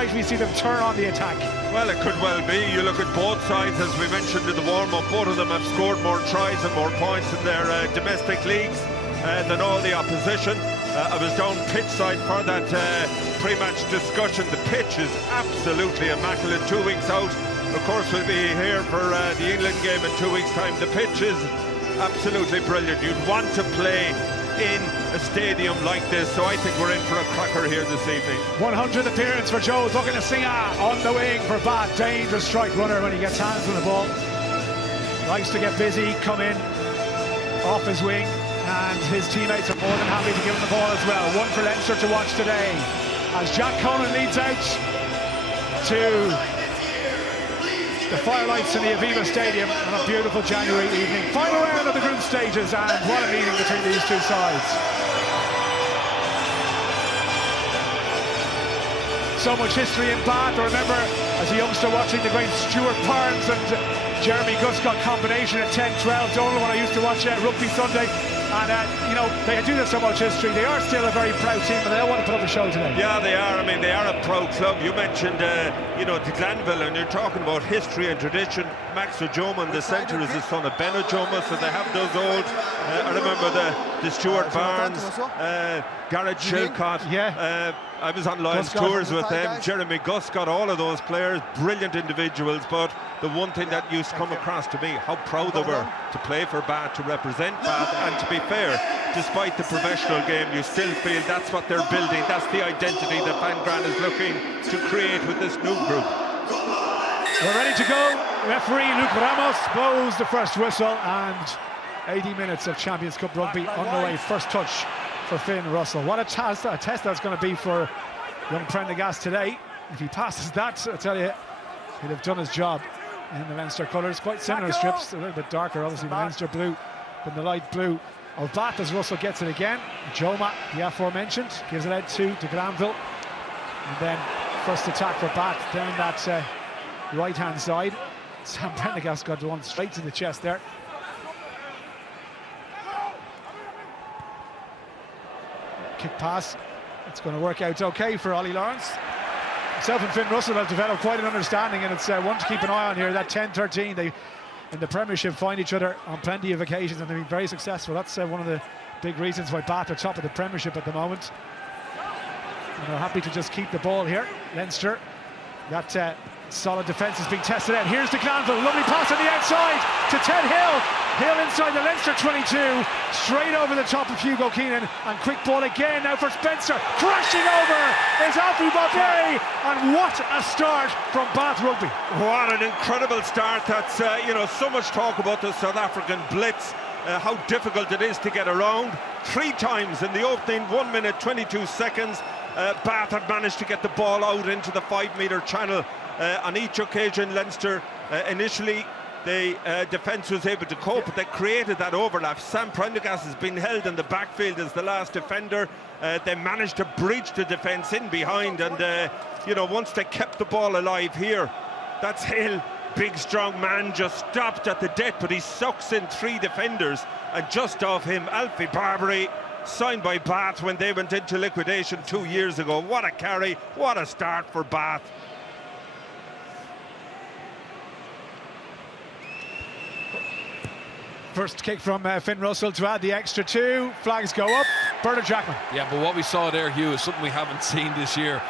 tonight we see them turn on the attack? Well, it could well be. You look at both sides, as we mentioned in the warm-up, both of them have scored more tries and more points in their domestic leagues than all the opposition. I was down pitch side for that pre-match discussion. The pitch is absolutely immaculate. 2 weeks out, of course, we'll be here for the England game in 2 weeks' time. The pitch is absolutely brilliant. You'd want to play in a stadium like this, so I think we're in for a cracker here this evening. 100th appearance for Joe Tuganasiga on the wing for Bath. Dangerous strike runner when he gets hands on the ball. Likes to get busy, come in off his wing, and his teammates are more than happy to give him the ball as well. One for Leinster to watch today as Jack Conan leads out to the firelights in the Aviva Stadium on a beautiful January evening. Final round of the group stages, and what a meeting between these two sides. So much history in Bath. I remember as a youngster watching the great Stuart Parnes and Jeremy Guscott combination at 10-12. Donald, when I used to watch Rugby Sunday. And, you know, they do so much history. They are still a very proud team, but they don't want to put up a show today. Yeah, they are. I mean, they are a proud club. You mentioned, you know, the Glanville, and you're talking about history and tradition. Max Ojoma in the centre is the son of Ben Ojoma, so they have those old. I remember the Stuart Barnes, Garrett Chilcott. Yeah. I was on Lions tours with them. Jeremy Guscott, all of those players, brilliant individuals. But the one thing that used to come across to me, how proud they were to play for Bath, to represent Bath, and to be fair, despite the professional game, you still feel that's what they're building. That's the identity that Van Grant is looking to create with this new group. We're ready to go. Referee Luke Ramos blows the first whistle, and 80 minutes of Champions Cup rugby underway. First touch for Finn Russell. What a test that's going to be for young Prendergast today. If he passes that, I tell you, he'd have done his job in the Leinster colours. Quite similar strips, a little bit darker, obviously, the Leinster blue than the light blue of Bath, as Russell gets it again. Joma, the aforementioned, gives it out to Granville. And then first attack for Bath down that right-hand side. Sam Prendergast got one straight to the chest there. Kick pass. It's going to work out okay for Ollie Lawrence. Himself and Finn Russell have developed quite an understanding, and it's one to keep an eye on here. That 10-13, they in the Premiership find each other on plenty of occasions, and they've been very successful. That's one of the big reasons why Bath are top of the Premiership at the moment. And they're happy to just keep the ball here. Leinster, that solid defence is being tested out. Here's the Glanville, lovely pass on the outside to Ted Hill. Hill inside the Leinster 22, straight over the top of Hugo Keenan, and quick ball again now for Spencer. Crashing over is Alfie Bobet, and what a start from Bath Rugby. What an incredible start. That's, you know, so much talk about the South African blitz, how difficult it is to get around. 3 times in the opening 1 minute 22 seconds, Bath had managed to get the ball out into the 5-metre channel. On each occasion, Leinster initially the defence was able to cope, but they created that overlap. Sam Prendergast has been held in the backfield as the last defender. They managed to breach the defence in behind, and you know, once they kept the ball alive here, that's Hill, big strong man, just stopped at the death, but he sucks in 3 defenders, and just off him, Alfie Barbary, signed by Bath when they went into liquidation 2 years ago. What a carry, what a start for Bath. First kick from Finn Russell to add the extra 2. Flags go up. Bernard Jackman. Yeah, but what we saw there, Hugh, is something we haven't seen this year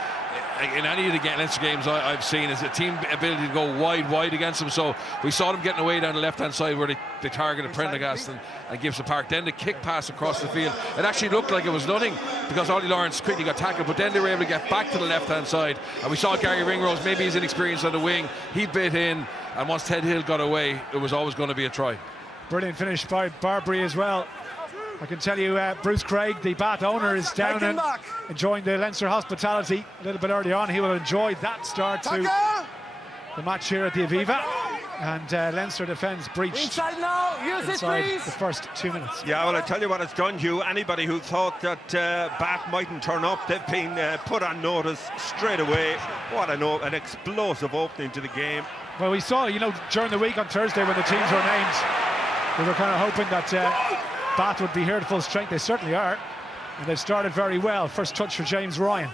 in any of the Leinster games I've seen, is a team ability to go wide against them. So we saw them getting away down the left-hand side where they targeted Prendergast and Gibson Park. Then the kick pass across the field. It actually looked like it was nothing because Ollie Lawrence quickly got tackled, but then they were able to get back to the left-hand side. And we saw Gary Ringrose, maybe he's inexperienced on the wing. He bit in, and once Ted Hill got away, it was always going to be a try. Brilliant finish by Barbary as well. I can tell you, Bruce Craig, the Bath owner, is down and enjoying the Leinster hospitality a little bit early on. He will enjoy that start to the match here at the Aviva. And Leinster defence breached inside the first 2 minutes. Yeah, well, I tell you what it's done, Hugh. Anybody who thought that Bath mightn't turn up, they've been put on notice straight away. What an explosive opening to the game. Well, we saw, you know, during the week on Thursday when the teams were named, we were kind of hoping that Bath would be here at full strength. They certainly are, and they've started very well. First touch for James Ryan.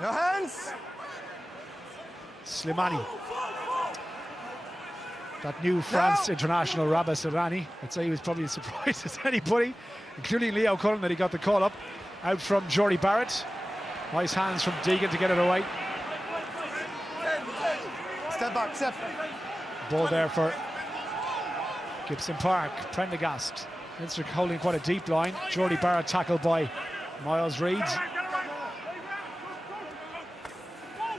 Your hands. Slimani. That new France international, Rabah Serrani. I'd say he was probably as surprised as anybody, including Leo Cullen, that he got the call up. Out from Jordy Barrett. Nice hands from Deegan to get it away. Step back, step. Ball there for Gibson Park. Prendergast. Leinster holding quite a deep line. Jordy Barrett tackled by Miles Reid.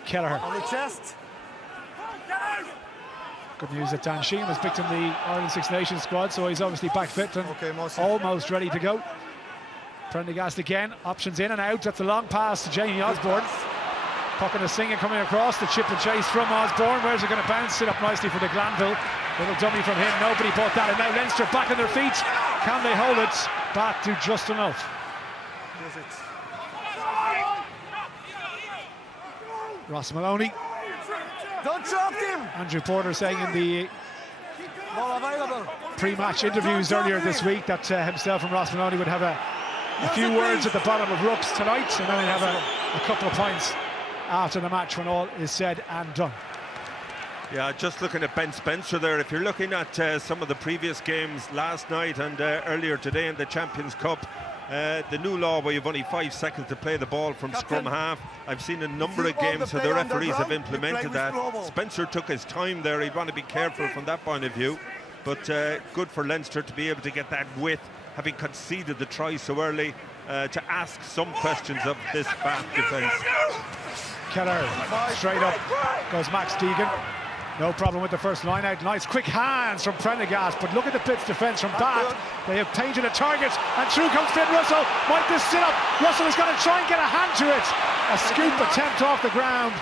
Kelleher. On the chest. Good news that Dan Sheehan was picked in the Ireland Six Nations squad, so he's obviously back fit and almost ready to go. Prendergast again, options in and out. That's a long pass to Jamie Osborne. Puck and a singer coming across, the chip and chase from Osborne. Where's it going to bounce? Sit up nicely for the Glanville. Little dummy from him, nobody bought that. And now Leinster back on their feet. Can they hold it? Back to just enough. Ross Maloney. Don't drop him. Andrew Porter saying in the Ball available. pre-match interviews earlier this week that himself and Ross Maloney would have a few words at the bottom of Rooks tonight, and then they'd have a couple of points after the match when all is said and done. Yeah, just looking at Ben Spencer there, if you're looking at some of the previous games last night and earlier today in the Champions Cup, the new law where you've only 5 seconds to play the ball from scrum half, I've seen a number of games where the referees have implemented that. Spencer took his time there, he'd want to be careful from that point of view, but good for Leinster to be able to get that width, having conceded the try so early, to ask some questions of this Bath defence. Keller straight up goes Max Deegan. No problem with the first line out. Nice quick hands from Prendergast, but look at the Blitz defence from Bath. They have painted a target, and through comes Finn Russell. Might this sit up? Russell is going to try and get a hand to it. A scoop attempt off the ground.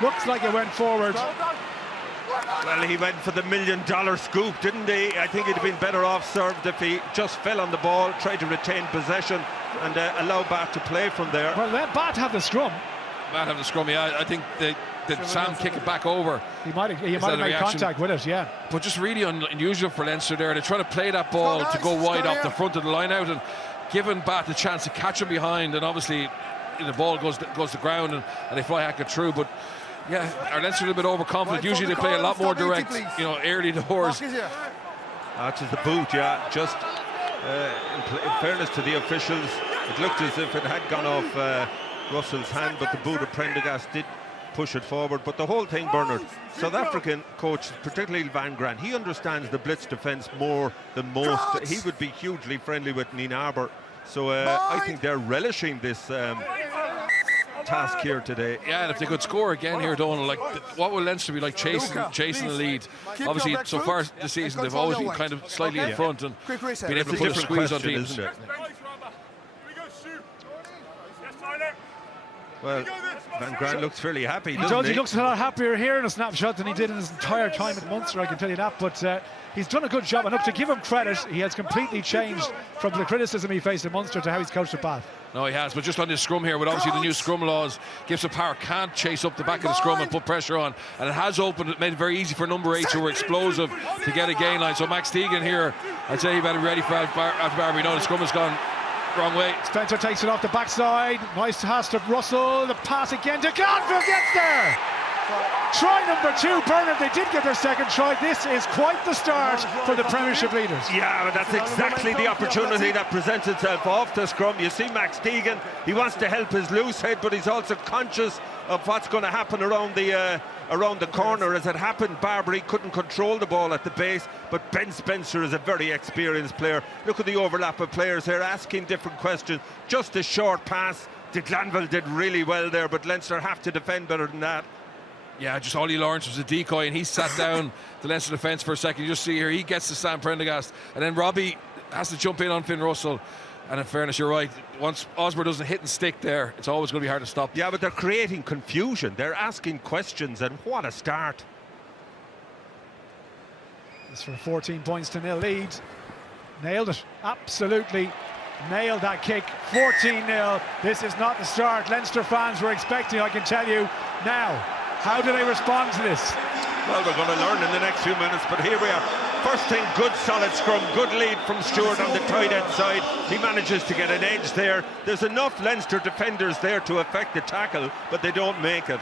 Looks like it went forward. Well, he went for the $1 million scoop, didn't he? I think he'd have been better off served if he just fell on the ball, tried to retain possession and allow Bath to play from there. Well, let Bath have the scrum. Bath have the scrum, yeah. I think did Sam kick it back over? He might have made contact with it, yeah. But just really unusual for Leinster there. They're trying to play that ball to go wide up the front of the line out and giving Bath a chance to catch him behind, and obviously the ball goes to ground and they fly hack it through. But yeah, are Leinster a little bit overconfident? Usually they play a lot more direct, early doors. That's the boot, yeah. Just in fairness to the officials, it looked as if it had gone off Russell's hand, but the boot of Prendergast did push it forward. But the whole thing, Bernard, South African coach, particularly Van Grant, he understands the blitz defence more than most. He would be hugely friendly with Nina Arbor, so I think they're relishing this task here today. Yeah, and if they could score again here, Donald, like what will Leinster be like chasing the lead? Obviously, so far this season they've always been kind of slightly in front and been able to put a squeeze on teams. Isn't it? Well, Van Grant looks fairly happy, doesn't he? He looks a lot happier here in a snapshot than he did in his entire time at Munster, I can tell you that. But he's done a good job, and look, to give him credit, he has completely changed from the criticism he faced at Munster to how he's coached at Bath. No, he has, but just on this scrum here, with obviously the new scrum laws, Gibson Park can't chase up the back of the scrum and put pressure on, and it has opened, it made it very easy for number 8 who were explosive to get a gain line. So Max Deegan here, I'd say he better be ready for after Barber. We know the scrum has gone wrong way. Spencer takes it off the backside. Nice pass to Russell. The pass again to Glanville. Gets there. Try number 2, Bernard. They did get their second try. This is quite the start for the Premiership leaders. Yeah, but that's exactly the opportunity that presents itself off the scrum. You see Max Deegan, he wants to help his loose head, but he's also conscious of what's going to happen around the corner. As it happened, Barbary couldn't control the ball at the base, but Ben Spencer is a very experienced player. Look at the overlap of players here, asking different questions. Just a short pass. De Glanville did really well there, but Leinster have to defend better than that. Yeah, just Ollie Lawrence was a decoy and he sat down the Leinster defence for a second. You just see here, he gets to Sam Prendergast, and then Robbie has to jump in on Finn Russell. And in fairness, you're right, once Osborne doesn't hit and stick there, it's always going to be hard to stop. Yeah, but they're creating confusion. They're asking questions, and what a start. It's for 14 points to 0 lead. Nailed it, absolutely nailed that kick. 14-0. This is not the start Leinster fans were expecting, I can tell you. Now, how do they respond to this? Well, we're going to learn in the next few minutes, but here we are. First thing, good solid scrum, good lead from Stewart on the tight end side. He manages to get an edge there. There's enough Leinster defenders there to affect the tackle, but they don't make it.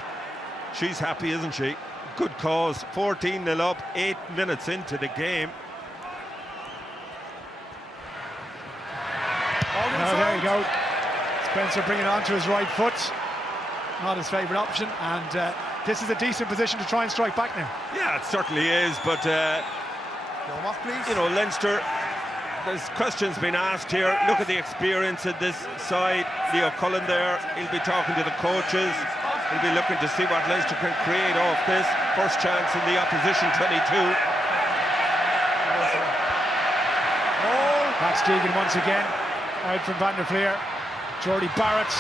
She's happy, isn't she? Good cause. 14-0 up, 8 minutes into the game. Oh, there you go. Spencer bringing it onto his right foot. Not his favourite option, and this is a decent position to try and strike back now. Yeah, it certainly is, but you know, Leinster, there's questions being asked here. Look at the experience of this side. Leo Cullen there, he'll be talking to the coaches. He'll be looking to see what Leinster can create off this. First chance in the opposition 22. That's Deegan once again, out from Van der Fleer. Jordy Barrett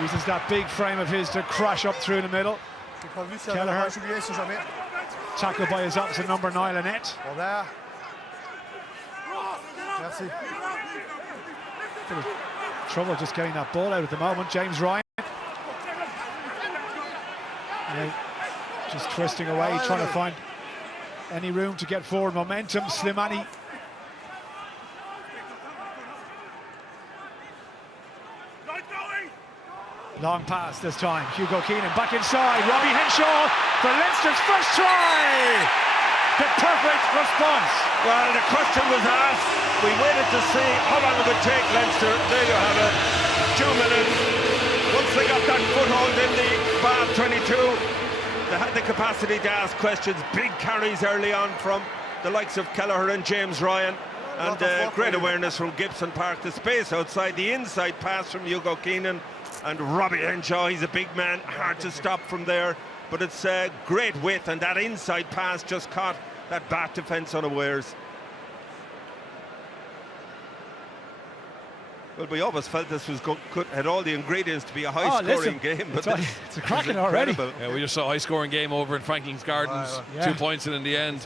uses that big frame of his to crash up through the middle. Kelleher, tackled by his opposite number, Niall Annette. Bit of trouble just getting that ball out at the moment. James Ryan. Just twisting away, trying to find any room to get forward momentum. Slimani. Long pass this time. Hugo Keenan back inside. Robbie Henshaw for Leinster's first try. The perfect response. Well, the question was asked. We waited to see how long it would take Leinster. There you have it. 2 minutes. Once they got that foothold in the bar 22, they had the capacity to ask questions. Big carries early on from the likes of Kelleher and James Ryan. And great awareness from Gibson Park. The space outside, the inside pass from Hugo Keenan. And Robbie Henshaw, he's a big man, hard to stop from there, but it's great width, and that inside pass just caught that back defence unawares. Well, we always felt this was had all the ingredients to be a high-scoring game, but it's a cracking already. Yeah, we just saw a high-scoring game over in Franklin's Gardens, 2 points in the end.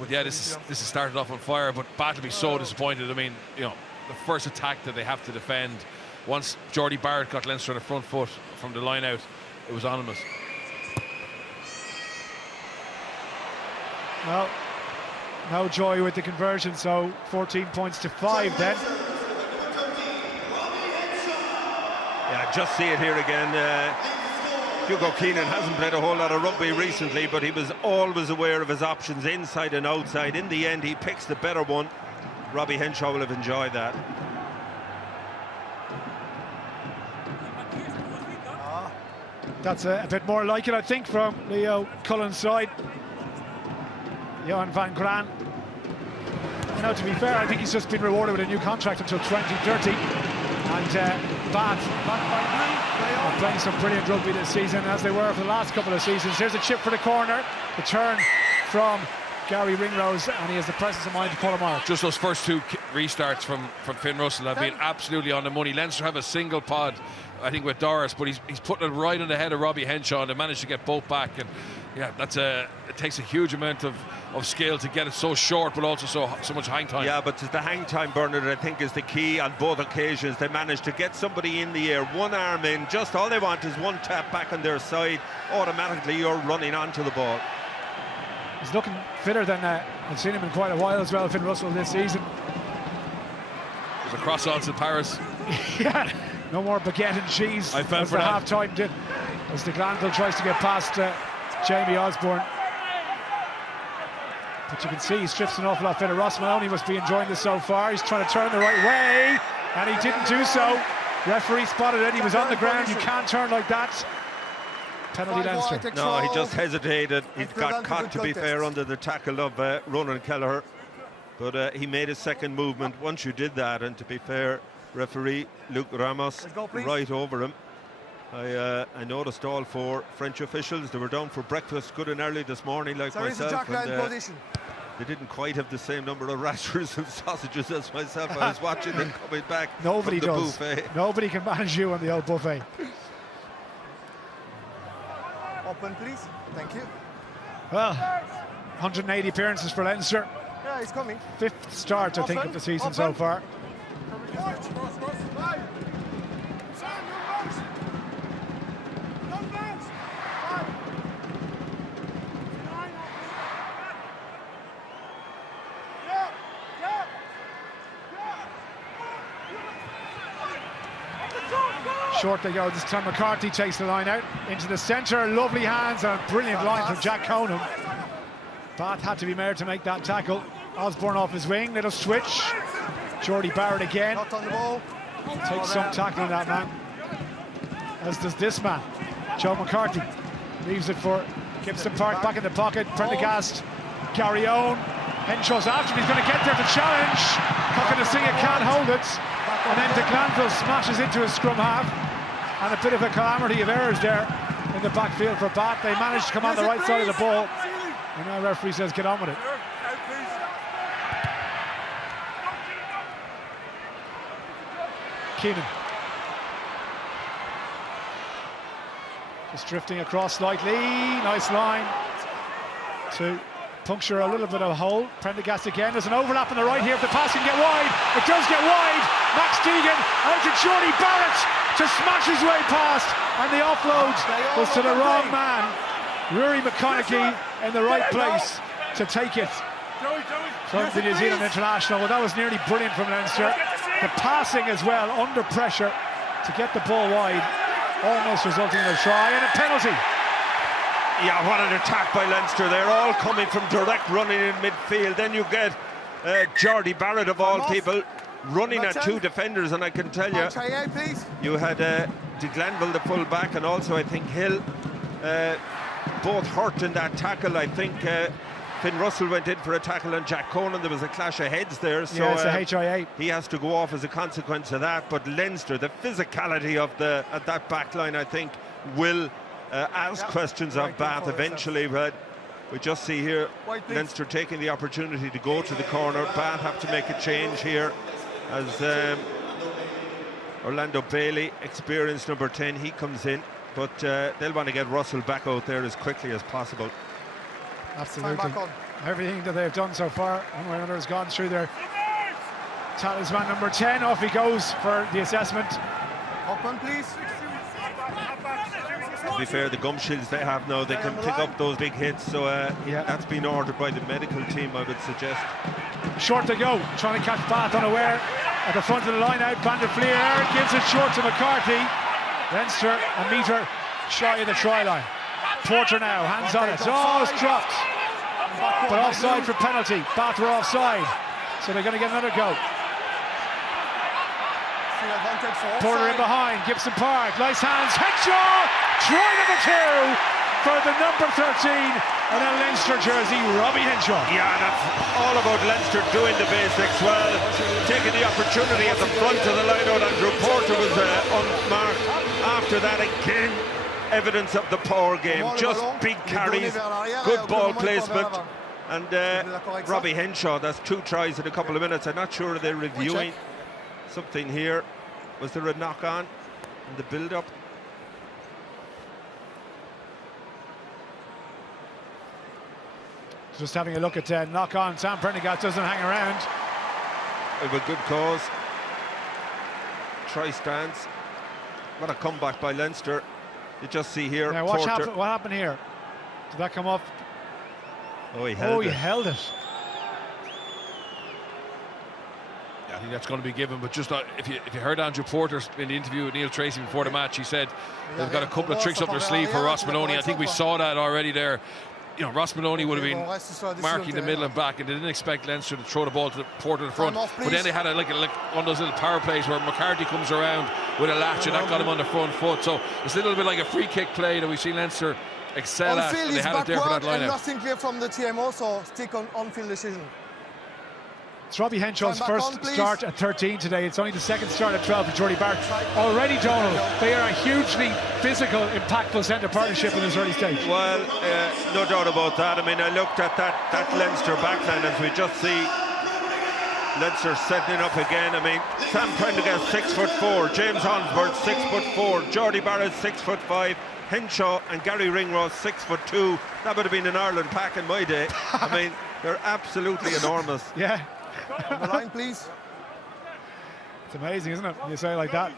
But yeah, this has started off on fire, but Battleby so disappointed. I mean, you know, the first attack that they have to defend. Once Jordy Barrett got Leinster on the front foot from the line out, it was on us. Well, no joy with the conversion, so 14 points to 5 then. Yeah, just see it here again. Hugo Keenan hasn't played a whole lot of rugby recently, but he was always aware of his options inside and outside. In the end, he picks the better one. Robbie Henshaw will have enjoyed that. That's a bit more like it, I think, from Leo Cullen's side. Johan van Graan. You know, to be fair, I think he's just been rewarded with a new contract until 2030. And Bath are playing some brilliant rugby this season, as they were for the last couple of seasons. Here's a chip for the corner. The turn from Gary Ringrose, and he has the presence of mind to call him out. Just those first 2 restarts from Finn Russell have been absolutely on the money. Leinster have a single pod, I think, with Doris, but he's putting it right on the head of Robbie Henshaw, and they managed to get both back. And yeah, it takes a huge amount of skill to get it so short, but also so much hang time. Yeah, but the hang time, Bernard, I think is the key. On both occasions they managed to get somebody in the air, one arm in. Just all they want is one tap back on their side. Automatically you're running onto the ball. He's looking fitter than I've seen him in quite a while as well, Finn Russell, this season. There's a cross-odds in Paris. Yeah, no more baguette and cheese I fell as for the that. half-time did, as the Glanville tries to get past Jamie Osborne. But you can see he strips an awful lot fitter. Ross Maloney must be enjoying this so far. He's trying to turn the right way, and he didn't do so. Referee spotted it. He was on the ground. You can't turn like that. Penalty Leinster. No, he just hesitated. He got caught, to be fair, under the tackle of Ronan Kelleher. But he made a second movement once you did that, and to be fair, referee Luke Ramos right over him. I noticed all 4 French officials. They were down for breakfast good and early this morning, like myself, and they didn't quite have the same number of rashers and sausages as myself. I was watching them coming back. Nobody from the does. buffet. Nobody can manage you on the old buffet. Open, please. Thank you. Well, 180 appearances for Leinster. Yeah, he's coming. 5th start, I think, of the season so far. Short they go. This time McCarthy takes the line out into the centre. Lovely hands and a brilliant line from Jack Conham. Bath had to be made to make that tackle. Osborne off his wing. Little switch. Jordy Barrett again. Takes some tackling, that man. As does this man, Joe McCarthy. Leaves it for Gibson Park back in the pocket. Prendergast, Gary Owen. Henshaw's after him. He's going to get there to challenge. Cokanasiga can't hold it. And then de Glanville smashes into his scrum half. And a bit of a calamity of errors there in the backfield for Bath. They managed to come on the right side of the ball. And now referee says get on with it. Keenan. Just drifting across slightly. Nice line to puncture a little bit of a hole. Prendergast again. There's an overlap on the right here. If the pass can get wide, it does get wide. Max Deegan out to Jordy Barrett to smash his way past, and the offload was to the wrong man. Rory McConaughey in the right place to take it from the New Zealand international. Well, that was nearly brilliant from Leinster. The passing as well, under pressure to get the ball wide, almost resulting in a try and a penalty. Yeah, what an attack by Leinster. They're all coming from direct running in midfield. Then you get Jordy Barrett, of all people, running at two defenders, and I can tell you, you had de Glanville, the full back, and also I think Hill, both hurt in that tackle. I think Finn Russell went in for a tackle on Jack Conan. There was a clash of heads there, so yeah, it's a HIA. he has to go off as a consequence of that. But Leinster, the physicality of that back line, I think, will ask questions of Bath eventually. But we just see here Leinster taking the opportunity to go to the corner. Bath have to make a change here, as Orlando Bailey, experienced number 10, he comes in. But they'll want to get Russell back out there as quickly as possible. Absolutely. Everything that they've done so far, one way or another, has gone through their talisman number 10. Off he goes for the assessment. Open, please. To be fair, the gum shields they have now, they can pick up those big hits. So that's been ordered by the medical team, I would suggest. Short to go, trying to catch Bath unaware at the front of the line out. Van der Fleer gives it short to McCarthy. Leinster a metre shy of the try line. Porter now, hands on it. Oh, it's dropped. But offside for penalty. Bath were offside, so they're going to get another go. Porter in behind, Gibson Park, nice hands. Henshaw, try number 2 for the number 13 and a Leinster jersey, Robbie Henshaw. Yeah, that's all about Leinster doing the basics well, taking the opportunity at the front of the line out. Andrew Porter was unmarked. After that, again, evidence of the power game, just big carries, good ball placement. And Robbie Henshaw, that's 2 tries in a couple of minutes. I'm not sure they're reviewing something here. Was there a knock on in the build-up? Just having a look at knock on. Sam Prendergast doesn't hang around. With a good cause. Try stance. What a comeback by Leinster. You just see here. Now what happened here? Did that come off? Oh, he held it. Held it. I think that's going to be given, but just if you heard Andrew Porter in the interview with Neil Tracy before the match, he said they've got a couple of tricks up their sleeve for Ross Maloney. I think we saw that already there. You know, Ross Maloney would have been marking the middle and back, and they didn't expect Leinster to throw the ball to Porter in the front. But then they had like one of those little power plays where McCarthy comes around with a latch, and that got him on the front foot. So it's a little bit like a free kick play that we've seen Leinster excel at, and they had it there for that line-out. Nothing clear from the TMO, so stick on field decision. It's Robbie Henshaw's first start at 13 today. It's only the second start at 12 for Jordy Barrett. Already, Donald, they are a hugely physical, impactful centre partnership in this early stage. Well, no doubt about that. I mean, I looked at that Leinster backline as we just see Leinster setting up again. I mean, Sam Prendergast 6'4", James Holmesworth 6'4", Jordy Barrett 6'5", Henshaw and Gary Ringrose 6'2". That would have been an Ireland pack in my day. I mean, they're absolutely enormous. Yeah. On the line, please. It's amazing, isn't it, when you say it like that?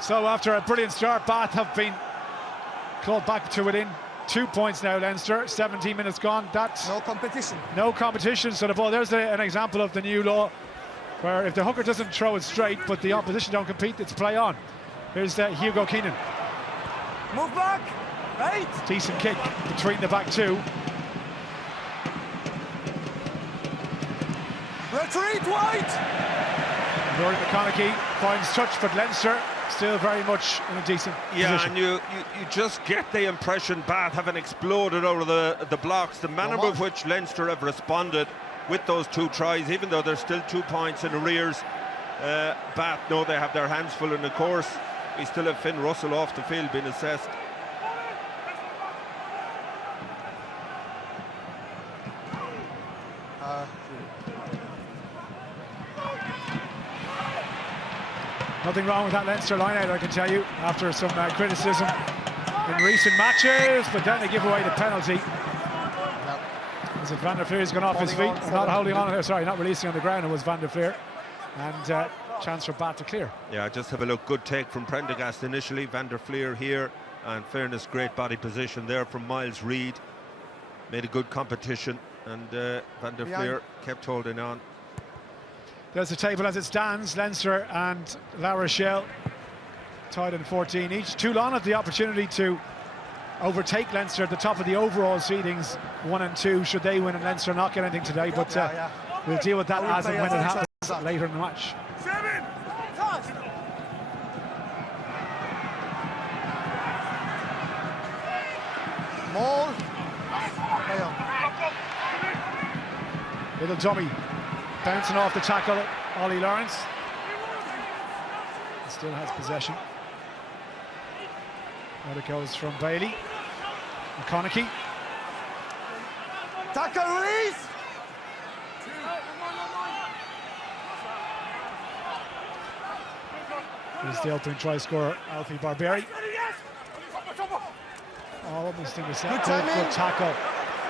So after a brilliant start, Bath have been clawed back to within 2 points now, Leinster. 17 minutes gone. That's No competition. no competition. So the ball, there's an example of the new law, where if the hooker doesn't throw it straight, but the opposition don't compete, it's play on. Here's Hugo Keenan. Move back. Right. Decent kick between the back two. Retreat wide. Rory McConaughey finds touch, but Leinster still very much in a decent position. And you just get the impression Bath haven't exploded out of the blocks. The manner with which Leinster have responded with those 2 tries, even though there's still 2 points in arrears, Bath know they have their hands full in the course. We still have Finn Russell off the field being assessed. Nothing wrong with that Leinster line-out, I can tell you, after some criticism in recent matches, but then they give away the penalty. As if Van der Fleer's gone off his feet, not holding on, sorry, not releasing on the ground, it was Van der Fleer. And chance for Bath to clear. Yeah, just have a look, good take from Prendergast initially, Van der Fleer here, and fairness, great body position there from Miles Reid. Made a good competition, and Van der Fleer kept holding on. There's the table as it stands. Leinster and La Rochelle tied in 14 each. Toulon had the opportunity to overtake Leinster at the top of the overall seedings, 1 and 2, should they win and Leinster not get anything today, but we'll deal with that as and when it happens later in the match. Maul. Little dummy bouncing off the tackle, Ollie Lawrence. He still has possession. Out it goes from Bailey. McConaughey. Tackle release. Here's the opening try scorer, Alfie Barberi. Oh, almost intercepted. Good tackle.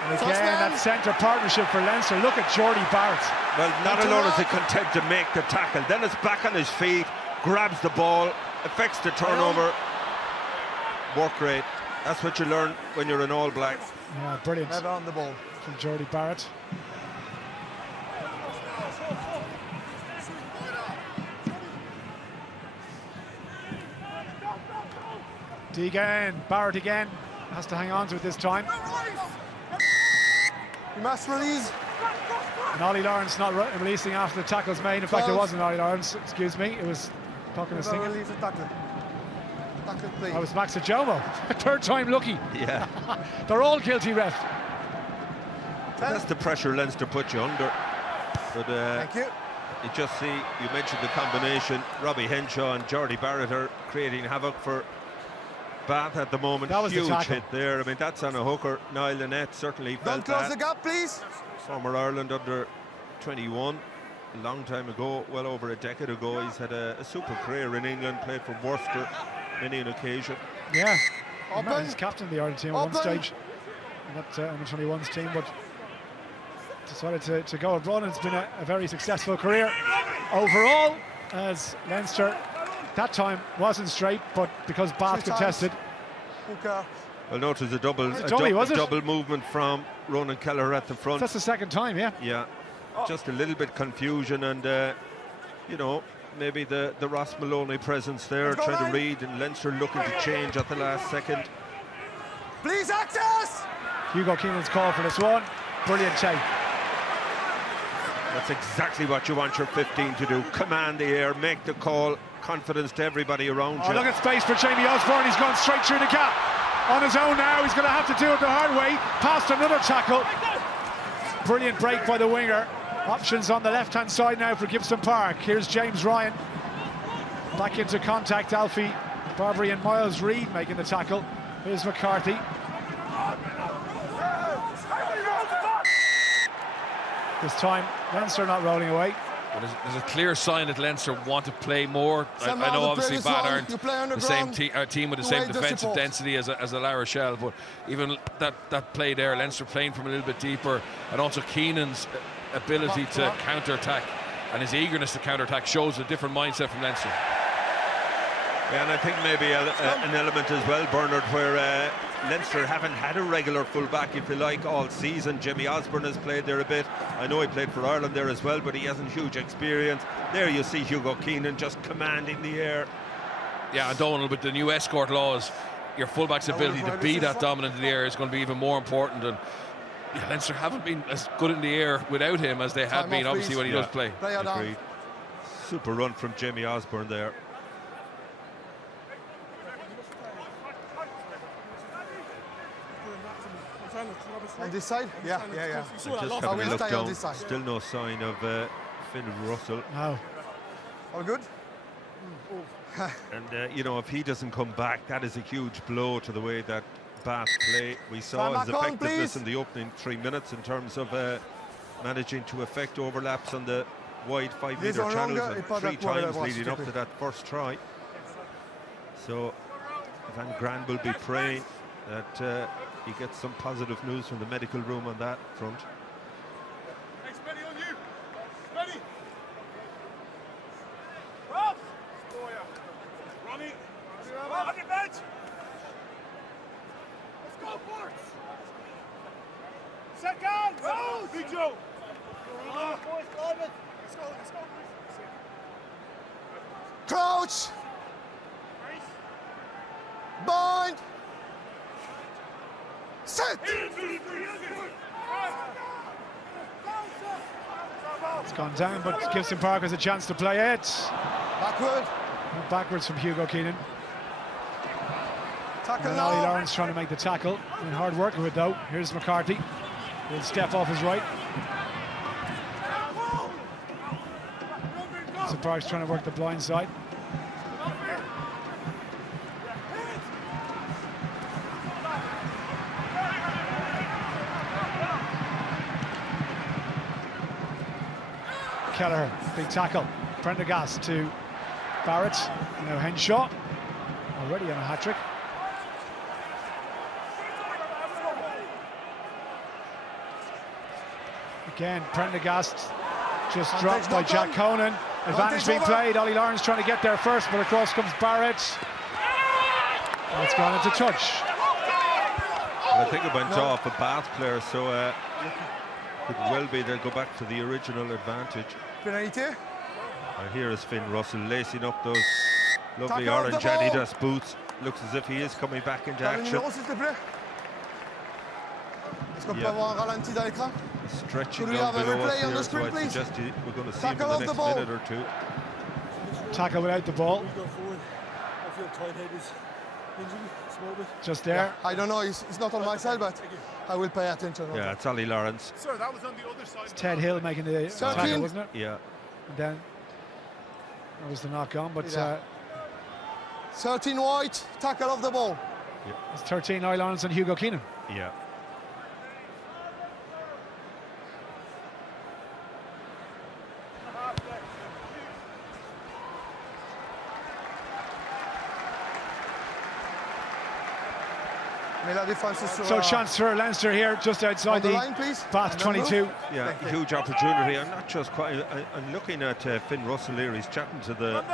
And again, that centre partnership for Leinster. Look at Jordy Barrett. Well, not alone is he content to make the tackle, then it's back on his feet, grabs the ball, affects the turnover. Work rate. That's what you learn when you're an All Black. Yeah, brilliant. Never on the ball. From Jordy Barrett. Deegan, Barrett again. Has to hang on to it this time. You must release. And Ollie Lawrence not releasing after the tackle's made. In fact, it wasn't Ollie Lawrence, excuse me. It was Puckin and Stinging. Release the tackle. Tackle play. That was Max Ajomo. Third time lucky. Yeah. They're all guilty, ref. That's the pressure Leinster put you under. But Thank you. you just see, you mentioned the combination, Robbie Henshaw and Jordy Barrett are creating havoc for Bath at the moment. That was huge the tackle. hit there. I mean, that's on a hooker. Niall Lynette certainly Don't felt close that. the gap, please. Former Ireland under 21, a long time ago, well over a decade ago. He's had a super career in England, played for Worcester many an occasion. Yeah. Open. He's captain of the Ireland team at one stage. Not on the 21's team, but decided to go abroad, and it's been a very successful career overall, as Leinster that time wasn't straight, but because Bath contested. Hooker. Well, note it was a double movement from Ronan Kelleher at the front. That's the second time, yeah. Yeah, just a little bit confusion, and you know, maybe the Ross Maloney presence there, trying to read, and Leinster looking to change at the last second. Please access. Hugo Keenan's call for this one. Brilliant take. That's exactly what you want your 15 to do. Command the air, make the call, confidence to everybody around you. Look at space for Jamie Osborne. He's gone straight through the gap. On his own now, he's going to have to do it the hard way. Past another tackle. Brilliant break by the winger. Options on the left-hand side now for Gibson Park. Here's James Ryan. Back into contact. Alfie Barberi and Miles Reid making the tackle. Here's McCarthy. This time, Leinster not rolling away. Well, there's a clear sign that Leinster want to play more. I know obviously Bath aren't the same team with the same defensive density as a La Rochelle, but even that play there, Leinster playing from a little bit deeper, and also Keenan's ability to counter-attack and his eagerness to counter-attack shows a different mindset from Leinster. Yeah, and I think maybe an element as well, Bernard, where Leinster haven't had a regular fullback, if you like, all season. Jimmy Osborne has played there a bit. I know he played for Ireland there as well, but he hasn't huge experience. There you see Hugo Keenan just commanding the air. Yeah, and Donald, with the new escort laws, your fullback's ability to be that dominant in the air is going to be even more important. And yeah, Leinster haven't been as good in the air without him as they have been, obviously, when he does play. Agreed. Super run from Jamie Osborne there. On this side? Yeah. Just having a look down, still no sign of Finn Russell. No. All good? And, you know, if he doesn't come back, that is a huge blow to the way that Bath play. We saw his effectiveness in the opening 3 minutes in terms of managing to effect overlaps on the wide 5-metre channels, and 3 times leading up to that first try. So Van Gran will be praying that he gets some positive news from the medical room on that front. Crouch! Bind! Set! It's gone down, but gives St Parker's a chance to play it. Backward. Backwards from Hugo Keenan. Tackle And now. Ollie Lawrence trying to make the tackle. And hard work with it though. Here's McCarthy. He'll step off his right. St Parker's trying to work the blind side. Kelleher, big tackle. Prendergast to Barrett. Now Henshaw, already on a hat-trick. Again, Prendergast just dropped by Jack Conan. Advantage being played. Ollie Lawrence trying to get there first, but across comes Barrett. It's gone into touch. Well, I think it went off a Bath player, so could well be they'll go back to the original advantage. Penalty. And here is Finn Russell lacing up those lovely Tackle orange the ball. Adidas boots. Looks as if he is coming back into action. S'il te plaît. Est-ce qu'on peut avoir un ralenti dans l'écran? Stretching Could we down have a below us replay on here, the so screen, I'd please? suggest we're going to see him in Tackle the off next the ball. minute or two. Tackle without the ball. Go forward. I feel tight-head is injury, small bit. Just there. I don't know, he's not on my side, but I will pay attention. Yeah, it's Ollie Lawrence. Sir, that was on the other side. It's Ted Hill making the tackle, wasn't it? Yeah. And then that was the knock on, but 13 white, tackle off the ball. it's 13 Ollie Lawrence and Hugo Keenan. Yeah. Mais la défense est sur So chance for Leinster here, just outside the the line, please. Bath 22. Yeah, huge opportunity. I'm not just quite. I'm looking at Finn Russell here. He's chatting to the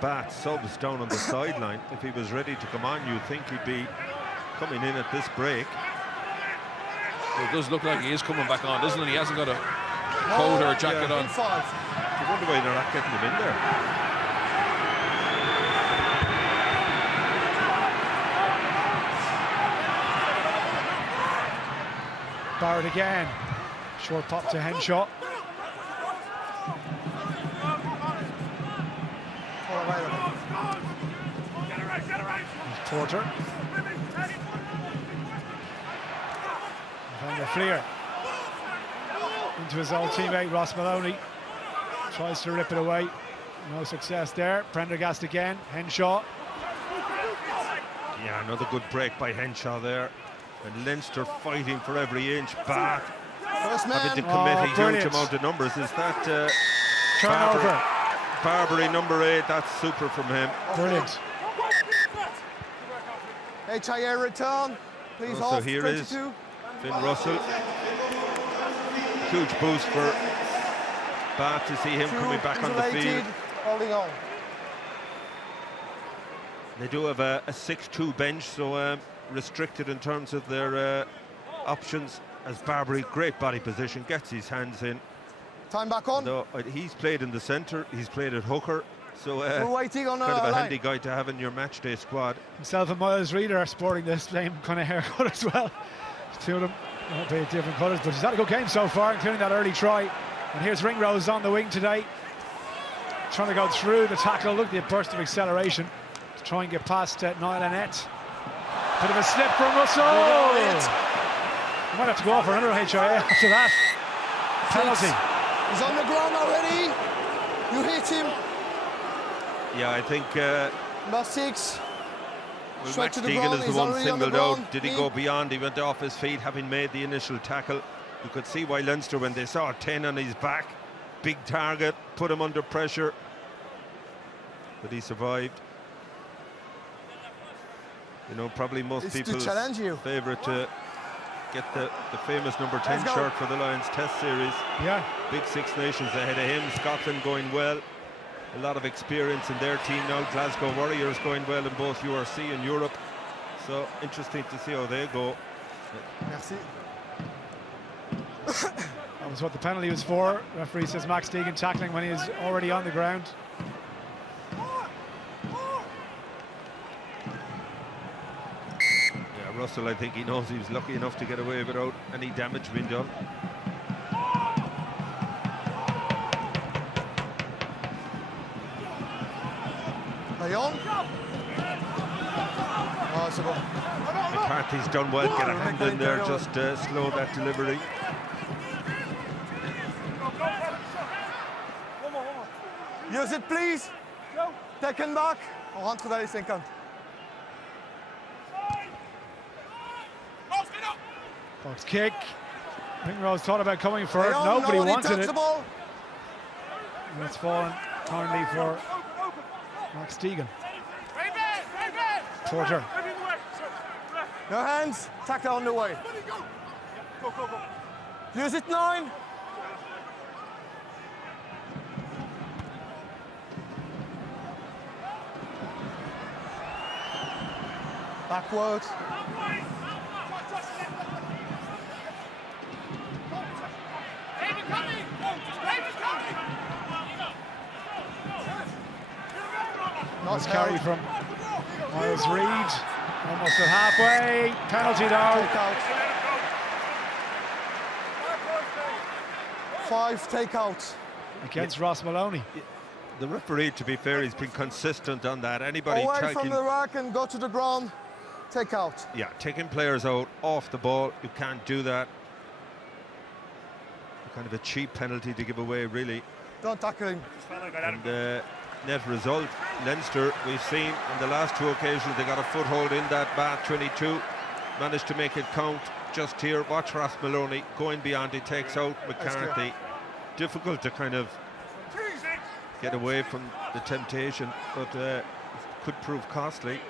Bath subs down on the sideline. If he was ready to come on, you'd think he'd be coming in at this break. It does look like he is coming back on, doesn't it? He hasn't got a coat or a jacket on. I wonder why they're not getting him in there. Barrett again. Short pop to Henshaw. There's Porter. Van der Fleer. Into his old teammate Ross Maloney. Tries to rip it away. No success there. Prendergast again. Henshaw. Yeah, another good break by Henshaw there. And Leinster fighting for every inch. Bath having to commit a huge amount of numbers. Is that turnover? Barbary number 8. That's super from him. Brilliant. HIA return. Please So off. here 22. is Finn Russell. Huge boost for Bath to see him coming back on the field. Holding on. They do have a 6-2 bench, so restricted in terms of their options. As Barbary, great body position, gets his hands in. Time back on. Although, he's played in the centre, he's played at hooker, so We're waiting on kind of a line. handy guy to have in your match day squad. Himself and Miles Reid are sporting the same kind of haircut as well. Two of them, albeit different colours, but he's had a good game so far, including that early try. And here's Ringrose on the wing today, trying to go through the tackle. Look at the burst of acceleration to try and get past Niall Annette. Bit of a slip from Russell. He might have to go off for another HIA after that. Penalty. He's on the ground already. You hit him. Yeah, I think Number 6. well, Straight Max to the Deegan ground. is He's the one already on the singled out. ground. Did he go beyond? He went off his feet, having made the initial tackle. You could see why Leinster, when they saw 10 on his back, big target, put him under pressure, but he survived. You know, probably most It's to people's challenge you. favourite to get the famous number 10 Let's go. shirt for the Lions Test Series. Yeah. Big Six Nations ahead of him. Scotland going well. A lot of experience in their team now. Glasgow Warriors going well in both URC and Europe. So interesting to see how they go. Merci. That was what the penalty was for. Referee says Max Deegan tackling when he is already on the ground. Yeah, Russell, I think he knows he was lucky enough to get away without any damage being done. Are you on? Oh, c'est bon. McCarthy's done well, get a hand in there, just slow that delivery. Use it, please. Taken back. On rentre dans les 50. Box kick. Ringrose thought about coming for it. Hey, Nobody wanted touch it. the ball. And it's fallen kindly for Max Deegan. Porter. No hands. Tackle on the way. Use it, 9. Backwards. Nice carry from Miles Reid. Almost at halfway. Penalty though. Take out. 5 takeouts. Against Ross Maloney. The referee, to be fair, he's been consistent on that. Anybody Away taking, from the rack and go to the ground. Take out. yeah, taking players out off the ball, you can't do that. Kind of a cheap penalty to give away, really. Don't tackle him. And net result, Leinster, we've seen on the last 2 occasions they got a foothold in that Bath 22, managed to make it count. Just here, watch Ross Maloney going beyond, he takes out McCarthy. Difficult to kind of get away from the temptation, but could prove costly.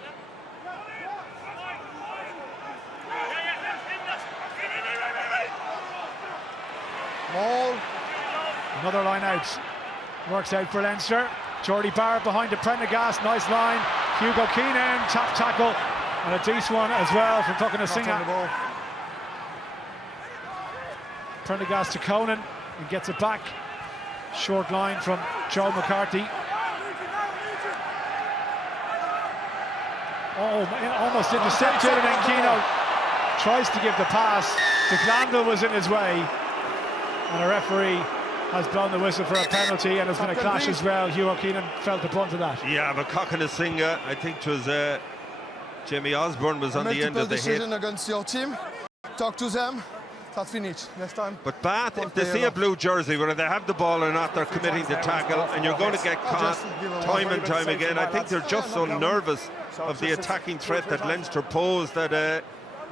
Ball. Another line out. Works out for Leinster. Jordy Barrett behind the Prendergast. Nice line. Hugo Keenan, top tackle. And a decent one as well from Tucking a Not on the Singer. ball. Prendergast to Conan. He gets it back. Short line from Joe McCarthy. Oh, almost intercepted, and then Keano tries to give the pass. De Glanville was in his way, and a referee has blown the whistle for a penalty, and there's been a clash as well. Hugo Keenan felt the brunt of that. Yeah, but Cockanasinga, I think it was Jamie Osborne was on the end of the hit. decision against your team. Talk to them. That's finished. Next time. But Bath, if they see a blue jersey, whether they have the ball or not, they're committing the tackle, and you're going to get caught time and time again. I think they're just so nervous of the attacking threat that Leinster pose that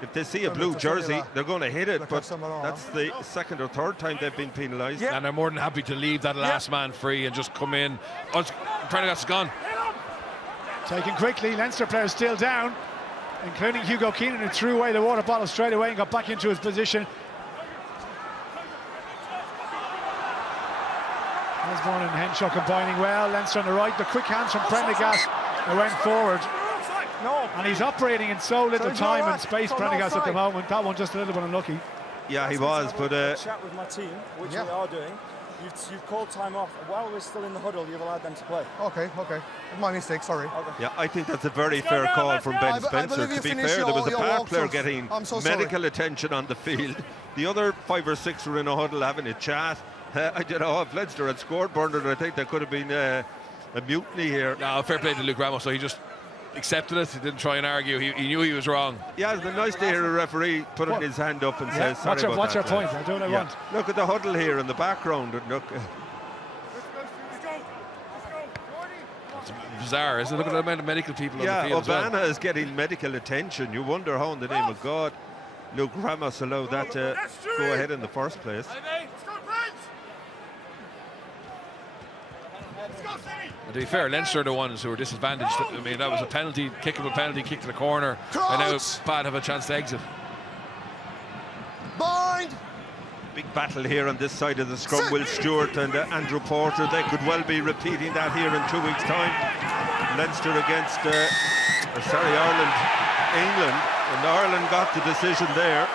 if they see a blue jersey, they're going to hit it. But that's the second or third time they've been penalised. And they're more than happy to leave that last man free and just come in. Oh, Prendergast's gone. Taken quickly, Leinster players still down, including Hugo Keenan, who threw away the water bottle straight away and got back into his position. Osborne and Henshaw combining well. Leinster on the right, the quick hands from Prendergast. They went forward. No. And he's operating in so little it's time all and right. space, So no Prendergast, at the offside. moment. That one just a little bit unlucky. Yeah, he was, but chat with my team, which we are doing. You've called time off. While we're still in the huddle, you've allowed them to play. Okay. My mistake, sorry. Okay. yeah, I think that's a very fair call from Ben Spencer. believe To you be finished fair, there was a your bad walk, player so getting I'm so sorry. medical attention on the field. The other 5 or 6 were in a huddle having a chat. I don't know if Leinster had scored, Bernard, I think there could have been a mutiny here. No, fair play to Luke Ramos, so he just accepted it. He didn't try and argue. He knew he was wrong. Yeah, it's been nice to hear a referee putting his hand up and say, sorry about what's that, your lads." point? I do what I want. Look at the huddle here in the background. And look, It's bizarre, isn't it? Look at the amount of medical people on yeah, the field as well. Obana is getting medical attention. You wonder how, in the name of God, Luke Ramos allowed that to go ahead in the first place. And to be fair, Leinster are the ones who were disadvantaged. I mean, that was a penalty, kickable penalty, kick to the corner, and now Bad have a chance to exit. Bind. Big battle here on this side of the scrum. Will Stewart and Andrew Porter, they could well be repeating that here in 2 weeks' time. Leinster against, Ireland, England, and Ireland got the decision there.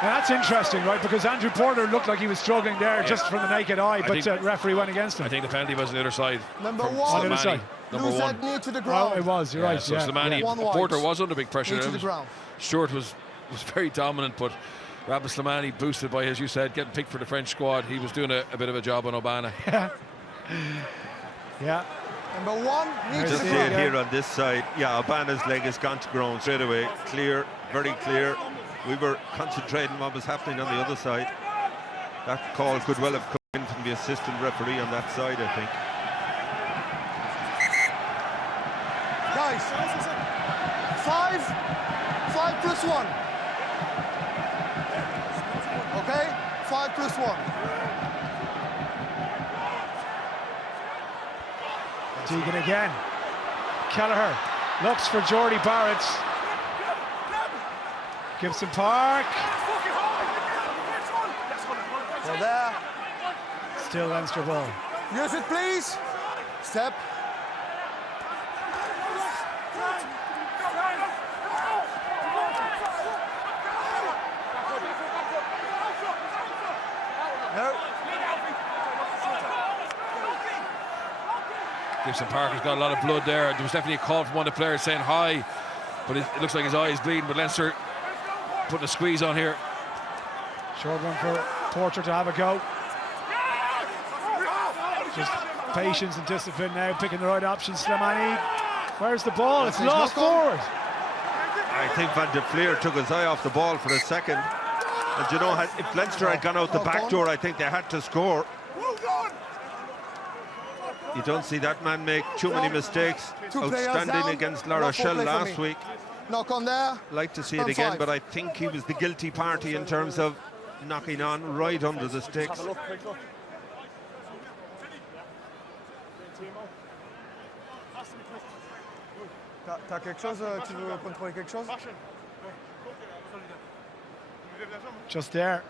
And that's interesting, right? Because Andrew Porter looked like he was struggling there just from the naked eye, but the referee went against him. I think the penalty was on the other side. Number from one. On the other side. Number Lose one. that knee to the Oh, ground. it was, you're right. So Yeah. Slimani, One wide. Porter was under big pressure. Knee to the ground. Stewart was very dominant, but Rabbi Slimani, boosted by, as you said, getting picked for the French squad, he was doing a bit of a job on Obana. Yeah. Number one. Knee to Just the see it ground. here on this side. Yeah, Obana's leg has gone to ground straight away. Clear, very clear. We were concentrating on what was happening on the other side. That call could well have come in from the assistant referee on that side, I think. Guys, 5 plus 1. Okay, 5 plus 1. Teagan again. Kelleher looks for Jordy Barrett. Gibson Park. So there. Still Leinster ball. Use it, please. Step. No. Gibson Parker's got a lot of blood there. There was definitely a call from one of the players saying hi, but it looks like his eye is bleeding. But Leinster putting a squeeze on here. Short one for Porter to have a go. Just patience and discipline now, picking the right option. Slimani. Where's the ball? It's lost forward. I think Van de Vlier took his eye off the ball for a second. And you know, if Leinster had gone out the back door, I think they had to score. You don't see that man make too many mistakes. Outstanding against La Rochelle last week. Knock on there. Like to see it again, but I think he was the guilty party in terms of knocking on right under the sticks. T'as quelque chose? Tu veux contrôler quelque chose? Just there.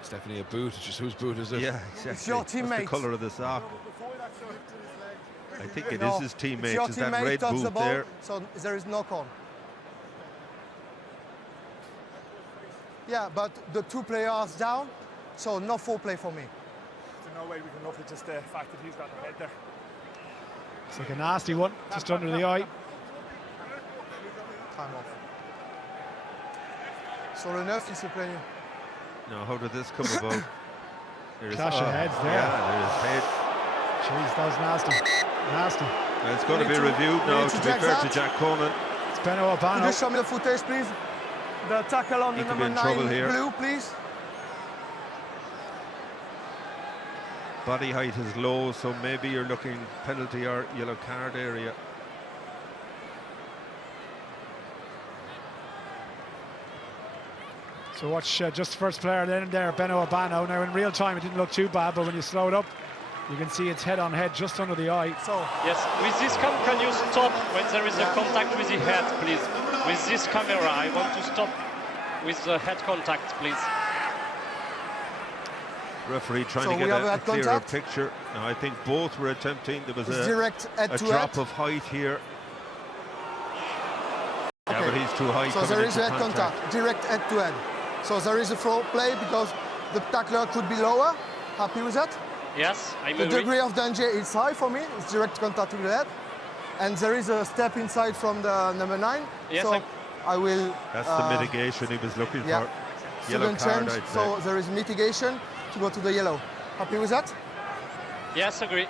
It's definitely a boot. It's just whose boot is it? Yeah, exactly. It's your What's the teammate. colour of the sock? I think it No, is his teammate. your Is that teammate red touched the boot ball, there? so there is knock on. Yeah, but the 2 players down, so no full play for me. There's no way we can look at just the fact that he's got the head there. It's like a nasty one, just under the eye. Time off. Sur le 9, s'il se plaît. No, how did this come about? There's, Clash of heads there. Yeah, there's head. Jeez, that was nasty. Nasty. Well, it's going to be reviewed we now, need to to be check fair to that. Jack Conan. It's Benno Could you Obano. show me the footage, please? The tackle on He the could be number in trouble 9 here. blue, please. Body height is low, so maybe you're looking penalty or yellow card area. So watch just the first player then there, Benno Obano. Now in real time it didn't look too bad, but when you slow it up, you can see it's head on head just under the eye. So, Yes, with this cam, can you stop when there is a contact with the head, please? With this camera, I want to stop with the head contact, please. Referee trying So to we get have a had clearer contact? picture. No, I think both were attempting. There was it's a direct head to drop head. of height here. he's too high. So there is head contact, direct head to head. So there is a floor play because the tackler could be lower. Happy with that? Yes, I'm The degree of danger is high for me. It's direct contact with the head. And there is a step inside from the number 9. Yes, so I will... That's the mitigation he was looking for. Yellow Shouldn't card, change, I'd say. so there is mitigation to go to the yellow. Happy with that? Yes, agree.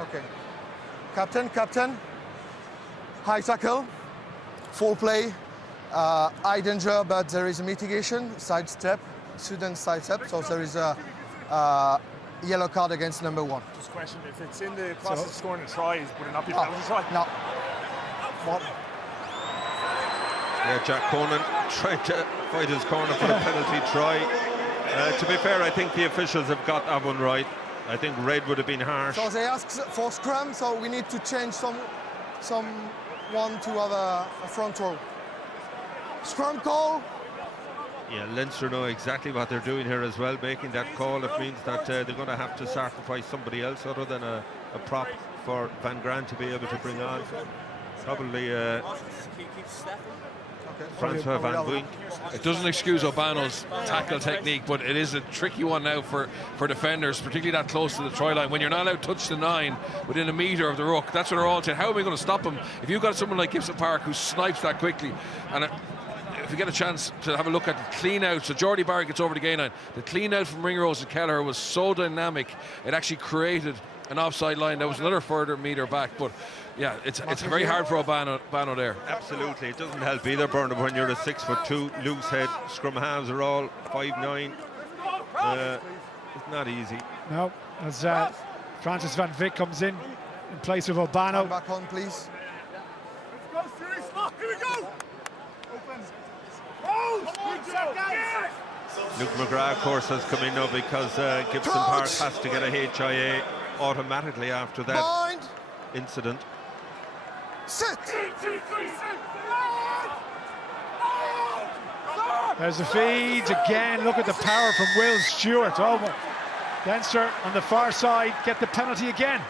Okay. Captain. High tackle. Full play. High danger, but there is a mitigation. Side step. Student side step. So there is a yellow card against number 1. Just question, if it's in the process of scoring a try, would it not be penalty try? No. What? Yeah, Jack Conan tried to fight his corner for a penalty try. To be fair, I think the officials have got that one right. I think red would have been harsh. So they ask for scrum, so we need to change someone to have a front row. Scrum call. Yeah, Leinster know exactly what they're doing here as well, making that call. It means that they're going to have to sacrifice somebody else other than a prop for Van Graan to be able to bring on. Probably Francois Van Wink. It doesn't excuse O'Bano's tackle technique, but it is a tricky one now for defenders, particularly that close to the try line. When you're not allowed to touch the 9 within a metre of the ruck, that's what they're all saying. How are we going to stop him? If you've got someone like Gibson Park who snipes that quickly, and if you get a chance to have a look at the clean out, so Jordy Barrett gets over the gain line. The clean out from Ringrose and Kelleher was so dynamic, it actually created an offside line that was another further metre back. But yeah, it's very hard for O'Bano there. Absolutely, it doesn't help either, Bernard, when you're a 6'2" loose head. Scrum halves are all 5'9". It's not easy. No, as Francis Van Vick comes in place of O'Bano. Back on, please. Here we go. Luke McGrath, of course, has come in now because Gibson Park has to get a HIA automatically after that incident. Sit. There's the feeds again. Look at the power from Will Stewart. Oh, Leinster on the far side get the penalty again.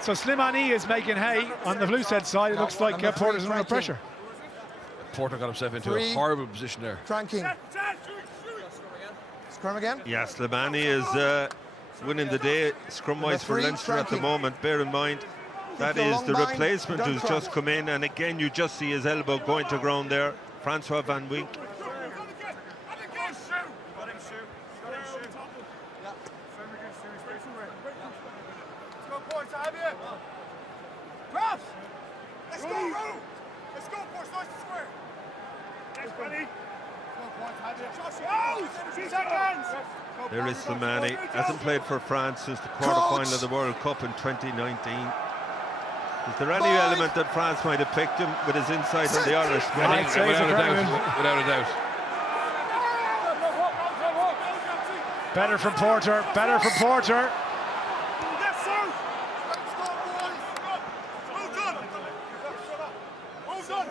So Slimani is making hay on the Blues head side. It looks like Porter's under pressure. Porter got himself into a horrible position there. Cranking. Scrum again? Yeah, Slimani is winning the day scrum-wise for Leinster at the moment. Bear in mind, that is the replacement who's just come in, and again you just see his elbow going to ground there. Francois Van Wink. Let's go, Ro! Let's go, boys, nice and square. Yes, buddy. There is Slimani. Hasn't played for France since the quarter-final of the World Cup in 2019. Is there any element that France might have picked him with his insight on the Irish? Without a doubt. Better from Porter. Better from Porter. Yes, sir. Let's go, boys. Well done. Well done.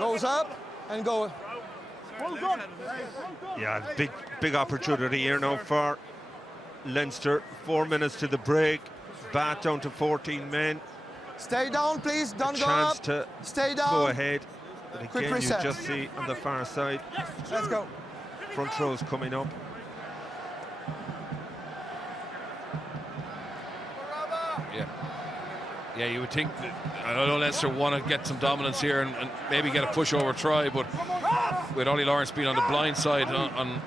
Goes up and go. Well done. Yeah, big opportunity here now for Leinster. 4 minutes to the break. Bath down to 14 men. Stay down, please. Don't go Chance up. to Stay down. go ahead. But Quick again, you reset. just see on the far side, Let's go. front rows coming up. Yeah, you would think that, I don't know, Leinster want to get some dominance here and maybe get a pushover try, but with Ollie Lawrence being on the blind side, on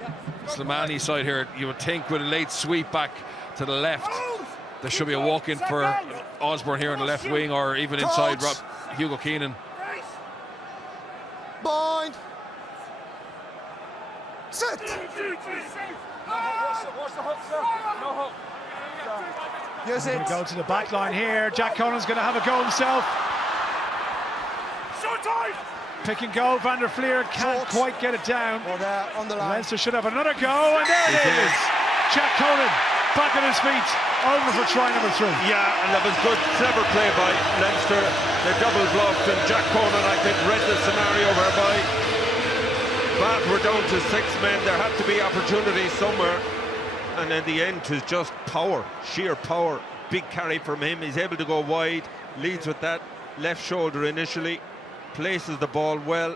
Slimani's side here, you would think with a late sweep back to the left, there should be a walk-in for Osborne here on the left wing, or even inside Hugo Keenan. Bind. Sit. Watch the hook, sir. No hook. Yes, it. Go to the back line here. Jack Conan's going to have a go himself. Showtime! Pick and go. Van der Fleer can't quite get it down. Or there on the line. Leinster should have another go, and there it is. Jack Conan back on his feet, over for try number 3. Yeah, and that was good, clever play by Leinster. They double bluffed, and Jack Conan, I think, read the scenario whereby Bath were down to 6 men. There had to be opportunity somewhere. And in the end, it was just power, sheer power. Big carry from him. He's able to go wide, leads with that left shoulder initially. places the ball well,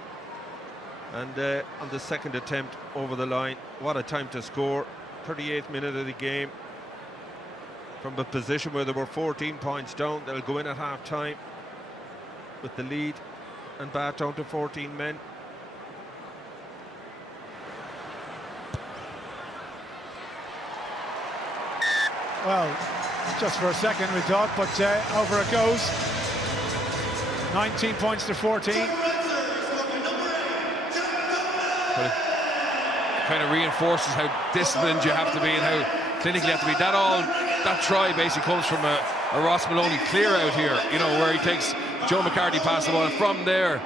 and on the second attempt over the line, what a time to score. 38th minute of the game. From a position where there were 14 points down, they'll go in at half-time with the lead and bat down to 14 men. Well, just for a second we thought, but over it goes. 19 points to 14. But it kind of reinforces how disciplined you have to be and how clinical you have to be. That try basically comes from a Ross Maloney clear out here, you know, where he takes Joe McCarthy past the ball, and from there,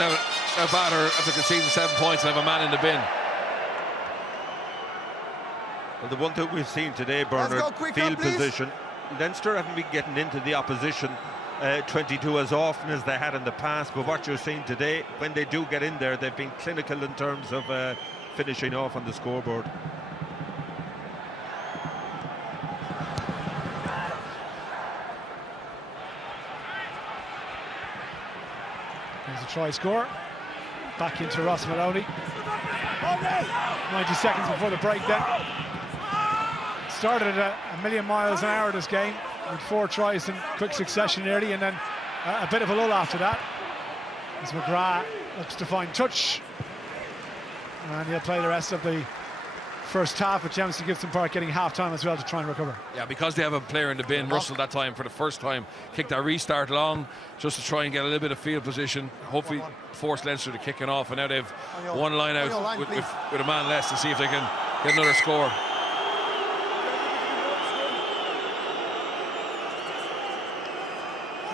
now a batter after conceding 7 points and have a man in the bin. Well, the one thing we've seen today, Bernard, field position. Leinster haven't been getting into the opposition 22 as often as they had in the past, but what you're seeing today, when they do get in there, they've been clinical in terms of finishing off on the scoreboard. There's a try score. Back into Ross Maloney. 90 seconds before the break then. Started at a million miles an hour this game, with 4 tries in quick succession early, and then a bit of a lull after that, as McGrath looks to find touch, and he'll play the rest of the first half, with Jameson Gibson Park getting half-time as well to try and recover. Yeah, because they have a player in the bin. Russell that time for the first time kicked that restart long just to try and get a little bit of field position, hopefully force Leinster to kick it off, and now they've one line out with a man less to see if they can get another score.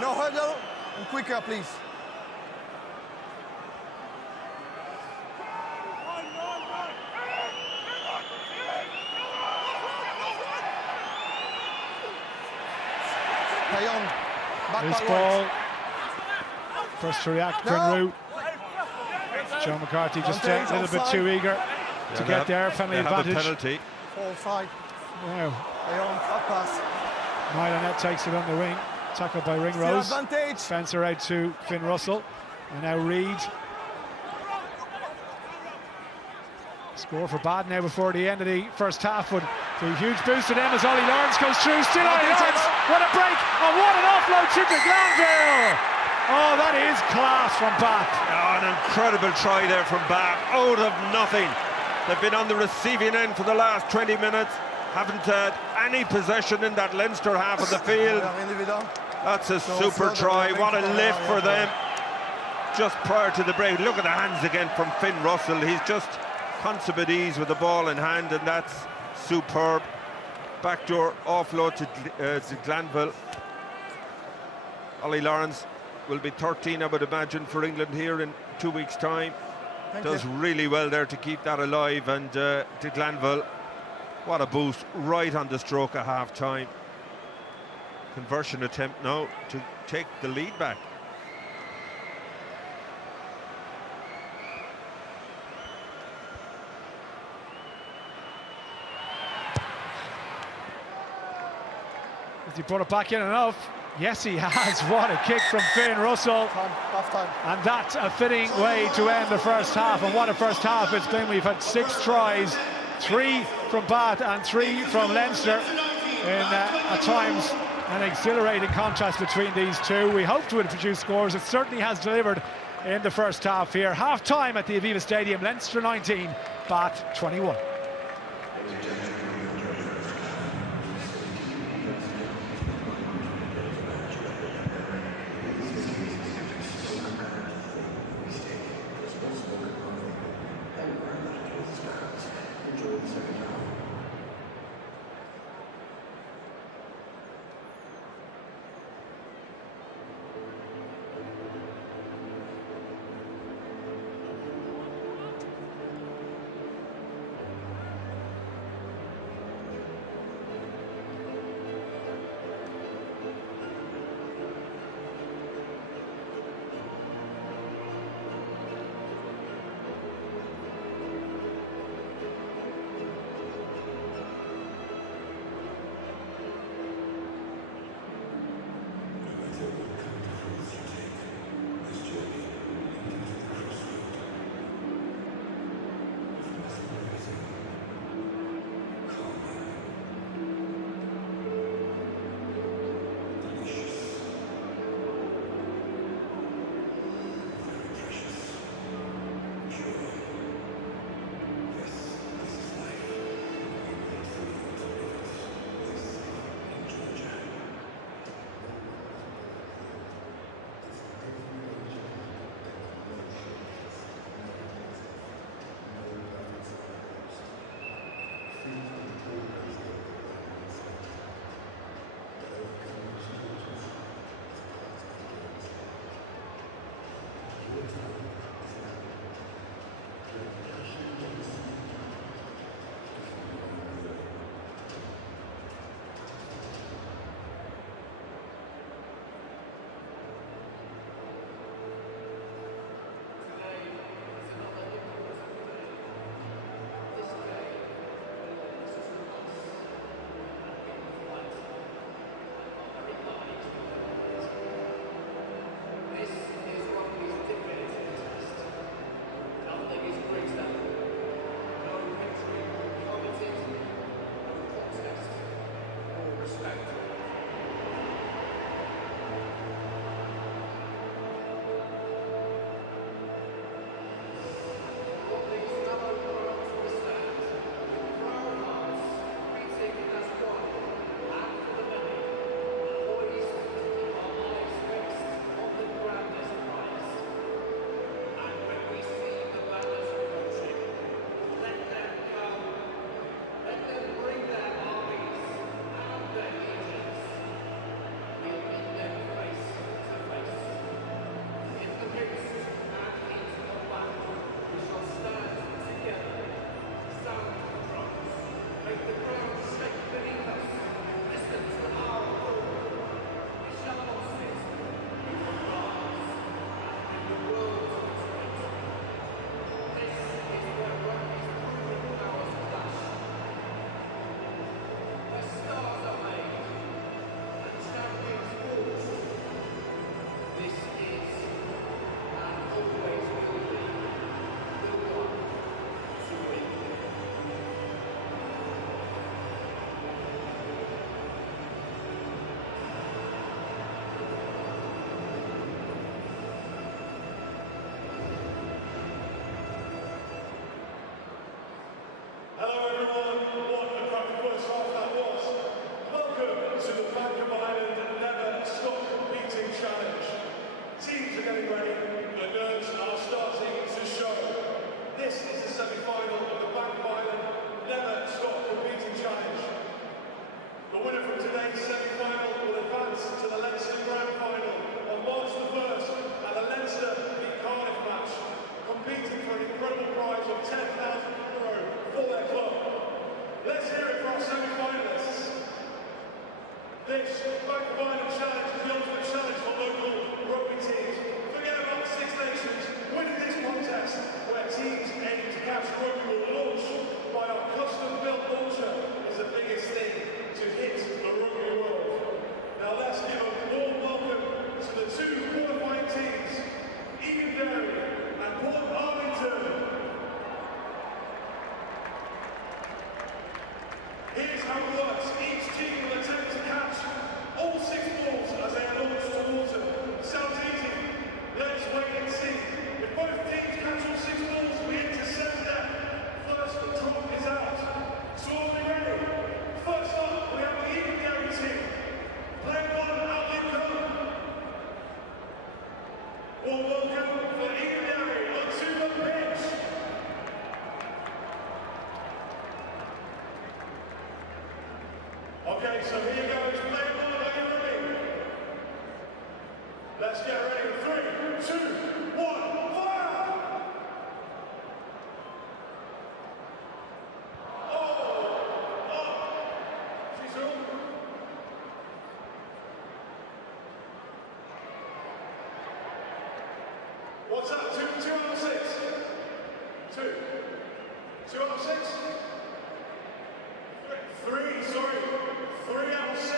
No hurdle, and quicker, please. Loose ball. First to react, Grinroo. Joe McCarthy just a little bit too eager to get there. Penalty advantage. Penalty. Fall side. Wow. Flat pass. Mylonet takes it on the wing. Tackled by Ringrose. Spencer out to Finn Russell. And now Reid. Score for Bath now before the end of the first half, but a huge boost to them as Ollie Lawrence goes through. Still Ollie Lawrence. What a break, and what an offload to Glanville. Oh, that is class from Bath. Oh, an incredible try there from Bath, out of nothing. They've been on the receiving end for the last 20 minutes. Haven't had any possession in that Leinster half of the field. That's a super try. What a lift for them. Just prior to the break, look at the hands again from Finn Russell. He's just consummate ease with the ball in hand, and that's superb. Backdoor offload to Glanville. Ollie Lawrence will be 13, I would imagine, for England here in 2 weeks' time. Does really well there to keep that alive, and to Glanville, what a boost right on the stroke of half-time. Conversion attempt now to take the lead back. Has he brought it back in enough? Yes, he has. What a kick from Finn Russell. And that's a fitting way to end the first half. And what a first half it's been. We've had 6 tries, 3 from Bath and 3 from Leinster. In at times an exhilarating contrast between these two. We hoped it would produce scores. It certainly has delivered in the first half here. Half time at the Aviva Stadium. Leinster 19, Bath 21. ready, the nerves are starting to show. This is the semi-final of the Bank of Ireland Never Stop Competing Challenge. The winner from today's semi-final will advance to the Leinster Grand Final on March the 1st at the Leinster v Cardiff match, competing for an incredible prize of €10,000 for their club. Let's hear it for our semi-finalists. This Bank of Ireland Challenge is the ultimate challenge for local rugby teams. Forget about the Six Nations. Winning this contest, where teams aim to catch rugby will launch by our custom-built launcher, is the biggest thing to hit the rugby world. Now let's give a warm welcome to the two qualifying teams, Derry and Port Arlington. Here's how it works. Each team will attempt to catch all 6 balls as they are launched towards them. Sounds easy. Let's wait and see. If both teams catch all 6 balls, we enter 7 depth. First drop is out. So are we ready? First up, we have the Derry team. Player 1, out you come. Well, welcome for Derry onto the pitch. Okay, so here goes player 1, are you ready? Let's get ready. 3, 2, 1, fire! She's on. What's that? 2 out of 6? 2 out of 6? 3, sorry. 3 out of 6.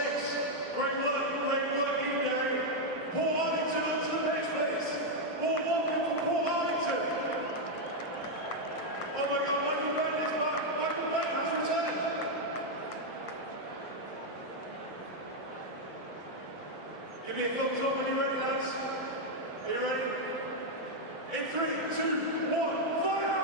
Great work, Derry. Port Arlington onto the pitch, please. Port Arlington. Oh my God, Michael Benn is back. Michael Benn has returned. Give me a thumbs up when you're ready, lads. Are you ready? In 3, 2, 1, fire!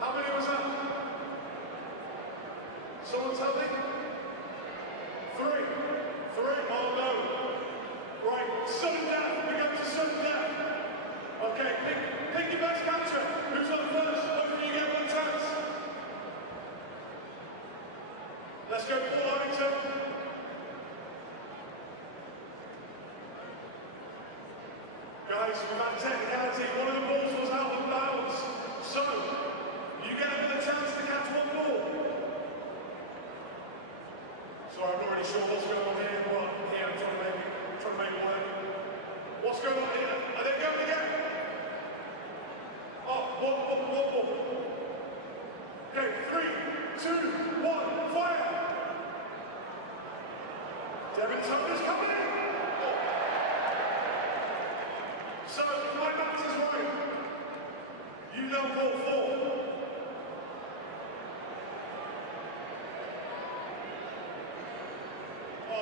How many was that? Someone tell me? 3. Oh no. Right, sudden death. We go to sudden death. Okay, pick your best catcher. Who's on first? Hopefully you get one chance. Let's go Port Arlington. Guys, we've had technicality. One of the balls was out of bounds. So, you get another chance to catch one ball. Sorry, I'm not really sure what's going on here, but here I'm trying to make it work. What's going on here? Are they going again? Oh, one ball. Okay, 3, 2, 1, fire! Devin Tucker's coming in! Oh. So, if my maths is right, you know ball 4.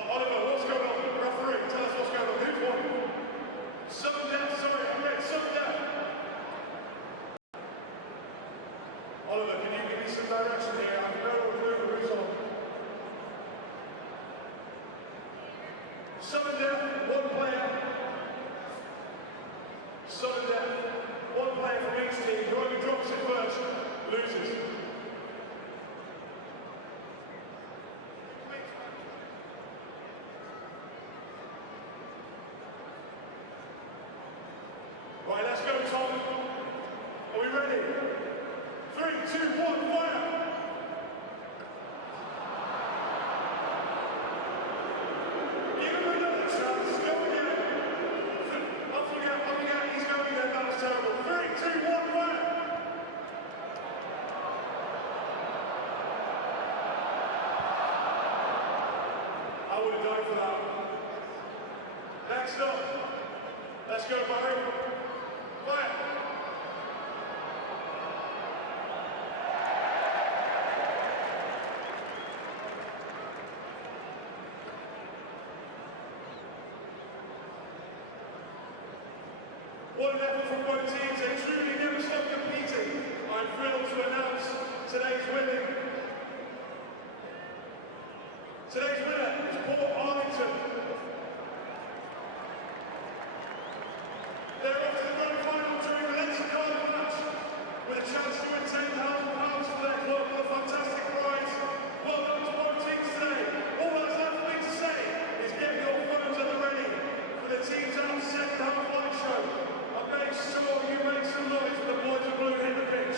Oliver, what's going on? Referee, tell us what's going on. Who's won? Sudden death, sorry. Okay, sudden death. Oliver, can you give me some direction here? I have no clue who's on. Sudden death, 1 player. Sudden death, 1 player from each team. Whoever drops it first loses. Right, let's go, Tom. Are we ready? 3, 2, 1, fire! Give him another chance. Go again. I forget. He's going again. That was terrible. 3, 2, 1, fire! I would have died for that. Next up, let's go, Barry. Fire! What an effort from both teams. They truly never stop competing. I'm thrilled to announce today's winner. Today's winner is Port Arlington. They're off to the grand final during the Leinster Cardiff match with a chance to win £10,000 for their club with a fantastic prize. Well done to both teams today. All that's left for me to say is get your phones at the ready for the teams out second half light show. And make sure you make some noise when the boys in blue hit the pitch.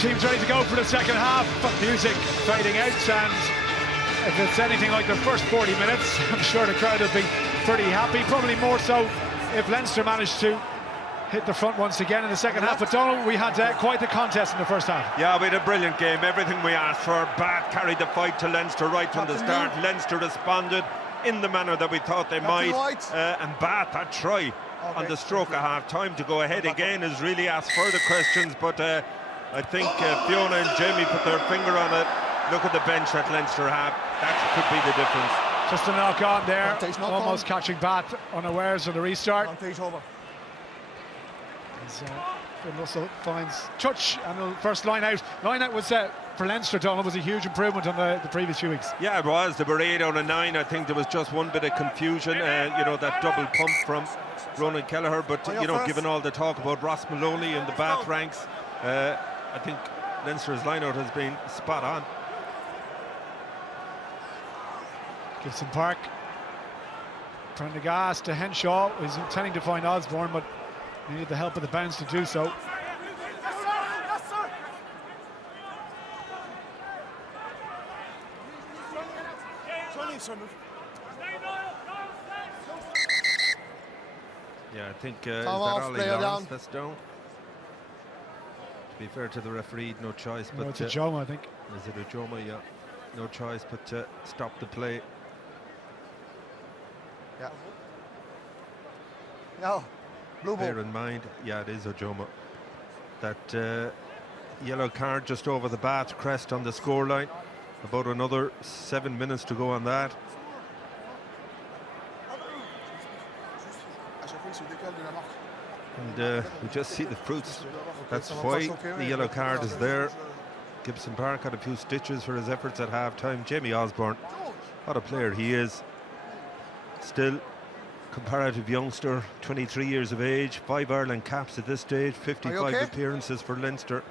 Team's ready to go for the second half. Music fading out, and if it's anything like the first 40 minutes, I'm sure the crowd will be pretty happy. Probably more so if Leinster managed to hit the front once again in the second half. But Donald, we had quite the contest in the first half. Yeah, we had a brilliant game. Everything we asked for. Bath carried the fight to Leinster right from the start. Leinster responded in the manner that we thought they might. And Bath, that try on the stroke of half-time to go ahead again has really asked further questions. But I think Fiona and Jamie put their finger on it. Look at the bench that Leinster have. That could be the difference. Just a knock on there, almost catching Bath unawares on the restart. Finn Russell finds touch, and the first line out. Line out was for Leinster, Donald, was a huge improvement on the previous few weeks. Yeah, it was. They were 8 out of 9. I think there was just one bit of confusion. You know, that double pump from Ronan Kelleher. But you know, given all the talk about Ross Maloney in the Bath ranks, I think Leinster's line out has been spot on. Gibson Park. Prendergast to Henshaw. He's intending to find Osborne, but he needed the help of the bounce to do so. Yeah, I think is that Ollie Lawrence that's down. To be fair to the referee, no choice. No, but it's a Joma, I think. Is it a Joma? Yeah, no choice but to stop the play. Yeah. No. Blue ball. Bear in mind, yeah, it is a Joma. That yellow card just over the Bath crest on the scoreline. About another 7 minutes to go on that. And we just see the fruits. That's why the yellow card is there. Gibson Park had a few stitches for his efforts at half-time. Jamie Osborne, what a player he is. Still comparative youngster, 23 years of age, 5 Ireland caps at this stage, 55 appearances for Leinster.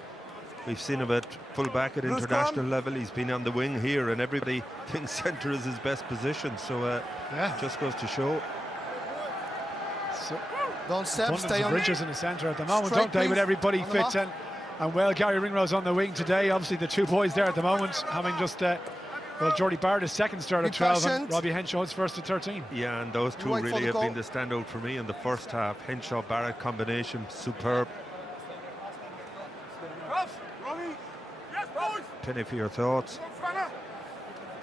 We've seen him at full-back at international level. He's been on the wing here, and everybody thinks centre is his best position. So just goes to show. So, don't step, stay on. Riches in the centre at the moment, don't they? With everybody fit and well. Gary Ringrose on the wing today. Obviously, the two boys there at the moment, having just well, Jordy Barrett, his second start at 12, and Robbie Henshaw's first at 13. Yeah, and those two really have been the standout for me in the first half. Henshaw-Barrett combination, superb. Penny for your thoughts.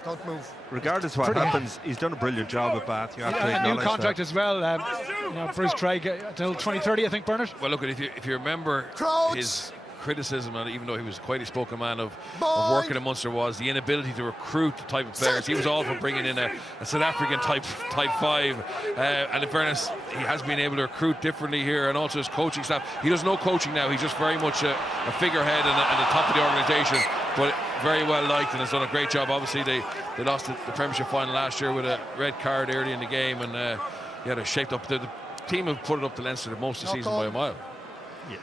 Don't move. Regardless of what happens, he's done a brilliant job at Bath. You have to acknowledge a new contract that. as well. You know, Bruce Craig until 2030, I think, Bernard. Well, look, if you remember his criticism, and even though he was quite a spoken man of working in Munster, was the inability to recruit the type of players. He was all for bringing in a South African type 5, and in fairness, he has been able to recruit differently here, and also his coaching staff. He does no coaching now. He's just very much a figurehead and the top of the organisation, but very well liked, and has done a great job. Obviously, they lost the Premiership final last year with a red card early in the game, and they shaped up. The team have put it up to Leinster the most of the season by a mile.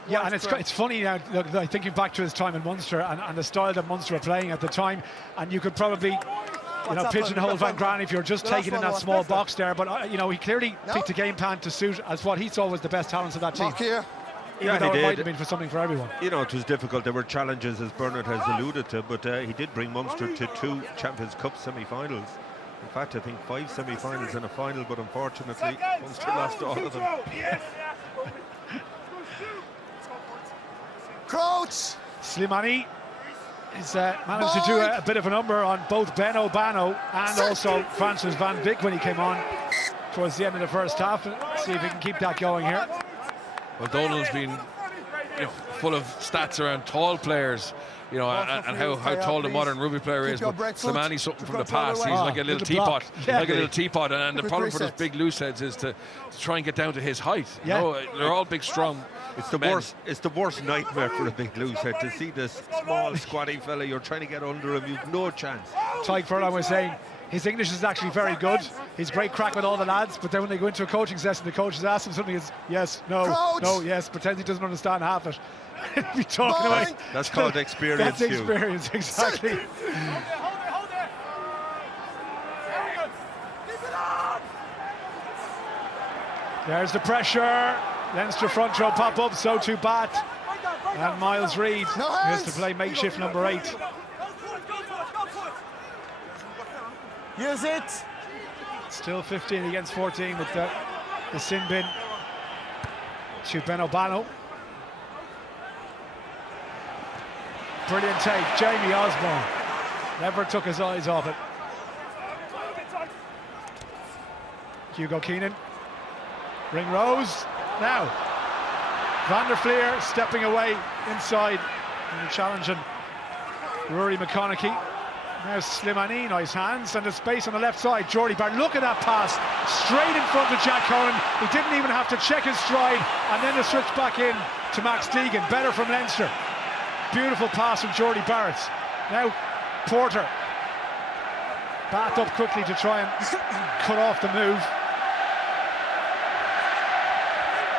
Yeah, and it's funny now, look, thinking back to his time in Munster and the style that Munster were playing at the time, and you could probably pigeonhole Van Graan if you're just taking in that small box there, but he clearly picked a game plan to suit as what he saw was the best talents of that team. Even though it might have been for something for everyone. You know, it was difficult. There were challenges, as Bernard has alluded to, but he did bring Munster to 2 Champions Cup semi-finals. In fact, I think 5 semi-finals and a final, but unfortunately, Munster lost all of them. Crouch! Slimani has managed to do a bit of a number on both Ben O'Bano and also Francis Van Vick when he came on towards the end of the first half. See if he can keep that going here. Well, Donald's been full of stats around tall players, and how tall the modern rugby player is. But Slimani's something from the past. He's like a little teapot, and the problem for those big loose heads is to try and get down to his height. They're all big, strong. It's the worst nightmare for a big loose head to see this small, squatty fella. You're trying to get under him. You've no chance. Tyke Furlong was saying his English is actually very good. He's great crack with all the lads, but then when they go into a coaching session, the coaches ask him something. It's yes, no, yes. Pretends he doesn't understand half it. Be talking about. That's called experience. That's experience, exactly. There's the pressure. Leinster front row pop up, so too Bath. And Miles Reid is to play makeshift number 8. Use it. Still 15 against 14 with the sin bin to Ben O'Bano. Brilliant take, Jamie Osborne. Never took his eyes off it. Hugo Keenan. Ring rose. Now, Van der Fleer stepping away inside and challenging Rory McConaughey. Now Slimani, nice hands, and the space on the left side. Jordy Barrett, look at that pass, straight in front of Jack Conan. He didn't even have to check his stride, and then the switch back in to Max Deegan. Better from Leinster. Beautiful pass from Jordy Barrett. Now Porter. Backed up quickly to try and cut off the move.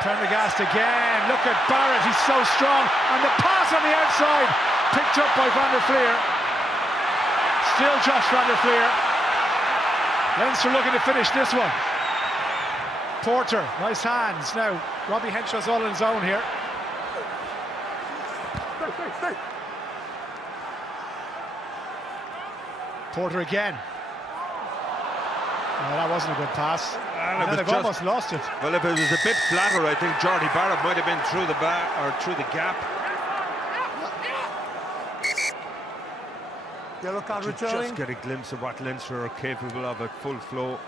Prendergast again, look at Barrett, he's so strong, and the pass on the outside, picked up by Van der Fleer. Still Josh Van der Fleer. Leinster looking to finish this one. Porter, nice hands. Now, Robbie Henshaw's all on his own here. Porter again. No, that wasn't a good pass. They've almost lost it. Well, if it was a bit flatter, I think Jordy Barrett might have been through the back or through the gap. Yellow card To returning. just get a glimpse of what Leinster are capable of at full flow.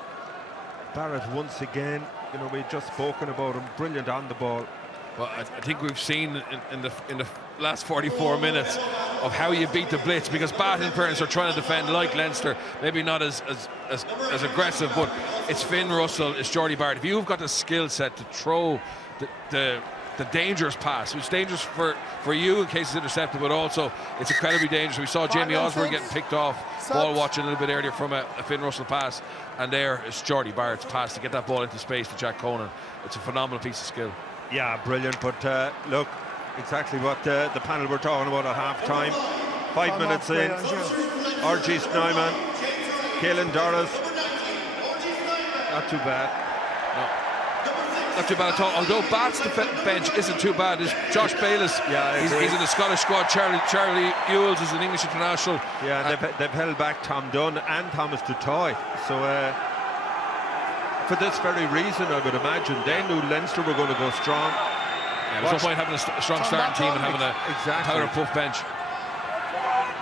Barrett once again, you know, we've just spoken about him, brilliant on the ball. Well, I think we've seen in the last 44 minutes of how you beat the blitz, because Bath and Parents are trying to defend like Leinster, maybe not as aggressive, but it's Finn Russell, it's Jordy Barrett. If you've got the skill set to throw the dangerous pass, it's dangerous for you in case it's intercepted, but also it's incredibly dangerous. We saw Jamie Osborne getting picked off, ball watching a little bit earlier from a Finn Russell pass, and there is Jordy Barrett's pass to get that ball into space to Jack Conan. It's a phenomenal piece of skill. Yeah, brilliant, but look, exactly what the panel were talking about at half-time. 5 minutes in, R.G. Snyman, Caelan Doris, not too bad. No, not too bad at all. Although Bath's bench isn't too bad. There's Josh Bayliss, he's in the Scottish squad. Charlie Ewells is an English international. Yeah, they've held back Tom Dunn and Thomas Dutoy. So for this very reason, I would imagine they knew Leinster were going to go strong. Yeah, there's no point having a strong starting team and having a powder puff bench.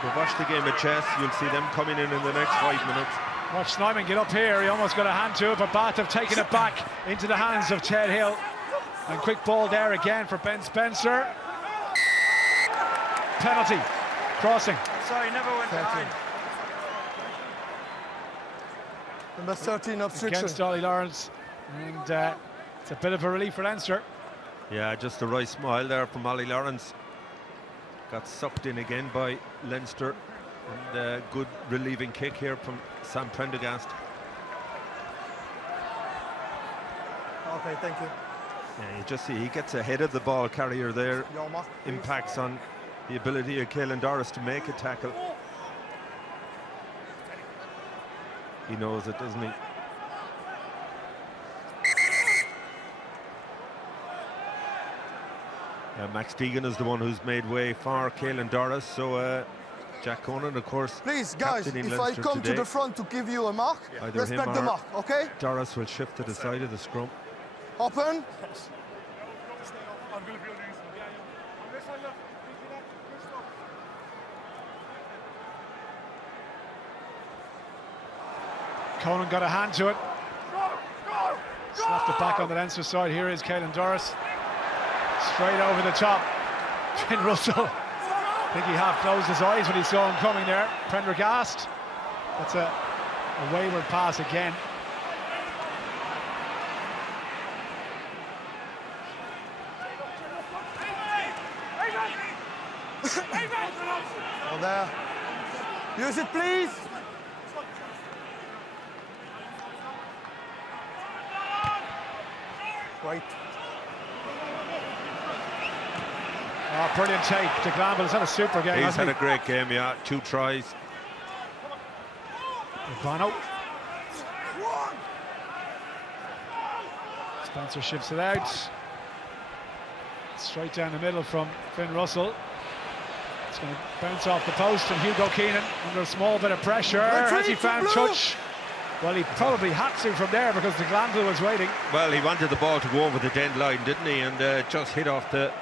But watch the game of chess. You'll see them coming in the next 5 minutes. Watch Snyman get up here. He almost got a hand to it, but Bath have taken it back into the hands of Ted Hill. And quick ball there again for Ben Spencer. Penalty. Crossing. Sorry, never went behind. Number 13 obstruction. Against Ollie Lawrence. And it's a bit of a relief for Leinster. Yeah, just the right smile there from Ollie Lawrence. Got sucked in again by Leinster. And a good relieving kick here from Sam Prendergast. Okay, thank you. Yeah, you just see he gets ahead of the ball carrier there. Impacts on the ability of Caelan Doris to make a tackle. He knows it, doesn't he? Max Deegan is the one who's made way for Caelan Doris, so Jack Conan, of course. Please, guys, if I come to the front to give you a mark, respect the mark, okay? Doris will shift to the side of the scrum. Open. Conan got a hand to it. Slapped it back on the Leinster side. Here is Caelan Doris. Straight over the top. Finn Russell. I think he half closed his eyes when he saw him coming there. Prendergast. That's a wayward pass again. Oh, there. Use it, please. Right. Oh, brilliant take to Glanville. He's had a super game. He's had a great game, yeah. 2 tries. Bono. Spencer shifts it out. Straight down the middle from Finn Russell. It's going to bounce off the post, and Hugo Keenan under a small bit of pressure. Has he found touch? Well, he probably had to from there because the Glanville was waiting. Well, he wanted the ball to go over the dead line, didn't he? And just hit off the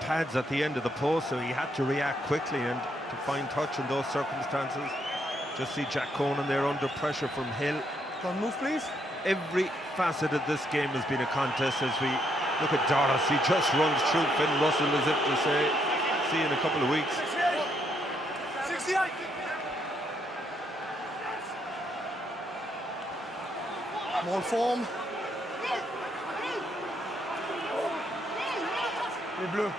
pads at the end of the post, so he had to react quickly and to find touch in those circumstances. Just see Jack Conan there under pressure from Hill. Can move, please. Every facet of this game has been a contest. As we look at Doris, he just runs through Finn Russell as if to say, see you in a couple of weeks. 68. Ball form. Les bleus.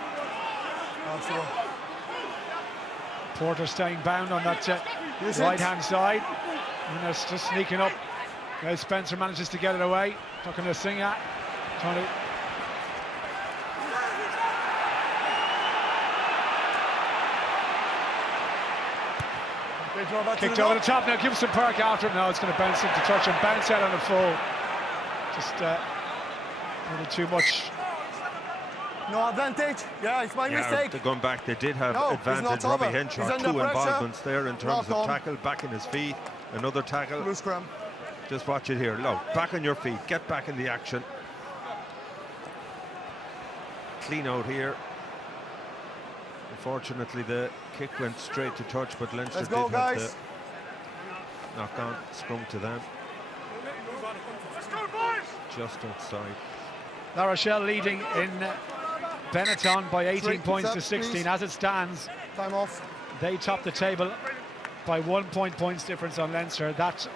Porter staying bound on that right-hand side. And it's just sneaking up. Now Spencer manages to get it away. Talking to Singha. Trying to... Kicked over the top now. Gibson Park after him. Now it's going to bounce into touch and bounce out on the full. Just a little too much. No advantage. Yeah, it's my mistake. They're going back. They did have advantage. Robbie Henshaw, 2 involvements there in terms of tackle. Back in his feet. Another tackle. Blue scrum. Just watch it here. No, back on your feet. Get back in the action. Clean out here. Unfortunately, the kick went straight to touch, but Leinster did have the knock-on scrum to them. Just outside. La Rochelle leading in Benetton by 18 points to 16. Please. As it stands, time off. They top the table by 1 points difference on Leinster. That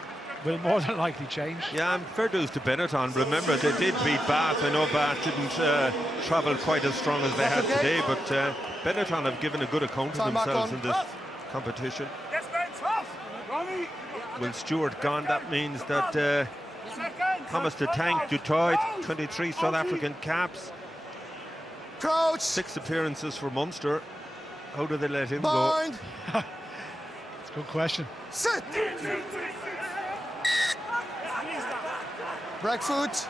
will more than likely change. Yeah, and fair dues to Benetton. Remember, they did beat Bath. I know Bath didn't travel quite as strong as they had today, but Benetton have given a good account of themselves in this competition. Will Stewart gone, that means that Thomas the Tank Dutoit, 23 South African caps. Crouch. 6 appearances for Munster. How do they let him go? That's a good question. Sit. Break foot.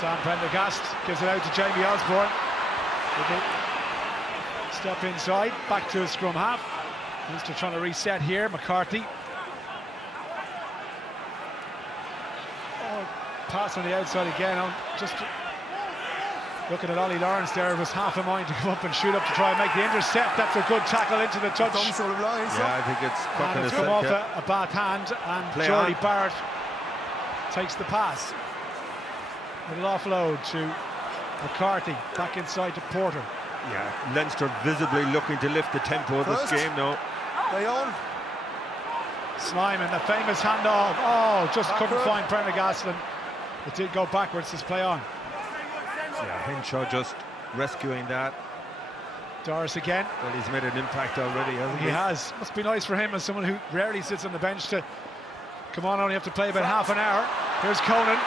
Sam Prendergast gives it out to Jamie Osborne. Step inside, back to his scrum half. Leinster trying to reset here. McCarthy. Oh, pass on the outside again. Just looking at Ollie Lawrence there, it was half a mind to come up and shoot up to try and make the intercept. That's a good tackle into the touch. Yeah, I think it's and it's come off a bad hand, and Jordy Barrett takes the pass. Little offload to McCarthy, back inside to Porter. Yeah, Leinster visibly looking to lift the tempo of this game now. Play on. Snyman, the famous handoff. Oh, just couldn't find Prendergast, and it did go backwards. His play on. Yeah, Henshaw just rescuing that. Doris again. Well, he's made an impact already, hasn't he? He has. Must be nice for him as someone who rarely sits on the bench to come on, only have to play about half an hour. Here's Conan.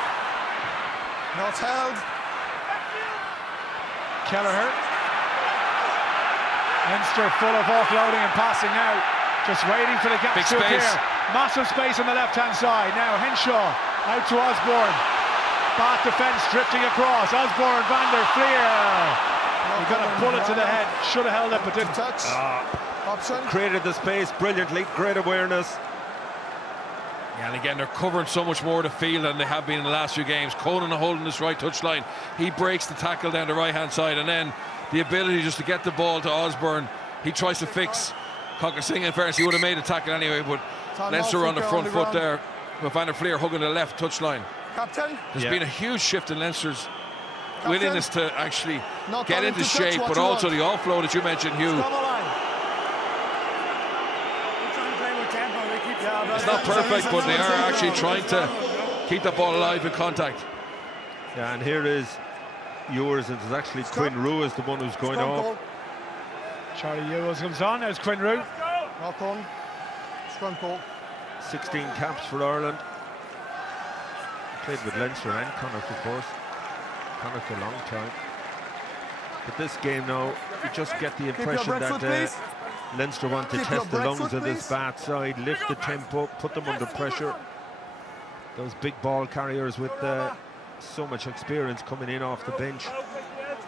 Not held. Kelleher. Leinster full of offloading and passing now. Just waiting for the gaps to appear. Massive space on the left-hand side. Now Henshaw out to Osborne. Bath defence drifting across. Osborne, Van der Fleer. He got a bullet to the head. Should have held it, but didn't. Touch. Option. Created the space brilliantly. Great awareness. Yeah, and again, they're covering so much more of the field than they have been in the last few games. Conan holding this right touchline. He breaks the tackle down the right-hand side, and then the ability just to get the ball to Osborne. He tries to fix Conker Singh. In fairness, he would have made a tackle anyway, but Leinster on the front foot there with Van der Fleer hugging the left touchline. Captain. There's been a huge shift in Leinster's willingness to actually get into shape, but also the offload that you mentioned, Hugh. It's not perfect, but they are actually trying to keep the ball alive in contact. Yeah, and here is yours, and it's actually Quinn Rue is the one who's going off. Charlie Ewells comes on. There's Quinn Rue. Knock on. Scrum call. 16 caps for Ireland. Played with Leinster and Connacht, of course. Connacht a long time. But this game now, you just get the impression that Leinster want to test the lungs of this Bath side, lift the tempo, put them under pressure. Those big ball carriers with so much experience coming in off the bench.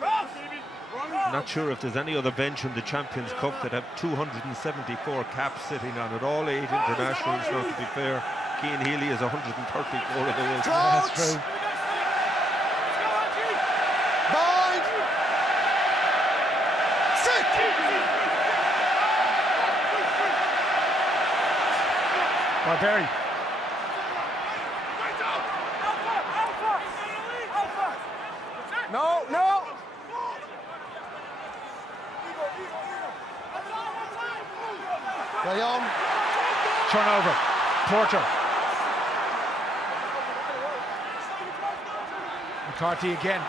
I'm not sure if there's any other bench in the Champions Cup that have 274 caps sitting on it. All 8 internationals, now to be fair. Cian Healy has 134 of those. That's true. Bind. Sit. Barberi. No, no. Play on. Turnover. Porter. McCarthy again.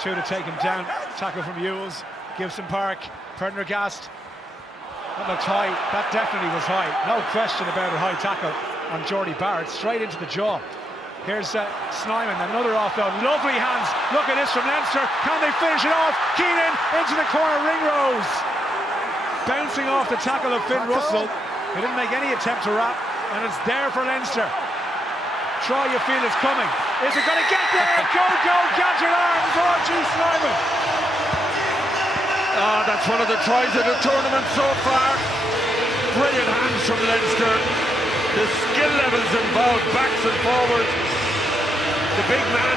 2 to take him down. Tackle from Ewells. Gibson Park. Prendergast. That looked high. That definitely was high. No question about it. High tackle on Geordie Barrett. Straight into the jaw. Here's Snyman, another offload. Lovely hands. Look at this from Leinster. Can they finish it off? Keenan into the corner. Ringrose. Bouncing off the tackle of Finn Russell. He didn't make any attempt to wrap. And it's there for Leinster. Try, you feel it's coming. Is it going to get there? Go, go, gadget arms. Oh, gee, Snyman. That's one of the tries of the tournament so far. Brilliant hands from Leinster. The skill levels involved, backs and forwards. The big man,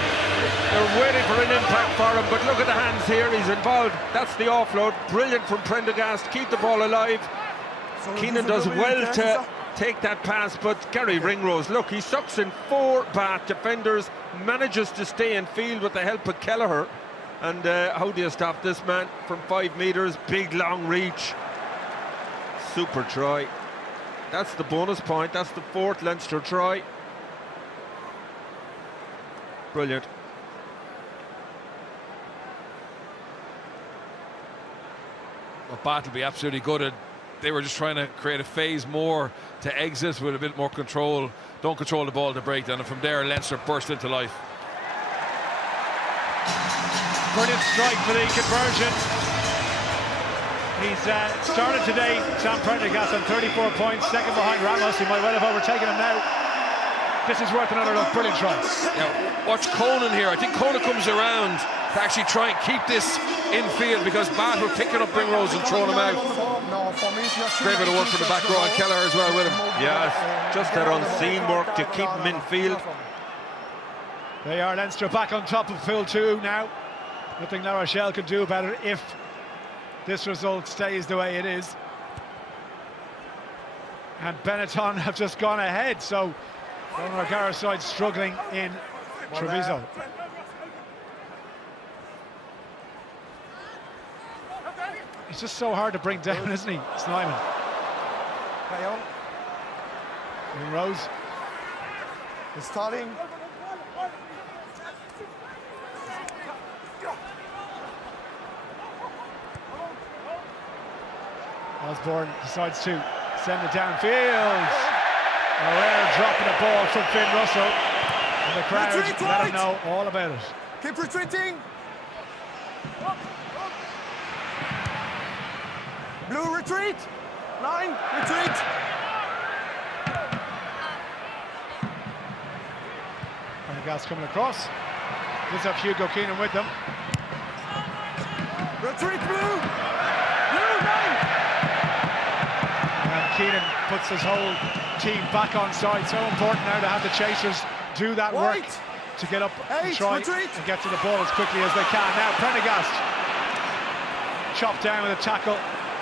they're waiting for an impact for him, but look at the hands here, he's involved. That's the offload, brilliant from Prendergast, keep the ball alive. Keenan does well to take that pass, but Gary Ringrose, look, he sucks in 4 Bath defenders, manages to stay in field with the help of Kelleher. And how do you stop this man from 5 metres? Big long reach. Super try. That's the bonus point. That's the 4th Leinster try. Brilliant. Well, Bath will be absolutely good. They were just trying to create a phase more to exit with a bit more control. Don't control the ball to breakdown. And from there, Leinster burst into life. Brilliant strike for the conversion. He's started today, Sam Prendergast, on 34 points, second behind Ramos. He might well have overtaken him now. This is worth another look. Brilliant try. Now, watch Conan here. I think Conan comes around to actually try and keep this in field because Bath were picking up Ringrose and throwing him out. Great bit of work from the back row and Kelleher as well with him. Yeah, just that unseen work to keep him in field. They are Leinster back on top of Pool 2 now. Nothing La Rochelle can do about it if this result stays the way it is. And Benetton have just gone ahead, so Donald O'Gara's side struggling in Treviso. It's just so hard to bring down, isn't he, Snyman? Rose. It's starting. Osborne decides to send it downfield. A rare drop in the ball from Finn Russell. And the crowd let him know all about it. Keep retreating. Blue retreat. Line retreat. Prendergast coming across. Does have Hugo Keenan with them. Retreat blue. Blue line. And Keenan puts his whole team back on side. So important now to have the chasers do that work to get up and try and get to the ball as quickly as they can. Now Prendergast chopped down with a tackle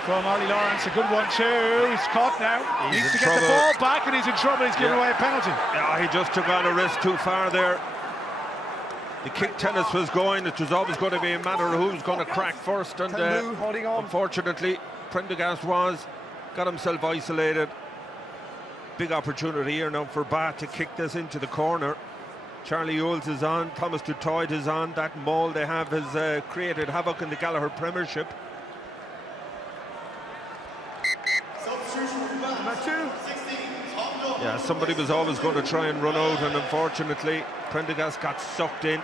from Ollie Lawrence. A good one too. He's caught now. He needs to get the ball back and he's in trouble. He's given away a penalty. Yeah, he just took on a risk too far there. The kick tennis was going. It was always going to be a matter of who's going to crack first, and unfortunately Prendergast got himself isolated. Big opportunity here now for Bath to kick this into the corner. Charlie Ewells is on, Thomas Dutoit is on. That maul they have has created havoc in the Gallagher Premiership. Yeah, somebody was always going to try and run out, and unfortunately Prendergast got sucked in.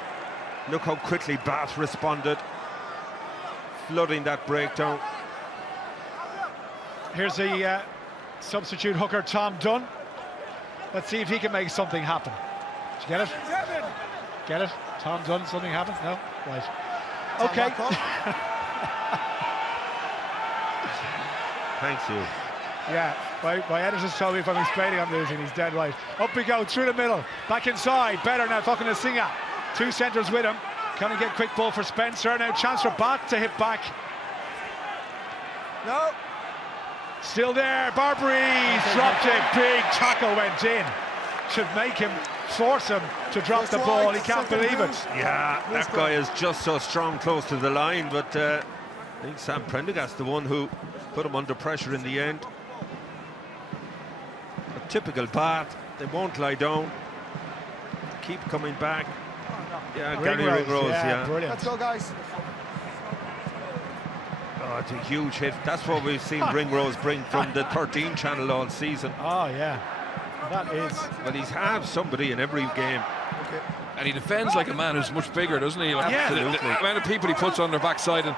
Look how quickly Bath responded, flooding that breakdown. Here's the substitute hooker Tom Dunn. Let's see if he can make something happen. Did you get it? Get it? Tom done, something happened? No? Right. Okay. Thanks, you. Yeah, my editors told me if I'm explaining I'm losing, he's dead right. Up we go, through the middle, back inside, better now, talking to Singer. 2 centres with him. Can he get quick ball for Spencer? Now chance for Bat to hit back. No. Still there, Barbary dropped it, big tackle went in. Should make him, force him to drop the ball, he can't believe it. Yeah, that guy is just so strong close to the line, but I think Sam Prendergast's the one who put him under pressure in the end. A typical Bath, they won't lie down, keep coming back. Yeah, Gary Ringrose, yeah. Brilliant. Let's go, guys. Oh, it's a huge hit. That's what we've seen Ringrose bring from the 13 channel all season. Oh, yeah. That is. But he's had somebody in every game. Okay. And he defends like a man who's much bigger, doesn't he? Like, Yeah, the absolutely. amount of people he puts on their backside, and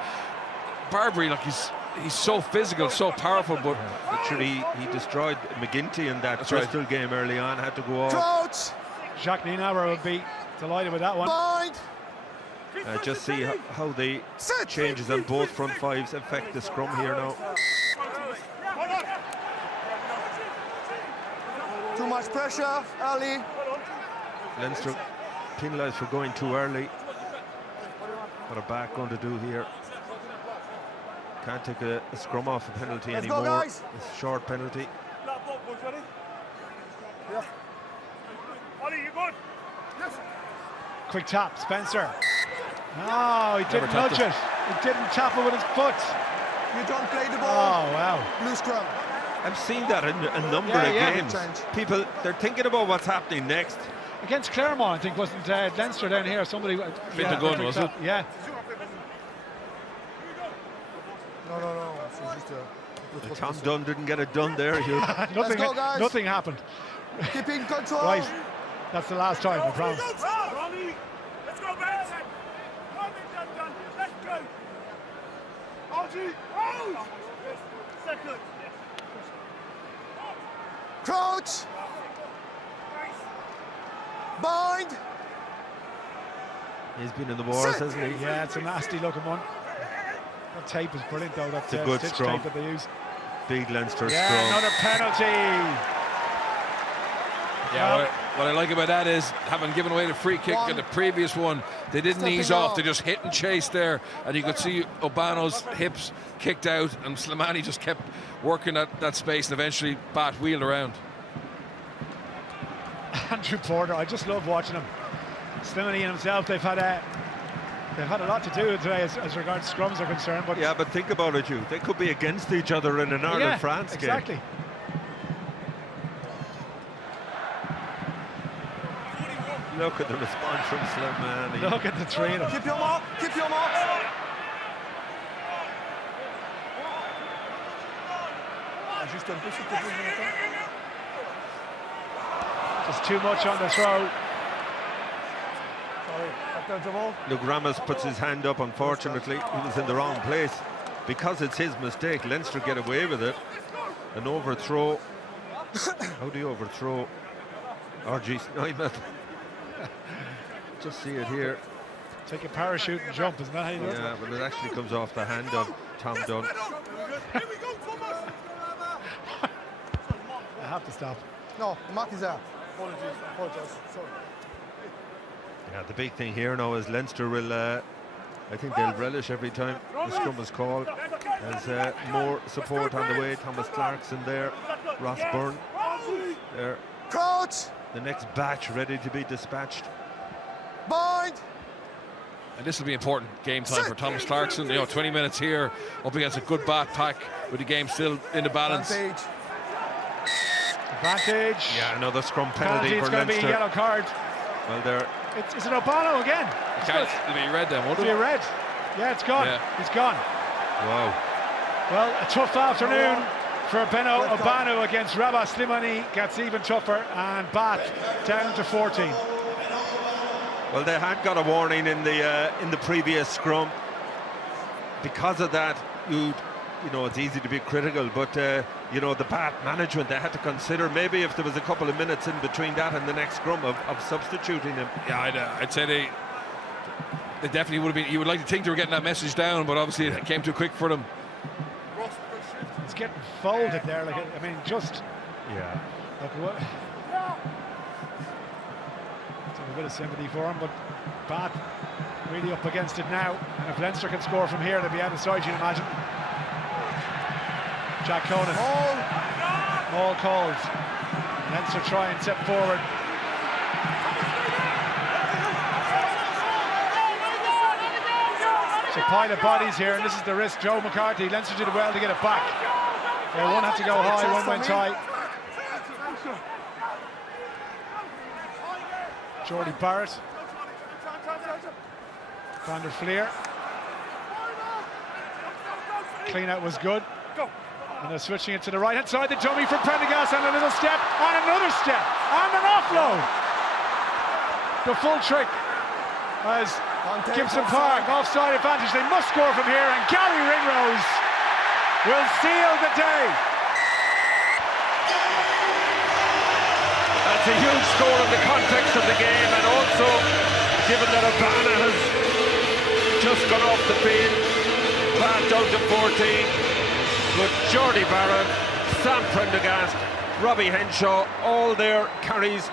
Barbary, like he's so physical, so powerful, but Literally, he destroyed McGinty in that Bristol game early on, had to go off. Coach. Jacques Nienaber would be delighted with that one. Bind. Just see how the changes on both front fives affect the scrum here now. Too much pressure, Ali. Leinster penalised for going too early. What are Back going to do here? Can't take a scrum off a penalty Let's go, anymore. guys. It's a short penalty. Yeah. Ollie, you good? Yes. Quick tap, Spencer. No, he didn't tapped nudge it. it. He didn't tap it with his foot. You don't play the Oh, ball. wow. Blue scrum. I've seen that in a number Yeah, of yeah. games. Change. People, they're thinking about what's happening next. Against Claremont, I think, wasn't Leinster down here? Somebody. Fintan Gunn, was it? Yeah. No. It's just Tom Dunn didn't get it done there. Hugh. nothing, go, guys. nothing happened. keeping control. Right. That's the last time, I promise. Ronnie, let's go, man. Let's go. Archie, oh! Second. Crouch. Bind. He's been in the wars, Sit. hasn't he? Yeah, it's a nasty looking one. That tape is brilliant, though. That's It's a good stitch scrum. tape that they use. Big Leinster Yeah, scrum. another penalty. yeah, what I like about that is, having given away the free kick in the previous one, they didn't Stepping ease off. off. They just hit and chased there, and you could see Obano's hips kicked out, and Slimani just kept working that space, and eventually Bat wheeled around. Andrew Porter, I just love watching him. Slimani and himself, they've had a lot to do today as regards scrums are concerned. But Yeah, but think about it, Hugh. They could be against each other in an Ireland-France game. exactly. Look at the response from Slimani. Look at the three of them. Keep your mark. Keep your mark. Juste un peu, s'il te plaît, Jonathan. Just too much on the throw. Sorry, Captain Jamal. Look, Ramos puts his hand up. Unfortunately, he was in the wrong place. Because it's his mistake, Leinster get away with it. An overthrow. How do you overthrow RG Snymeth? Just see it here. Take a parachute and jump, isn't that how you do it? Yeah, but it actually comes off the hand of Tom Dunn. I have to stop. No, the mark is there. Apologize. Sorry. Yeah, the big thing here now is Leinster will, I think they'll relish every time the scrum is called. There's more support on the way. Thomas Clarkson there, Ross Byrne there. Crouch. The next batch ready to be dispatched. Bind. And this will be important game time for Thomas Clarkson. 20 minutes here up against a good Bat pack with the game still in the balance. Advantage. Advantage. Yeah, another scrum Penalty, penalty it's for going to be a Leinster. yellow card. Well, there. Is it Obano again? It'll be red then, won't It'll it? be red. Yeah, it's gone. Yeah. It's gone. Wow. Well, a tough afternoon for Benno Obano against Rabah Slimani. Gets even tougher, and Bat down to 14. Well, they had got a warning in the previous scrum. Because of that, you'd you know, it's easy to be critical, but you know, the bad management, they had to consider maybe if there was a couple of minutes in between that and the next scrum of substituting him. Yeah, I'd say they definitely would have been. You would like to think they were getting that message down, but obviously it came too quick for them. It's getting folded there, like, I mean, just... Yeah. Look, what... A bit of sympathy for him, but Bath really up against it now, and if Leinster can score from here, they'll be out of sight, you'd imagine. Jack Conan. All called. Leinster try and step forward. It's a pile of bodies here, and this is the risk. Joe McCarthy, Leinster did well to get it back. One had to go high, one went high. Jordy Barrett, Van der Fleer. Clean out was good. And they're switching it to the right hand side. The dummy from Prendergast, and a little step, and another step, and an offload. The full trick as Gibson Park, offside advantage. They must score from here, and Gary Ringrose will seal the day. That's a huge score in the context of the game, and also given that Urbana has just gone off the field, back down to 14. But Jordy Barrett, Sam Prendergast, Robbie Henshaw, all their carries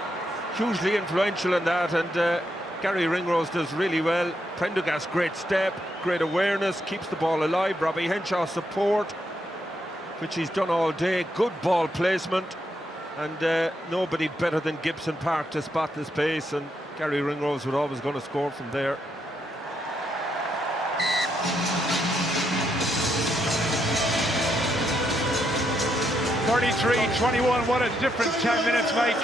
hugely influential in that, and Gary Ringrose does really well. Prendergast, great step, great awareness, keeps the ball alive. Robbie Henshaw support, which he's done all day. Good ball placement. And nobody better than Gibson Park to spot the space, and Gary Ringrose was always going to score from there. (33-21), what a difference 10 minutes make.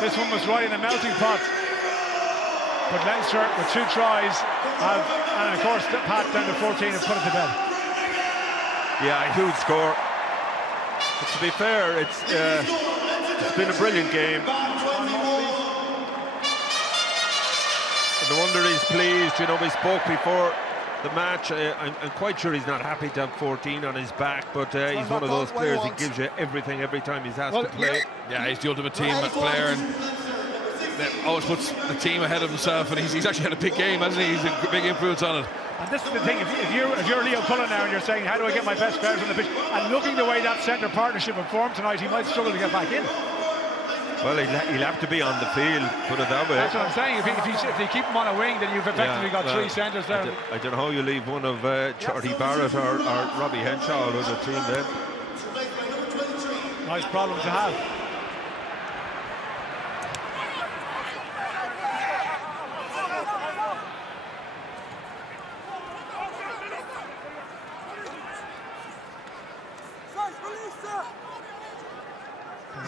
This one was right in the melting pot. But Leinster, with 2 tries, and of course, Pat down to 14 and put it to bed. Yeah, a huge score. But to be fair, it's been a brilliant game. And no wonder he's pleased. You know, we spoke before the match. I'm quite sure he's not happy to have 14 on his back, but he's one of those players that gives you everything every time he's asked to play. Yeah, he's the ultimate team player, and always puts the team ahead of himself, and he's actually had a big game, hasn't he? He's a big influence on it. And this is the thing, if you're Leo Cullen now and you're saying, how do I get my best players on the pitch? And looking the way that centre partnership performed tonight, he might struggle to get back in. Well, he'll have to be on the field, put it that way. That's what I'm saying. If they keep him on a wing, then you've effectively got 3 centres there. I don't know how you leave one of Jordy Barrett or Robbie Henshaw out of the team then. Nice problem to have.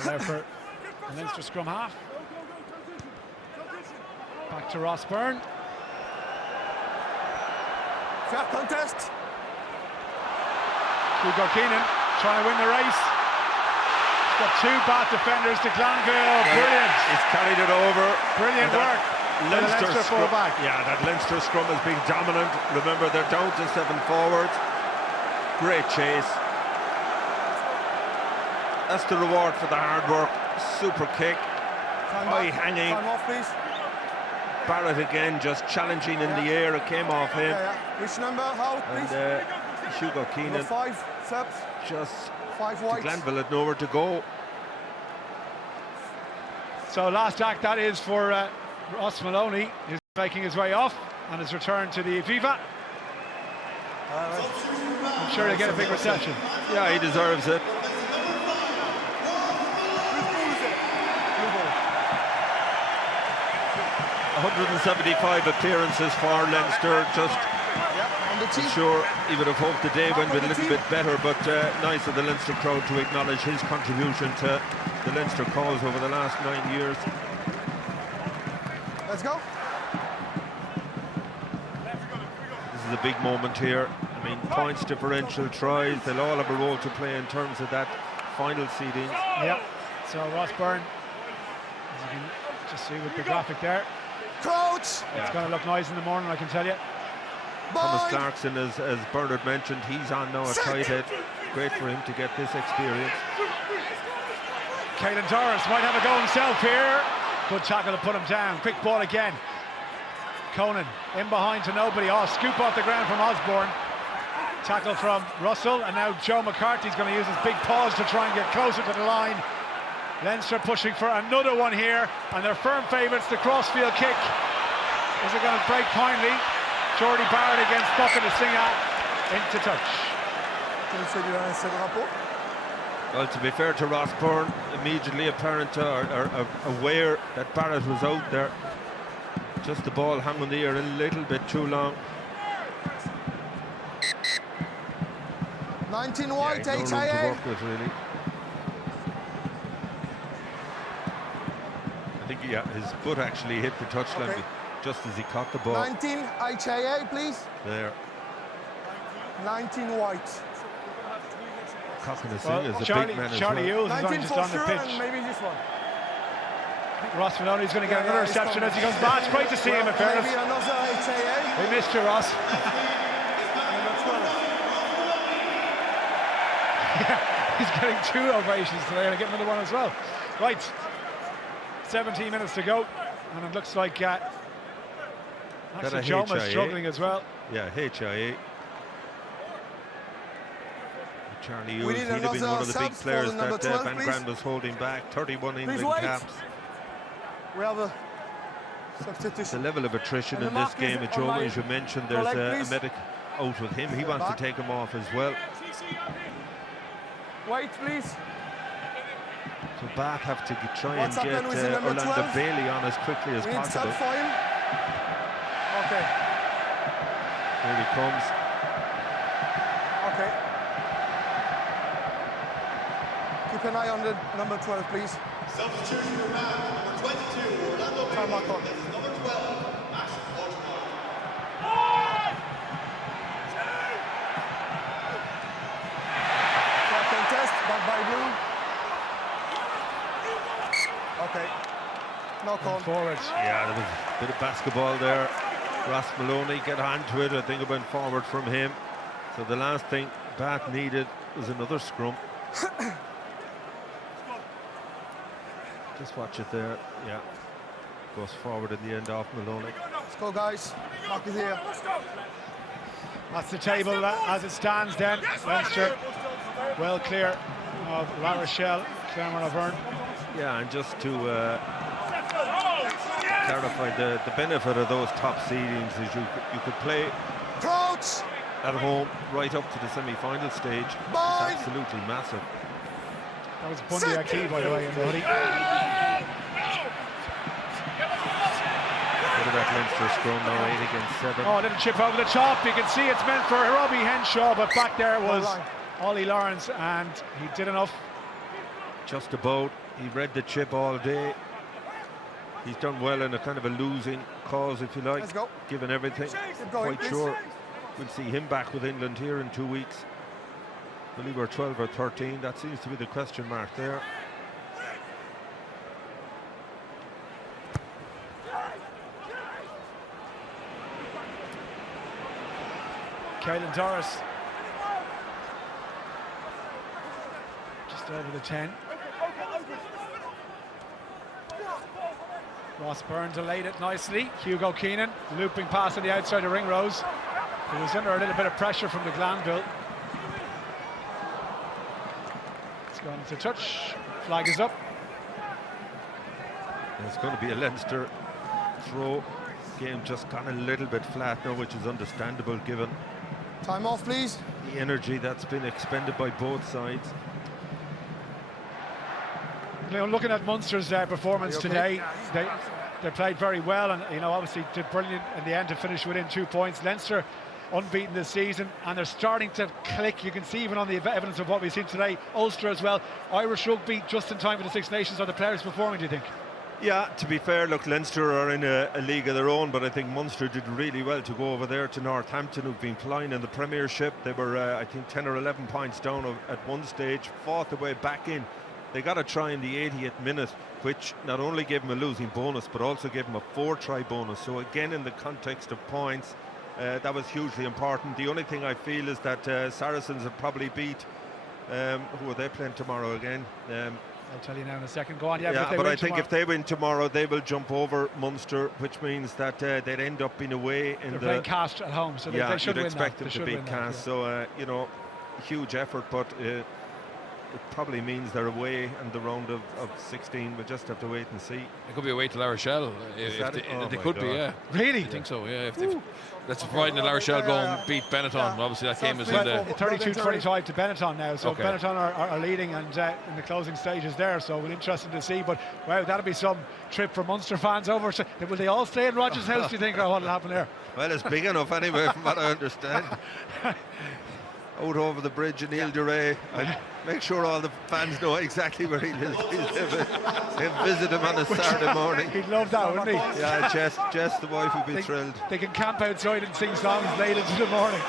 There for the Leinster scrum half. Back to Ross Byrne. Fair contest. Hugo Keenan trying to win the race. He's got 2 Bath defenders to Glanville. Brilliant. He's carried it over. Brilliant work. Leinster scrum back. Yeah, that Leinster scrum has been dominant. Remember, they're down to 7 forwards. Great chase. That's the reward for the hard work. Super kick. High hanging. Time off, please. Barrett again, just challenging in the air. It came off him. Which number? How, please? And Hugo Keenan. Number 5, Seps. Just 5 whites. Glanville had nowhere to go. So last act that is for Ross Maloney. He's making his way off on his return to the Viva. I'm sure he'll get a big reception. Yeah, he deserves it. 175 appearances for Leinster. Just I'm sure he would have hoped the day went a little bit better, but nice of the Leinster crowd to acknowledge his contribution to the Leinster cause over the last 9 years. Let's go. This is a big moment here. I mean, points differential, tries, they'll all have a role to play in terms of that final seeding. Yep. So Ross Byrne, as you can just see with the graphic there. Crouch. It's going to look nice in the morning, I can tell you. Thomas Clarkson, as Bernard mentioned, he's on now at tight head. Great for him to get this experience. Caelan Doris might have a go himself here. Good tackle to put him down. Quick ball again. Conan in behind to nobody. Oh, scoop off the ground from Osborne. Tackle from Russell, and now Joe McCarthy's going to use his big paws to try and get closer to the line. Leinster pushing for another one here, and they're firm favourites. The crossfield kick. Is it going to break kindly? Jordy Barrett against Bucket Singa into touch. Well, to be fair to Ross Byrne, immediately apparent or aware that Barrett was out there. Just the ball hung on the air a little bit too long. 19 white, no room to HIA. work with, really. I think his foot actually hit the touchline just as he caught the ball. 19 HIA, please. There. 19 white. Cochran is a big man as Charlie well. Hughes is on just on the pitch. And maybe this one. I think Ross Maloney's going to get another reception as he comes back. It's great to see him, in fairness. Maybe another HIA. We missed you, Ross. Yeah, he's getting 2 ovations today, and I get another one as well. Right, 17 minutes to go, and it looks like actually Joma's struggling as well. Yeah, HIA. Charlie Hughes, he'd have been one of the big players that 12, Van Grand was holding back. 31 England caps. We have a substitution. The level of attrition in this game, Joma, as you mentioned, there's a medic out with him. He wants to take him off as well. Wait, please. So Bath have to try and get Orlando Bailey on as quickly as possible. For him. Okay. Here he comes. Okay. Keep an eye on the number 12, please. Substitution for man, number 22, Orlando Bailey. This is number 12, Max Baltimore. Contest, back by blue. Okay. No call. Forward. Yeah, there was a bit of basketball there. Ross Maloney get onto it. I think it went forward from him. So the last thing Bath needed was another scrum. Just watch it there. Yeah, goes forward in the end off Maloney. Let's go, guys. Mark is here. That's the table as it stands then. Leinster well clear of La Rochelle, Clermont Auvergne. Yeah, and just to clarify, the benefit of those top seedings is you could play Crouch at home right up to the semi-final stage. It's absolutely massive. That was Bundy Aki, by the way, in the hoodie. Look at that Leinster scrum now, 8 against 7. Oh, a little chip over the top. You can see it's meant for Robbie Henshaw, but back there was Ollie Lawrence, and he did enough. Just about. He read the chip all day. He's done well in a kind of a losing cause, if you like. Let's go. Given everything. Quite sure we'll see him back with England here in 2 weeks. I believe we're 12 or 13. That seems to be the question mark there. Caelan Doris just over the 10. Ross Byrne delayed it nicely. Hugo Keenan looping past on the outside of Ringrose. He was under a little bit of pressure from the Glanville. It's gone to touch. Flag is up. It's going to be a Leinster throw. Game just gone a little bit flat now, which is understandable given time off, please. The energy that's been expended by both sides. You know, looking at Munster's performance today, they played very well, and obviously did brilliant in the end to finish within 2 points. Leinster unbeaten this season, and they're starting to click. You can see even on the evidence of what we've seen today. Ulster as well. Irish rugby just in time for the Six Nations. Are the players performing, do you think? Yeah, to be fair, look, Leinster are in a league of their own, but I think Munster did really well to go over there to Northampton, who've been flying in the Premiership. They were, I think, 10 or 11 points down at one stage, fought their way back in. They got a try in the 80th minute, which not only gave them a losing bonus, but also gave them a 4-try bonus. So again, in the context of points, That was hugely important. The only thing I feel is that Saracens have probably beat, who are they playing tomorrow again? I'll tell you now in a second. Go on, yeah, but I think if they win tomorrow, they will jump over Munster, which means that they'd end up being away in They're playing Cast at home, so they should win that. You'd expect them to beat Cast, so you know, huge effort, but it probably means they're away in the round of 16. We'll just have to wait and see. It could be away to La Rochelle. They could be, yeah. Really? I think so, yeah. That's providing that La Rochelle go and beat Benetton. Obviously, that game is in the 32-25 to Benetton now. So Benetton are leading and in the closing stages there. So we're interested to see. But wow, that'll be some trip for Munster fans over. So, will they all stay in Rogers House? Do you think, or what'll happen there? Well, it's big enough anyway, from what I understand. Out over the bridge in Ile de Ré. I'll make sure all the fans know exactly where he lives. He'll visit him on a Saturday morning. He'd love that, wouldn't he? Yeah, Jess, the wife, would be thrilled. They can camp outside and sing songs late into the morning.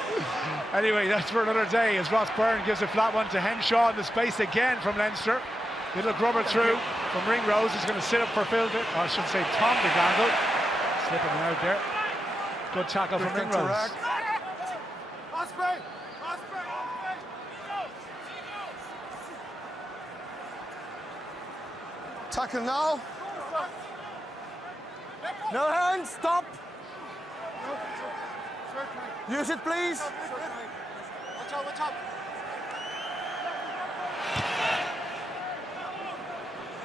Anyway, that's for another day as Ross Byrne gives a flat one to Henshaw in the space again from Leinster. Little grubber through from Ringrose. He's going to sit up for Phil, or I should say Tom de Gandel. Slipping him out there. Good tackle from Ringrose. Tackle now. No hands, stop. Use it, please. Watch out.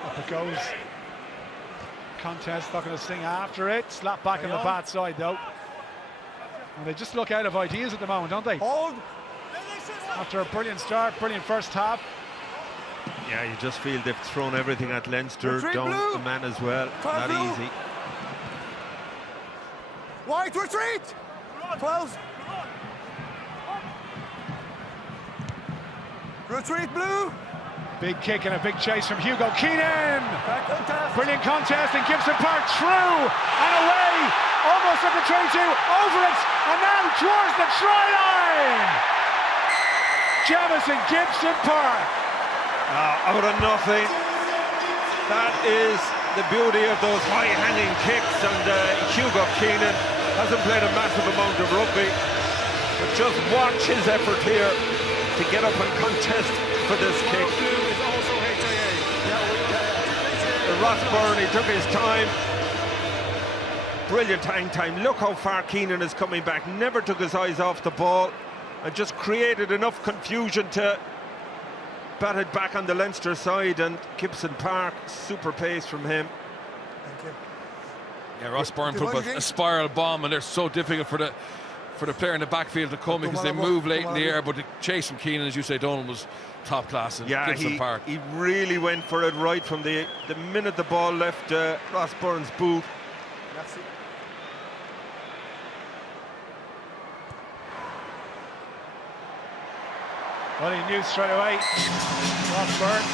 Up it goes. Contest, not going to sing after it. Slap back on the bad side, though. And they just look out of ideas at the moment, don't they? Hold. After a brilliant start, brilliant first half. Yeah, you just feel they've thrown everything at Leinster, Retreat, down blue. the man as well. Not blue. easy. White, retreat. 12. Retreat, blue. Big kick and a big chase from Hugo Keenan. Brilliant contest, and Gibson Park through and away. Almost at the try to, over it, and now towards the try line. Jamison Gibson Park. Out of nothing. That is the beauty of those high-hanging kicks, and Hugo Keenan hasn't played a massive amount of rugby, but just watch his effort here to get up and contest for this kick. Ross Byrne, he took his time. Brilliant hang time. Look how far Keenan is coming back. Never took his eyes off the ball and just created enough confusion to bat it back on the Leinster side, and Gibson Park, super pace from him. Thank you. Yeah, Ross Byrne put up a spiral bomb, and they're so difficult for the player in the backfield to come because they move late in the air. But the chase from Keenan, as you say, Donald, was top class in Gibson Park. He really went for it right from the minute the ball left Ross Byrne's boot. Merci. Well, he knew straight away. Ross Byrne.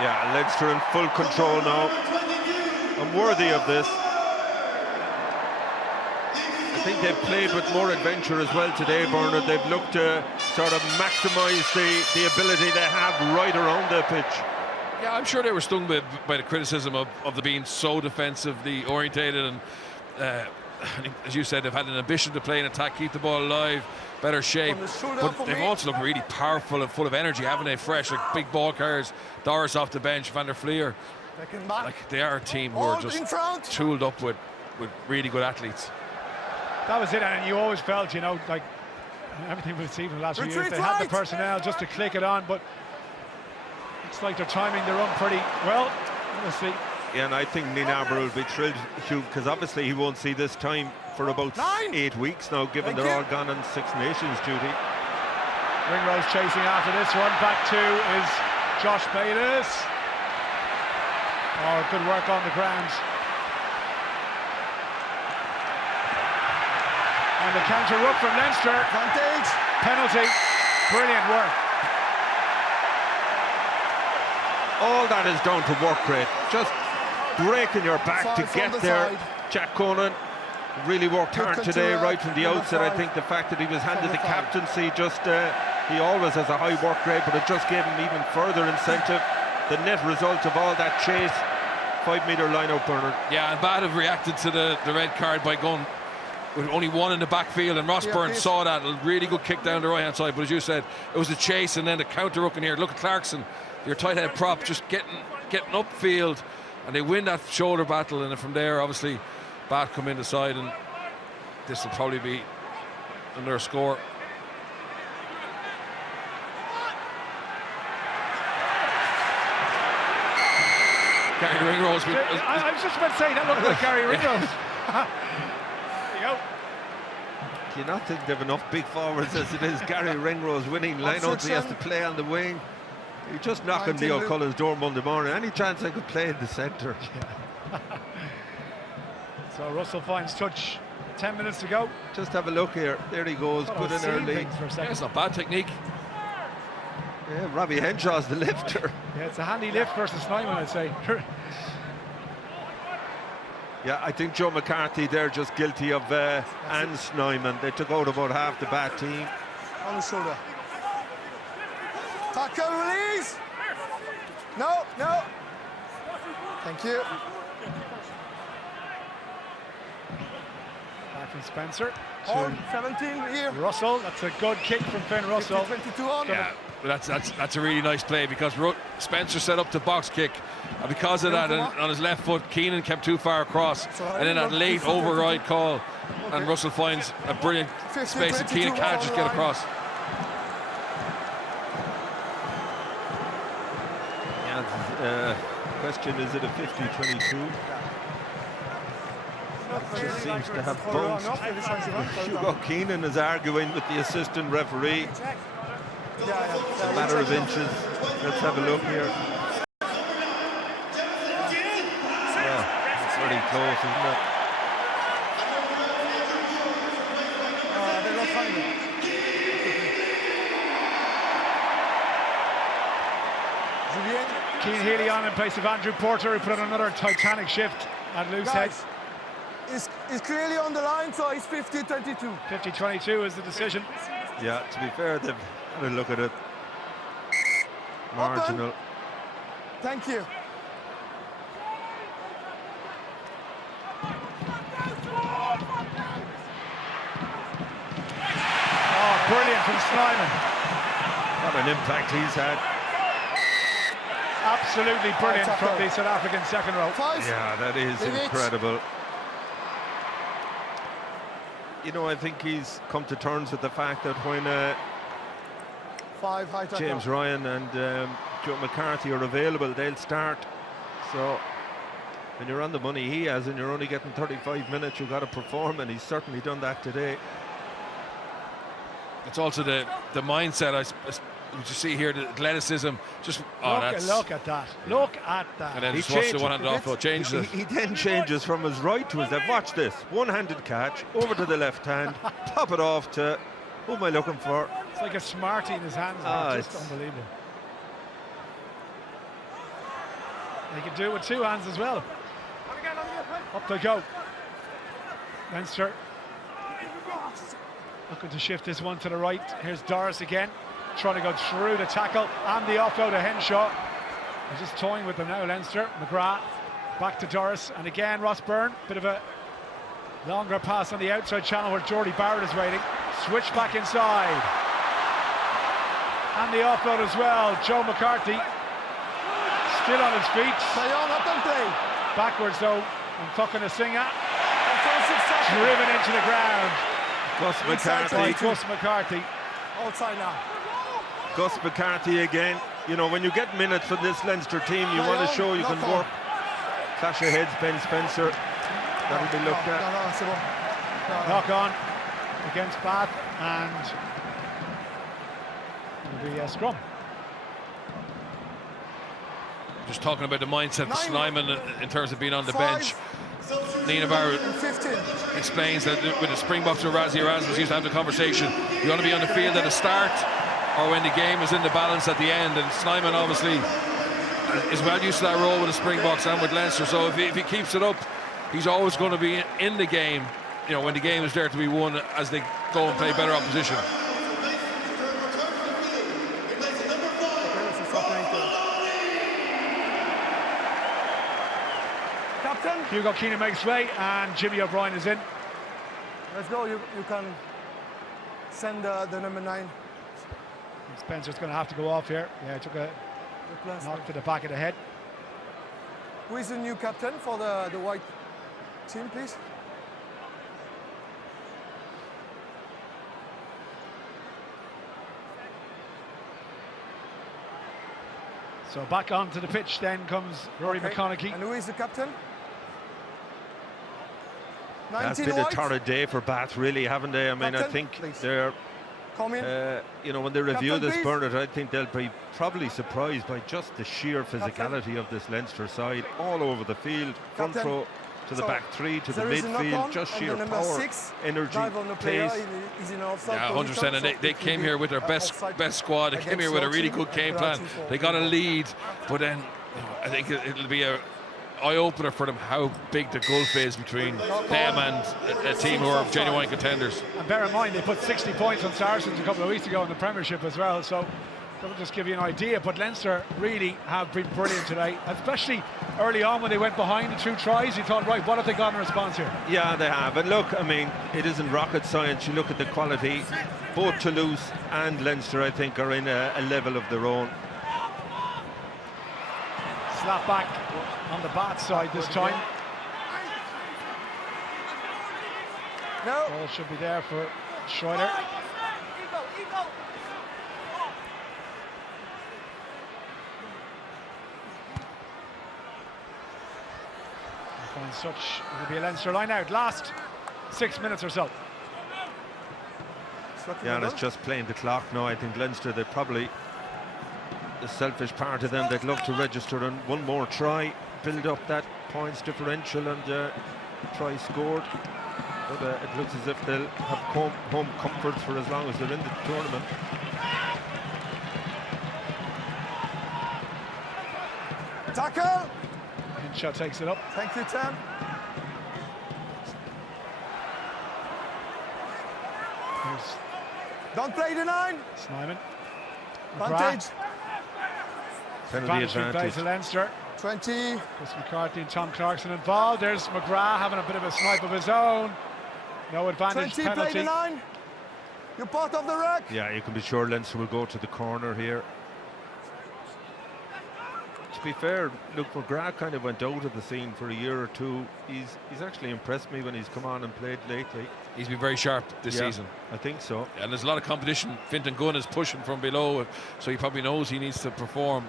Yeah, Leinster in full control now. I'm worthy of this. I think they've played with more adventure as well today, Bernard. They've looked to sort of maximise the ability they have right around the pitch. Yeah, I'm sure they were stung by the criticism of them being so defensively orientated, and as you said, they've had an ambition to play an attack, keep the ball alive, better shape, but they've also looked really powerful and full of energy, haven't they? Fresh, like big ball carriers. Doris off the bench, Van der Fleer. Like, they are a team who are just tooled up with really good athletes. That was it, and you always felt, you know, like everything we've seen in the last few years, they had the personnel just to click it on, but it's like they're timing the run pretty well. We'll see. Yeah, and I think Nienaber will be thrilled, Hugh, because obviously he won't see this time for about 8 weeks now, given they're all gone on Six Nations duty. Ringrose chasing after this one. Back to is Josh Bayliss. Oh, good work on the ground. And the counter ruck from Leinster. Advantage. Penalty. Brilliant work. All that is down to work rate. Just breaking your back to get there. Jack Conan really worked hard today, right from the outset. I think the fact that he was handed the captaincy just He always has a high work rate, but it just gave him even further incentive. The net result of all that chase, 5-metre line-out, Bernard. Yeah, and Bath have reacted to the red card by going with only one in the backfield, and Ross Byrne saw that. A really good kick down the right-hand side, but as you said, it was a chase and then a counter ruck in here. Look at Clarkson, your tight-head prop, just getting upfield, and they win that shoulder battle, and then from there, obviously, Bath come in the side, and this will probably be another score. Gary Ringrose. I was just about to say that looked like Gary Ringrose. There you go. Do you not think they've enough big forwards as it is? Gary Ringrose winning line-outs, he has to play on the wing. He just knocked on Leo Cullen's door Monday morning. Any chance I could play in the centre? Yeah. So Russell finds touch. 10 minutes to go. Just have a look here. There he goes. Good in early. Yeah, it's not bad technique. Yeah, Robbie Henshaw's the lifter. Yeah, it's a handy lift versus Snyman, I'd say. Yeah, I think Joe McCarthy there just guilty of and Snyman. They took out about half the Bath team. On the shoulder. Tackle, release. No. Thank you. Back from Spencer. On 17 here. Russell, that's a good kick from Finn Russell. 22 on. Yeah, that's a really nice play, because Spencer set up the box kick, and because of that, on his left foot, Keenan kept too far across, and then that late override call, and Russell finds a brilliant space, and Keenan can't just get across. Yeah, question, is it a 50-22? Just seems to have bounced. Hugo Keenan is arguing with the assistant referee. It's a matter of inches. Let's have a look here. Well, it's very close, isn't it? Keane Healy on in place of Andrew Porter, who put on another titanic shift at loose head. Is clearly on the line, so it's 50-22. 50-22 is the decision. Yeah, to be fair, they've had a look at it. Marginal. Open. Thank you. Oh, brilliant from Snyman. What an impact he's had. Absolutely brilliant from the South African second row. Yeah, that is incredible. You know, I think he's come to terms with the fact that when James Ryan and Joe McCarthy are available, they'll start. So when you're on the money he has and you're only getting 35 minutes, you've got to perform, and he's certainly done that today. It's also the mindset, you see here, the athleticism. Just look at that. Look at that. And then he just the one-handed offload, changes it. He then changes from his right to his left. Watch this. One-handed catch over to the left hand. Pop it off to, who am I looking for? It's like a Smartie in his hands. Just unbelievable. They can do it with two hands as well. Up they go. Leinster looking to shift this one to the right. Here's Doris again, trying to go through the tackle and the offload of Henshaw. They're just toying with them now, Leinster. McGrath back to Doris, and again Ross Byrne. Bit of a longer pass on the outside channel where Jordy Barrett is waiting. Switch back inside, and the offload as well. Joe McCarthy still on his feet. Play on, up and play. Backwards though, and fucking a singer. Driven into the ground. Gus McCarthy. Outside now. Gus McCarthy again. You know, when you get minutes from this Leinster team, you want to show you can work. Clash of heads, Ben Spencer. That'll be looked at. Knock on against Bath, and it'll be a scrum. Just talking about the mindset for Snyman in terms of being on the bench. Nina Barrett explains that with the Springboks or Razzie Erasmus used to have the conversation. You want to be on the field at the start or when the game is in the balance at the end, and Snyman obviously is well used to that role with the Springboks and with Leinster, so if he keeps it up, he's always going to be in the game, you know, when the game is there to be won as they go and play better opposition. Captain. Hugo Keenan makes way, and Jimmy O'Brien is in. Let's go. You can send the number 9. Spencer's going to have to go off here. Yeah, he took a knock to the back of the head. Who is the new captain for the white team, please? So back onto the pitch then comes Rory McConaughey. And who is the captain? It's been a torrid day for Bath, really, haven't they? I mean, Captain, I think please. they're, you know, when they review Captain, this, please. Bernard, I think they'll be probably surprised by just the sheer physicality of this Leinster side, all over the field, front Captain, row to the back 3 to the there is a midfield, knock-on just on sheer the number power, 6, energy, dive on the player, pace. he's in offside Yeah, 100%. position, And so they it came will here be with their best squad. They came against here with a your really team good and game penalty plan. for They got a England. lead, but then I think it'll be a eye-opener for them how big the gulf is between them and a team who are genuine contenders. And bear in mind, they put 60 points on Saracens a couple of weeks ago in the Premiership as well, so that'll just give you an idea. But Leinster really have been brilliant today, especially early on when they went behind the 2 tries. You thought, right, what have they got in response here? Yeah, they have. And look, I mean, it isn't rocket science. You look at the quality. Both Toulouse and Leinster, I think, are in a level of their own. Slap back on the Bath side this time. No. Ball should be there for Schroeder. Find such, it'll be a Leinster line out. Last 6 minutes or so. Yeah, and it's just playing the clock now. I think Leinster, they probably, the selfish part of them, they'd love to register on one more try, build up that points differential, and try scored. But it looks as if they'll have home comforts for as long as they're in the tournament. Tackle! Hinshaw takes it up. Thank you, Tam. Here's Don't play the 9. Snyman. Advantage. Penalty Advantage being played advantage. to Leinster. 20. Chris McCarthy and Tom Clarkson involved. There's McGrath having a bit of a snipe of his own. No advantage, 20, play penalty. the 9. You're part of the ruck. Yeah, you can be sure Leinster will go to the corner here. To be fair, look, McGrath kind of went out of the scene for a year or two. He's actually impressed me when he's come on and played lately. He's been very sharp this season. I think so. And there's a lot of competition. Fintan Gunn is pushing from below, so he probably knows he needs to perform.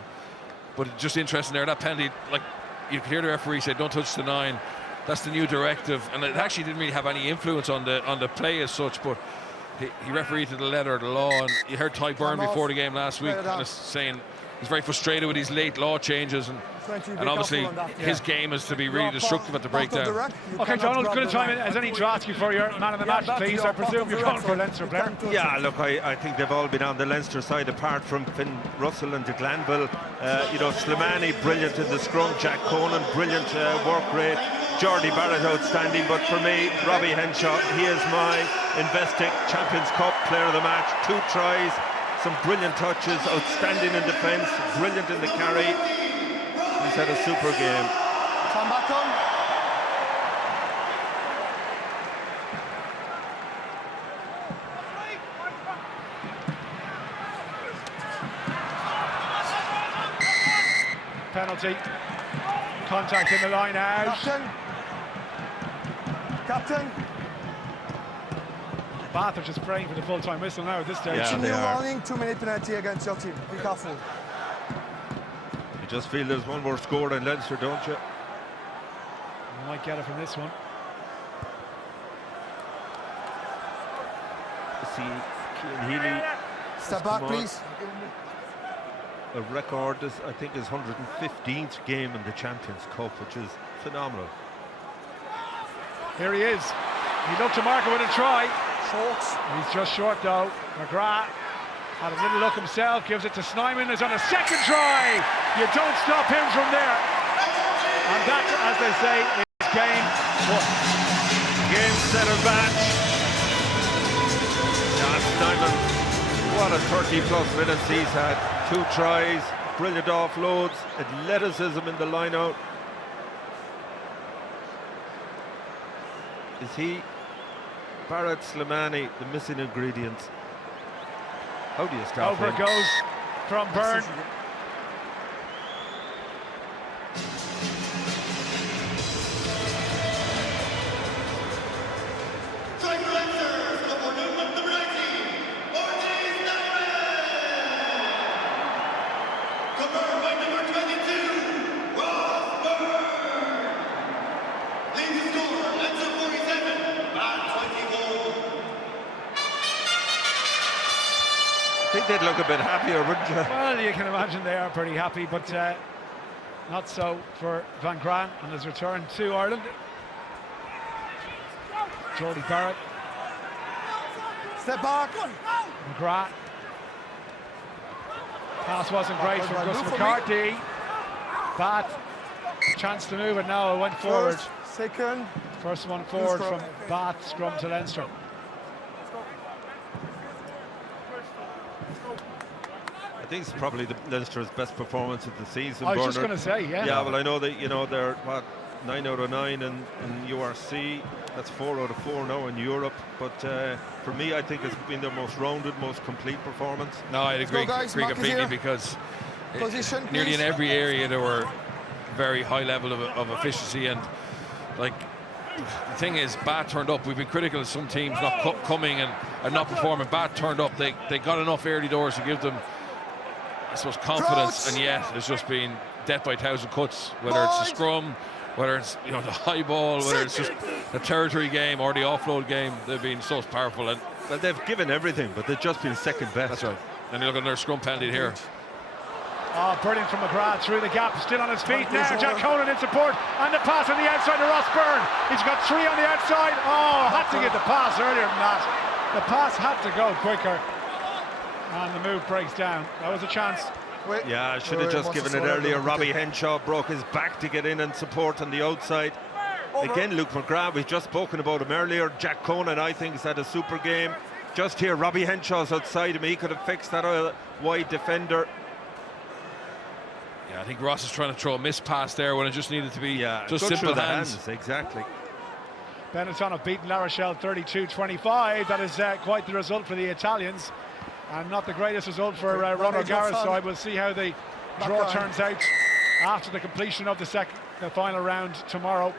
But just interesting there, that penalty, like you could hear the referee say, don't touch the 9. That's the new directive, and it actually didn't really have any influence on the play as such, but he refereed to the letter of the law. And you heard Ty Byrne before the game last week kind of saying he's very frustrated with these late law changes, and obviously his game is to be really destructive at the breakdown. Okay, Donald, good time. Has any to ask you for your man of the match, please? I presume you're going for a Leinster player. Yeah, look, I think they've all been on the Leinster side, apart from Finn Russell and de Glanville. You know, Slimani, brilliant in the scrum. Jack Conan, brilliant work rate. Jordy Barrett, outstanding. But for me, Robbie Henshaw, he is my Investec Champions Cup player of the match. 2 tries, some brilliant touches, outstanding in defence, brilliant in the carry. He's had a super game. Come back on. Penalty. Contact in the line out. Captain. Bath are just praying for the full-time whistle now at this stage. Yeah, New they are. warning, 2-minute penalty against your team. Be careful. You just feel there's one more score in Leinster, don't you? You might get it from this one. See, Cian Healy. Step back, please. A record, I think, his 115th game in the Champions Cup, which is phenomenal. Here he is. He looked to mark it with a try. Short. He's just short though. McGrath had a little look himself, gives it to Snyman. Is on a second try. You don't stop him from there. And that, as they say, is game 1. Game, set, and match. John Snyman, what a 30-plus minutes he's had. 2 tries, brilliant offloads, athleticism in the line-out. Is he Barrett Slimani the missing ingredients? How do you start? Over goes from Byrne. I think they'd look a bit happier, wouldn't you? Well, you can imagine they are pretty happy, but not so for Van Graan on his return to Ireland. Jordy Barrett. Step back. McGrath. Pass wasn't great from Gus McCarthy. Bat. Chance to move it now. It went forward. Second. First one forward from Bat. Scrum to Leinster. I think it's probably Leinster's best performance of the season. I was just going to say, yeah. Yeah, well, I know that, they're, 9 out of 9 in URC. That's 4 out of 4 now in Europe. But for me, I think it's been their most rounded, most complete performance. No, I'd agree, agree completely, because nearly in every area there were very high level of efficiency. And like, the thing is, Bat turned up. We've been critical of some teams not coming and not performing. Bat turned up. They got enough early doors to give them, I suppose, confidence, and yet it's just been death by 1,000 cuts, whether it's the scrum, whether it's the high ball, whether it's just the territory game or the offload game. They've been so powerful, and well, they've given everything, but they've just been second best. That's right. And you look at their scrum penalty here. Oh, brilliant from McGrath through the gap, still on his feet now. Jack Conan in support, and the pass on the outside to Ross Byrne. He's got 3 on the outside. Oh, had to get the pass earlier than that. The pass had to go quicker, and the move breaks down. That was a chance. Yeah, I should have just given it earlier. Robbie Henshaw broke his back to get in and support on the outside. Again, Luke McGrath, we've just spoken about him earlier. Jack Conan, I think, has had a super game. Just here, Robbie Henshaw's outside him. He could have fixed that wide defender. Yeah, I think Ross is trying to throw a miss pass there when it just needed to be just simple hands. Exactly. Benetton have beaten La Rochelle 32-25. That is quite the result for the Italians, and not the greatest result for Ron O'Gara's side. We'll see how the draw turns out after the completion of the final round tomorrow.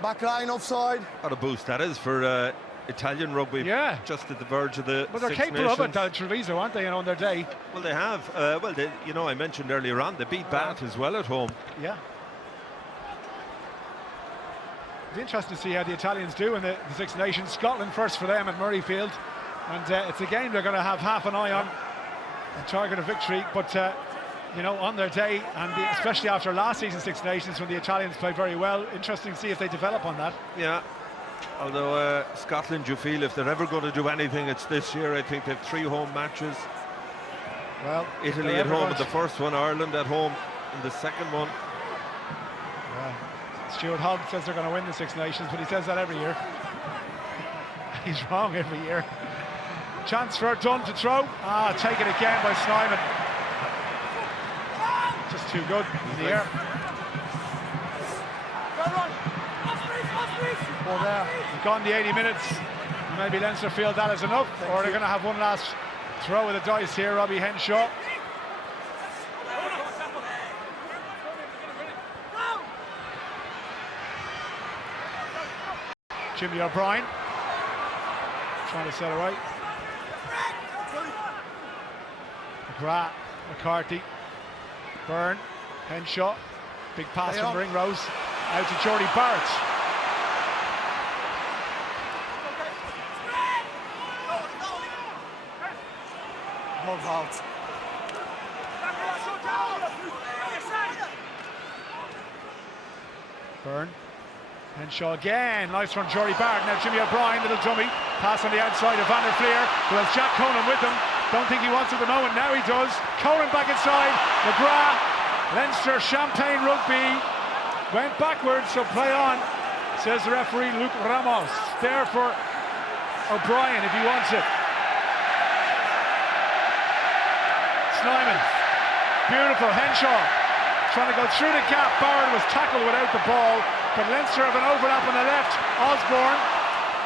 Backline offside. What a boost that is for Italian rugby. Yeah. Just at the verge of the But they're capable of it, Treviso, aren't they, on their day? Well, they have. I mentioned earlier on, they beat Bath as well at home. Yeah. It'll be interesting to see how the Italians do in the Six Nations. Scotland first for them at Murrayfield, and it's a game they're going to have half an eye on, a target of victory, but on their day, and especially after last season's Six Nations when the Italians played very well. Interesting to see if they develop on that. Yeah, although Scotland, you feel if they're ever going to do anything, it's this year. I think they have 3 home matches. Well, Italy at home in the first one, Ireland at home in the second one. Yeah. Stuart Hogg says they're going to win the Six Nations, but he says that every year. He's wrong every year. Chance for Dunn to throw. Taken again by Snyman. Just too good in the air. We've gone the 80 minutes. Maybe Leinster feel that is enough, or they're going to have one last throw of the dice here. Robbie Henshaw. Jimmy O'Brien trying to set it right. McGrath, McCarthy, Byrne, Henshaw, big pass from Ringrose, out to Jordy Barrett. Move out. Byrne, Henshaw again, nice from Jordy Barrett. Now Jimmy O'Brien, little dummy, pass on the outside of Van der Fleer, who has Jack Conan with him. Don't think he wants it at the moment, now he does. Conan back inside, McGrath, Leinster Champagne Rugby went backwards, so play on, says the referee Luke Ramos. There for O'Brien if he wants it. Snyman, beautiful, Henshaw trying to go through the gap. Barrett was tackled without the ball. but Leinster have an overlap on the left. Osborne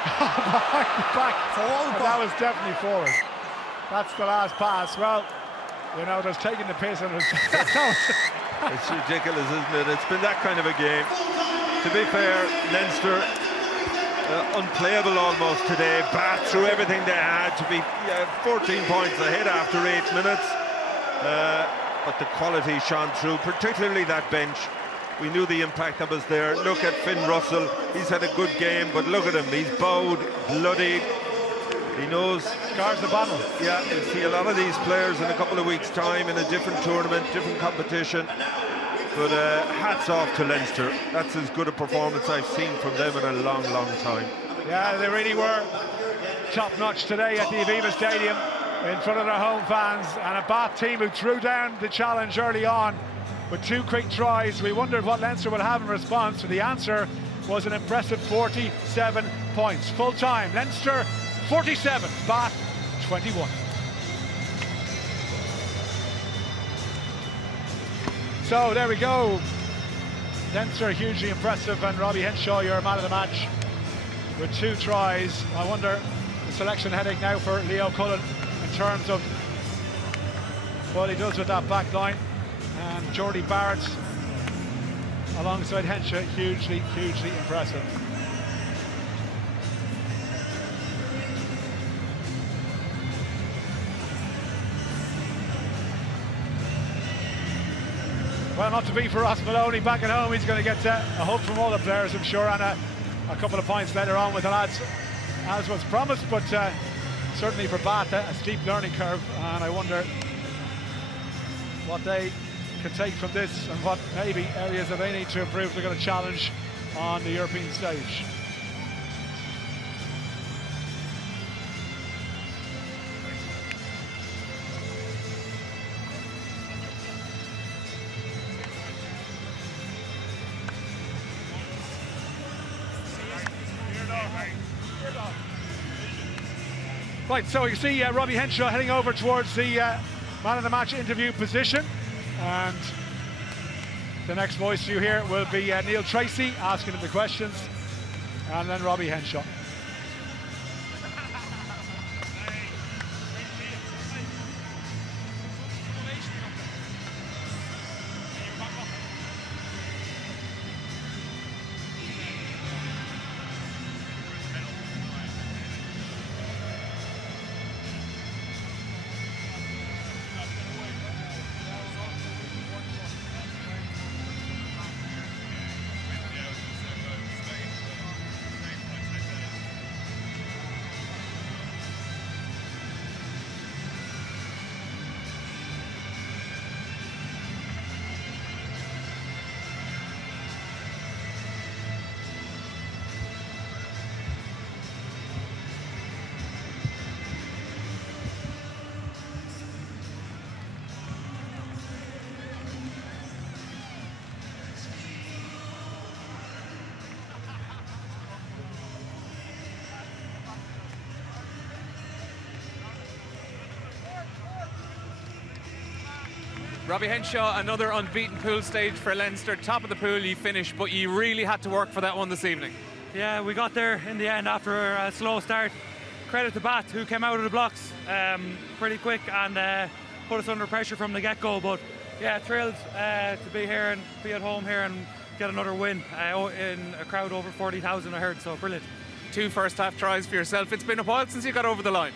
behind the back. That was definitely forward. That's the last pass. Well, you know, there's taking the piss and it's ridiculous, isn't it? It's been that kind of a game. To be fair, Leinster unplayable almost today. Bath through everything they had to be 14 points ahead after 8 minutes. But the quality shone through, particularly that bench. We knew the impact that was there. Look at Finn Russell. He's had a good game, but look at him. He's bowed, bloodied. He knows. Scars the bottle. Yeah, you'll see a lot of these players in a couple of weeks' time in a different tournament, different competition. But hats off to Leinster. That's as good a performance I've seen from them in a long, long time. Yeah, they really were top-notch today at the Aviva Stadium in front of their home fans, and a Bath team who threw down the challenge early on with 2 quick tries. We wondered what Leinster would have in response, and the answer was an impressive 47 points. Full time, Leinster 47, Bath 21. So there we go. Leinster hugely impressive, and Robbie Henshaw, your man of the match, with 2 tries. I wonder the selection headache now for Leo Cullen in terms of what he does with that back line. And Geordie Barrett alongside Henshaw, hugely impressive. Well, not to be for Ross Maloney back at home. He's going to get a hug from all the players, I'm sure, and a couple of points later on with the lads, as was promised. But certainly for Bath, a steep learning curve, and I wonder what they can take from this and what maybe areas that they need to improve they're going to challenge on the European stage. Right, so you see Robbie Henshaw heading over towards the man of the match interview position, and the next voice you hear will be Neil Tracy asking him the questions, and then Robbie Henshaw. Robbie Henshaw, another unbeaten pool stage for Leinster. Top of the pool you finished, but you really had to work for that one this evening. Yeah, we got there in the end after a slow start. Credit to Bath, who came out of the blocks pretty quick and put us under pressure from the get-go. But yeah, thrilled to be here and be at home here and get another win in a crowd over 40,000, I heard, so brilliant. 2 first half tries for yourself. It's been a while since you got over the line.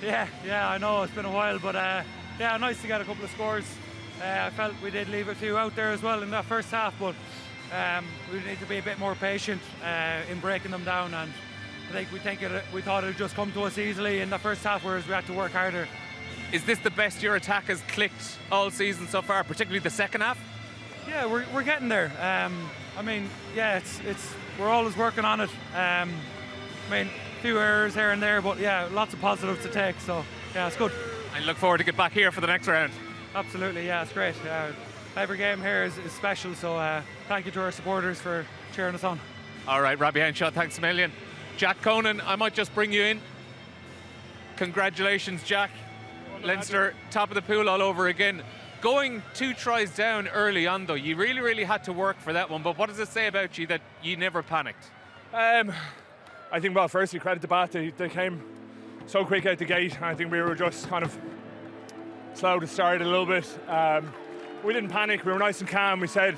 Yeah, I know it's been a while, but yeah, nice to get a couple of scores. I felt we did leave a few out there as well in that first half, but we need to be a bit more patient in breaking them down, and I think we thought it would just come to us easily in the first half, whereas we had to work harder. Is this the best your attack has clicked all season so far, particularly the second half? Yeah, we're getting there. I mean, yeah, we're always working on it. I mean, a few errors here and there, but yeah, lots of positives to take, so yeah, it's good. I look forward to get back here for the next round. Absolutely, yeah, it's great. Every game here is special, so thank you to our supporters for cheering us on. All right, Robbie Henshaw, thanks a million. Jack Conan, I might just bring you in. Congratulations, Jack. Leinster, top of the pool all over again. Going 2 tries down early on, though, you really had to work for that one. But what does it say about you that you never panicked? I think, well, firstly, credit to Bath. They came so quick out the gate. I think we were just kind of slow to start a little bit. We didn't panic. We were nice and calm. We said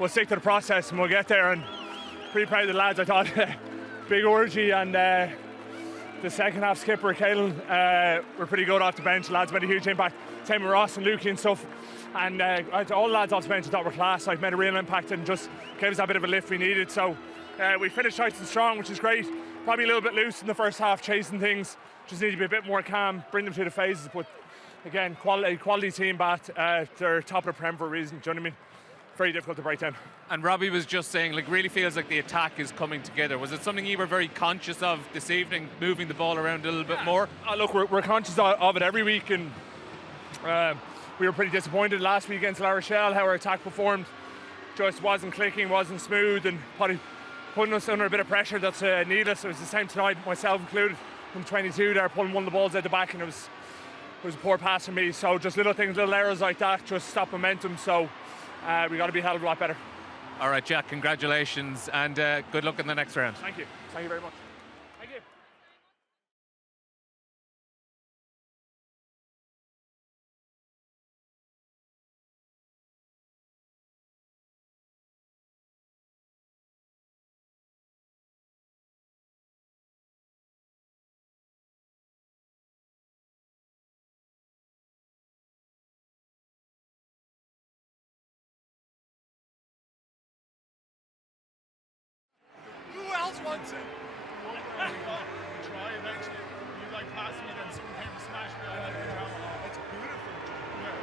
we'll stick to the process and we'll get there. And pretty proud of the lads. I thought big orgy and the second half skipper, Caelan, were pretty good off the bench. The lads made a huge impact. Same with Ross and Lukey and stuff. And all the lads off the bench I thought were class. Like, made a real impact and just gave us that bit of a lift we needed. So we finished nice and strong, which is great. Probably a little bit loose in the first half, chasing things. Just need to be a bit more calm, bring them through the phases. But again, quality team, Bath. They're top of the Prem for a reason. Do you know what I mean? Very difficult to break down. And Robbie was just saying, like, really feels like the attack is coming together. Was it something you were very conscious of this evening, moving the ball around a little bit more? Look, we're conscious of it every week, and we were pretty disappointed last week against La Rochelle how our attack performed. Just wasn't clicking, wasn't smooth, and probably putting us under a bit of pressure that's needless. It was the same tonight, myself included. From 22 there, pulling one of the balls out the back, and it was a poor pass from me. So just little things, little errors like that, just stop momentum. So we got to be held a lot better. All right, Jack, congratulations, and good luck in the next round. Thank you. Thank you very much. Thank you. Wants it. Try eventually. You like passed me, then someone came and smashed me. I like the drama. It's beautiful. Yeah.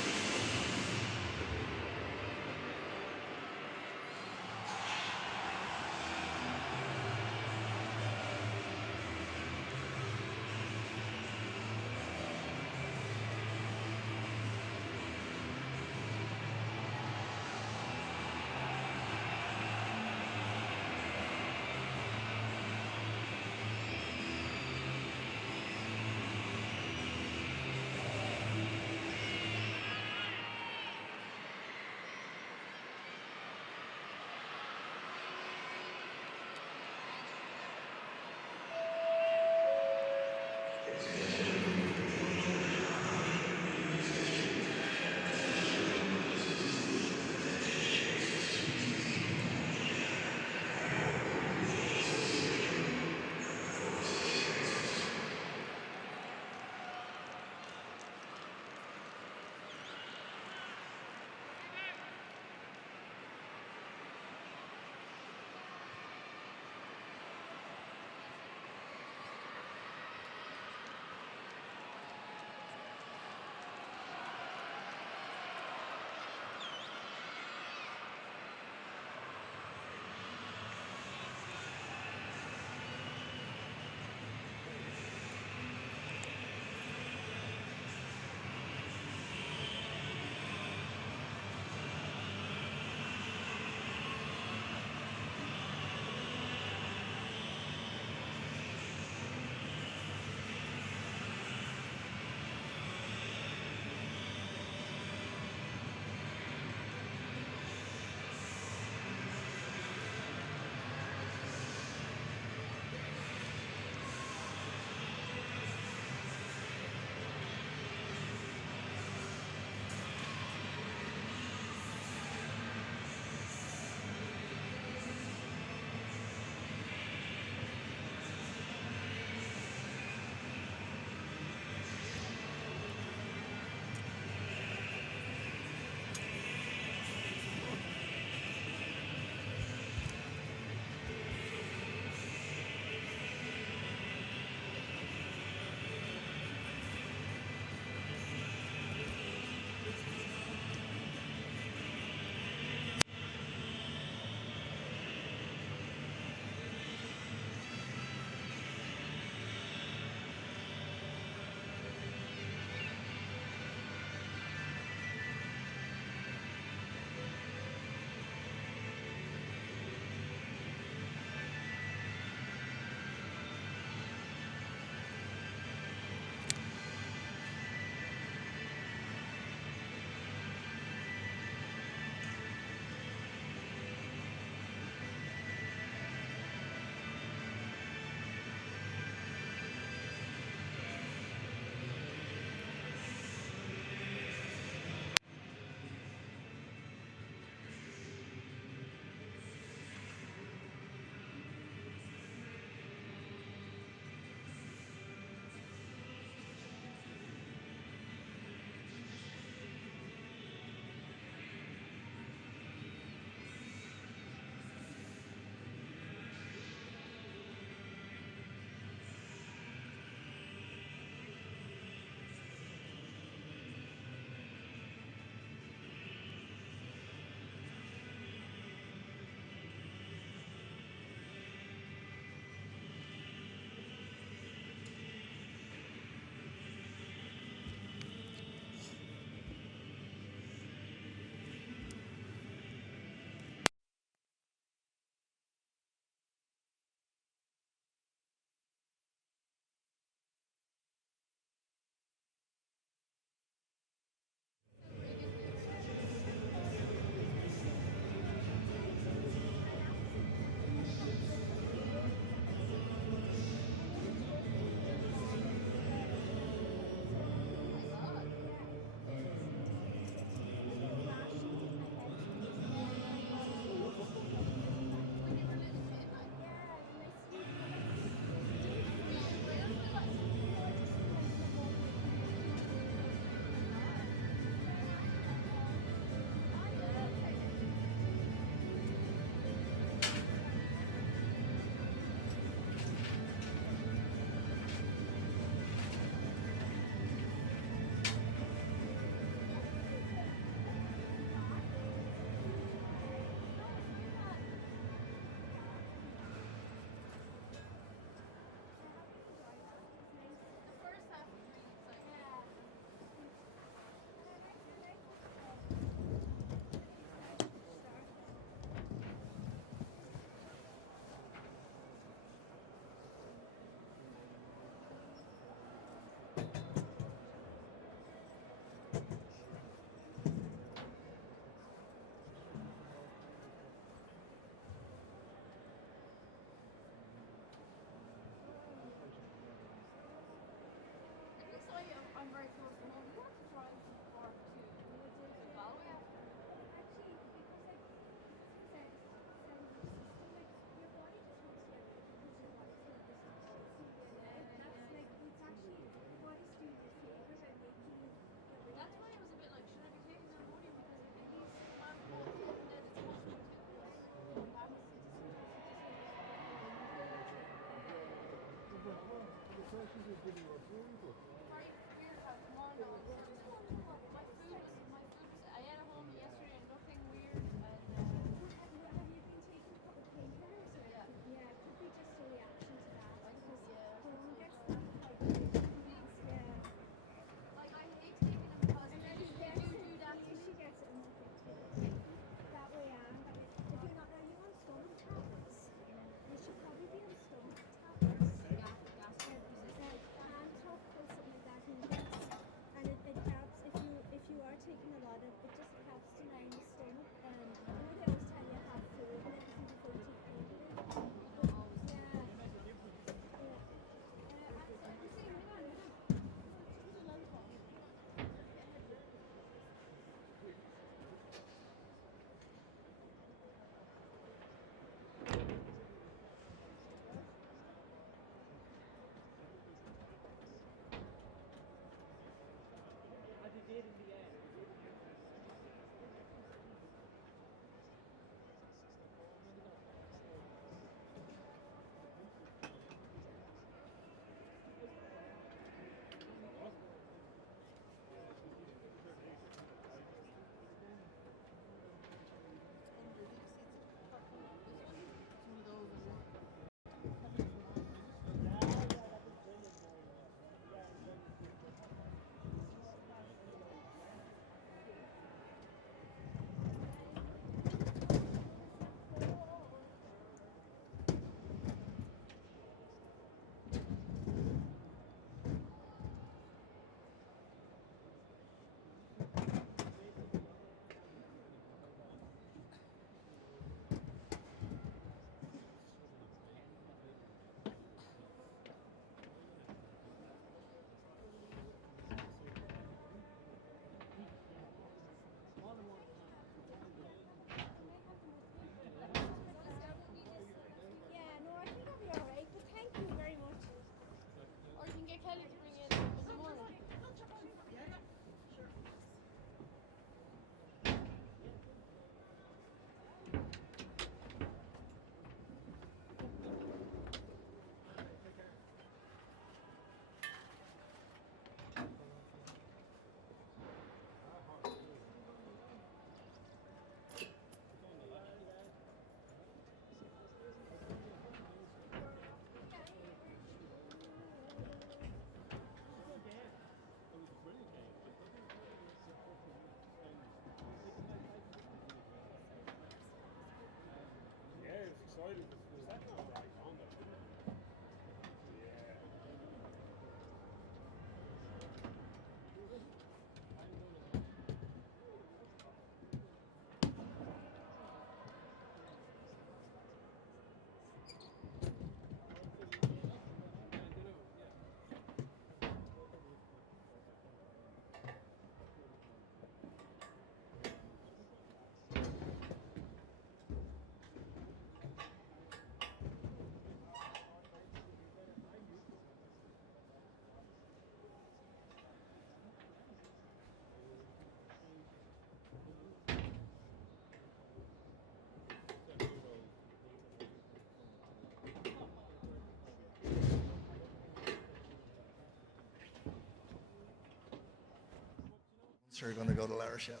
So you're going to go to La Rochelle.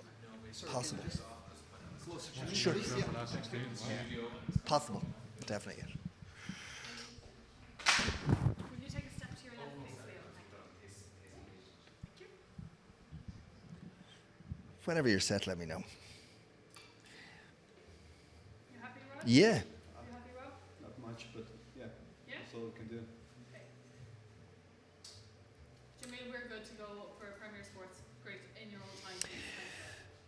Possible. Sure. Yeah. Possible. Definitely. Would you take a step to your left, please, Leo? Thank you. Whenever you're set, let me know. You happy, Rob? Yeah. You happy, Rob? Not much, but yeah. Yeah? That's all we can do. Okay. Jamil, we're good to go for Premier Sports. Great. In your own time, please.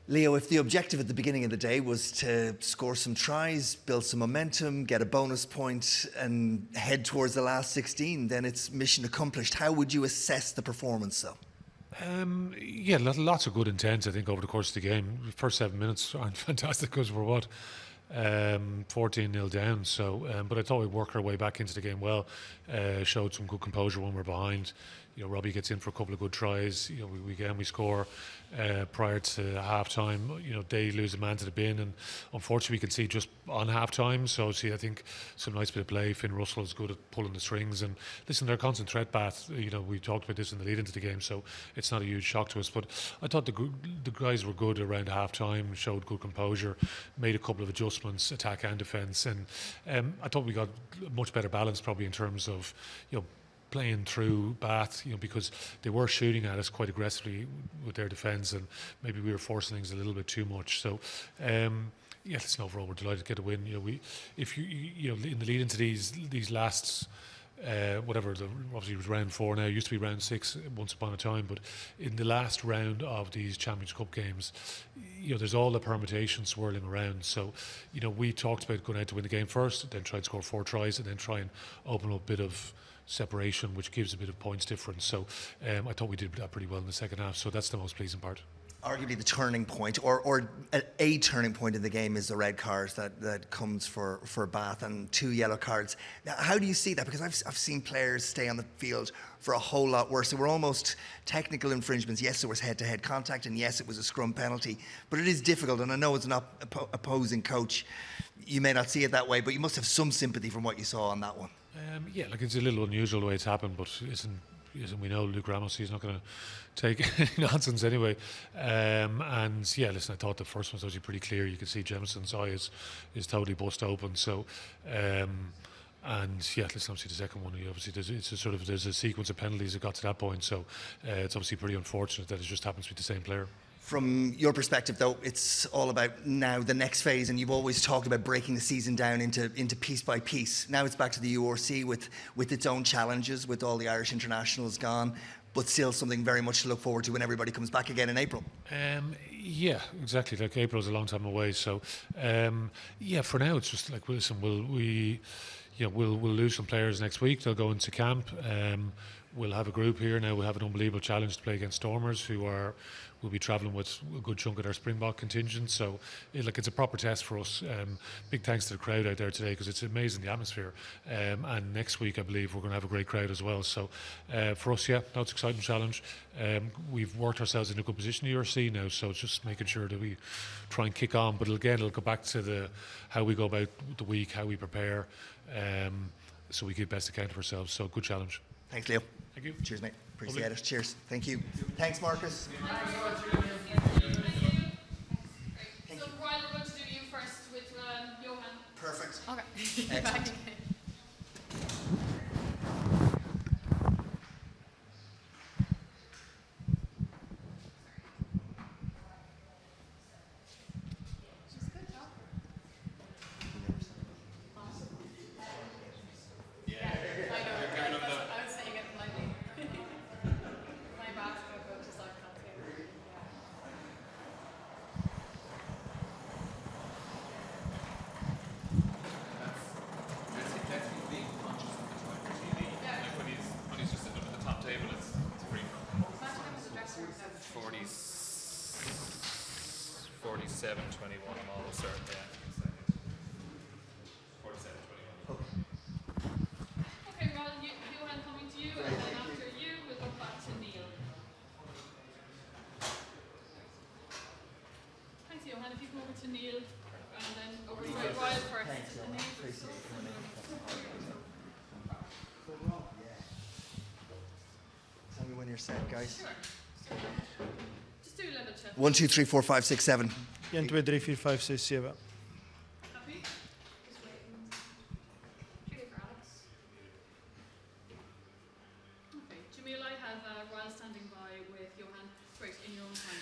Leo, if the objective at the beginning of the day was to score some tries, build some momentum, get a bonus point and head towards the last 16, then it's mission accomplished. How would you assess the performance, though? Yeah, lots of good intent, I think, over the course of the game. The first 7 minutes aren't fantastic because we're 14-0 down. So, but I thought we'd work our way back into the game well. Showed some good composure when we're behind. You know, Robbie gets in for a couple of good tries. You know, we score prior to half time. You know, they lose a man to the bin, and unfortunately we can see just on half time. So I think some nice bit of play. Finn Russell is good at pulling the strings, and listen, they're a constant threat bath. You know, we talked about this in the lead into the game, so it's not a huge shock to us. But I thought the guys were good around half time, showed good composure, made a couple of adjustments, attack and defence, and I thought we got much better balance probably in terms of, you know, playing through Bath, you know, because they were shooting at us quite aggressively with their defence, and maybe we were forcing things a little bit too much. So, yeah, listen, overall we're delighted to get a win. You know, you know, in the lead into these last. Obviously it was round 4 now. It used to be round 6 once upon a time, but in the last round of these Champions Cup games, you know, there's all the permutations swirling around. So, you know, we talked about going out to win the game first, then try and score 4 tries, and then try and open up a bit of separation, which gives a bit of points difference. So I thought we did that pretty well in the second half. So that's the most pleasing part. Arguably the turning point, or a turning point in the game, is the red card that comes for Bath, and 2 yellow cards. Now, how do you see that? Because I've seen players stay on the field for a whole lot worse. There were almost technical infringements. Yes, there was head-to-head contact, and yes, it was a scrum penalty. But it is difficult, and I know as an opposing coach, you may not see it that way, but you must have some sympathy from what you saw on that one. Yeah, like it's a little unusual the way it's happened, but isn't we know Luke Ramos, he's not going to take any nonsense anyway. And yeah, listen, I thought the first one was actually pretty clear. You could see Jeminson's eye is totally bust open. So, and yeah, listen, obviously the second one, obviously there's a sequence of penalties that got to that point. So it's obviously pretty unfortunate that it just happens to be the same player. From your perspective, though, it's all about now the next phase, and you've always talked about breaking the season down into piece by piece. Now it's back to the URC with its own challenges, with all the Irish internationals gone, but still something very much to look forward to when everybody comes back again in April. Yeah, exactly. Like April's a long time away, so yeah. For now, it's just like, listen, we'll lose some players next week. They'll go into camp. We'll have a group here now. We'll have an unbelievable challenge to play against Stormers, who will be travelling with a good chunk of their Springbok contingent. So, it's a proper test for us. Big thanks to the crowd out there today, because it's amazing, the atmosphere. And next week, I believe, we're going to have a great crowd as well. So, for us, yeah, no, it's an exciting challenge. We've worked ourselves in a good position in the URC now, so it's just making sure that we try and kick on. But again, it'll go back to how we go about the week, how we prepare, so we give best account of ourselves. So, good challenge. Thanks, Leo. Thank you. Cheers, mate. Appreciate it. Cheers. Thank you. Thanks, Marcus. So, Ryan, we're going to do you first with Johan. Perfect. Okay. Excellent. Your set, guys. Sure. Just do a level check. 1, 2, 3, 4, 5, 6, 7. 1, 2, 3, 4, 5, 6, 7. Happy? Just waiting. Okay, for Alex. Okay, Jamil, I have Ryan standing by with Johan. Great, in your own time,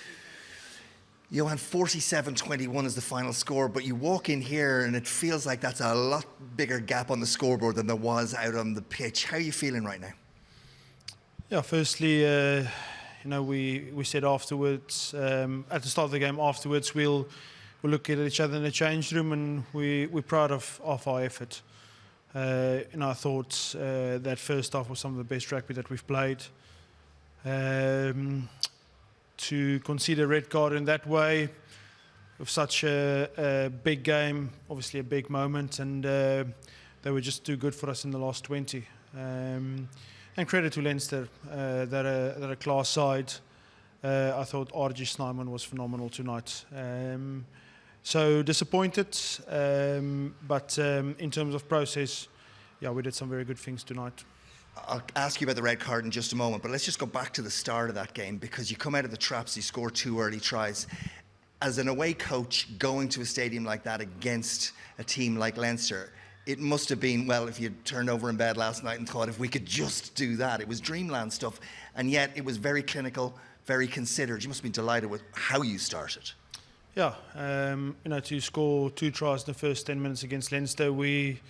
please. Johan, 47-21 is the final score, but you walk in here and it feels like that's a lot bigger gap on the scoreboard than there was out on the pitch. How are you feeling right now? Yeah, firstly, we said afterwards, at the start of the game afterwards, we'll look at each other in the change room, and we're proud of our effort. I thought that first half was some of the best rugby that we've played. To concede a red card in that way, with such a big game, obviously a big moment, and they were just too good for us in the last 20. And credit to Leinster, they're a class side. I thought RG Snyman was phenomenal tonight. So disappointed, but in terms of process, yeah, we did some very good things tonight. I'll ask you about the red card in just a moment, but let's just go back to the start of that game, because you come out of the traps, you score 2 early tries. As an away coach, going to a stadium like that against a team like Leinster, it must have been, well, if you turned over in bed last night and thought, if we could just do that. It was dreamland stuff, and yet it was very clinical, very considered. You must have been delighted with how you started. Yeah, to score 2 tries in the first 10 minutes against Leinster, we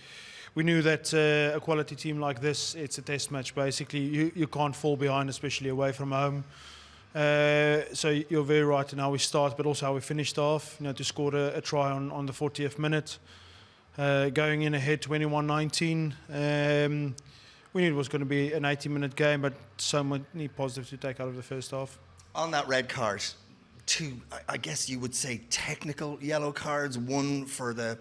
knew that a quality team like this, it's a test match basically. You can't fall behind, especially away from home. So you're very right in how we start, but also how we finished off. To score a try on the 40th minute, going in ahead 21-19. We knew it was going to be an 80-minute game, but so many positives to take out of the first half. On that red card, 2, I guess you would say, technical yellow cards. 1 for the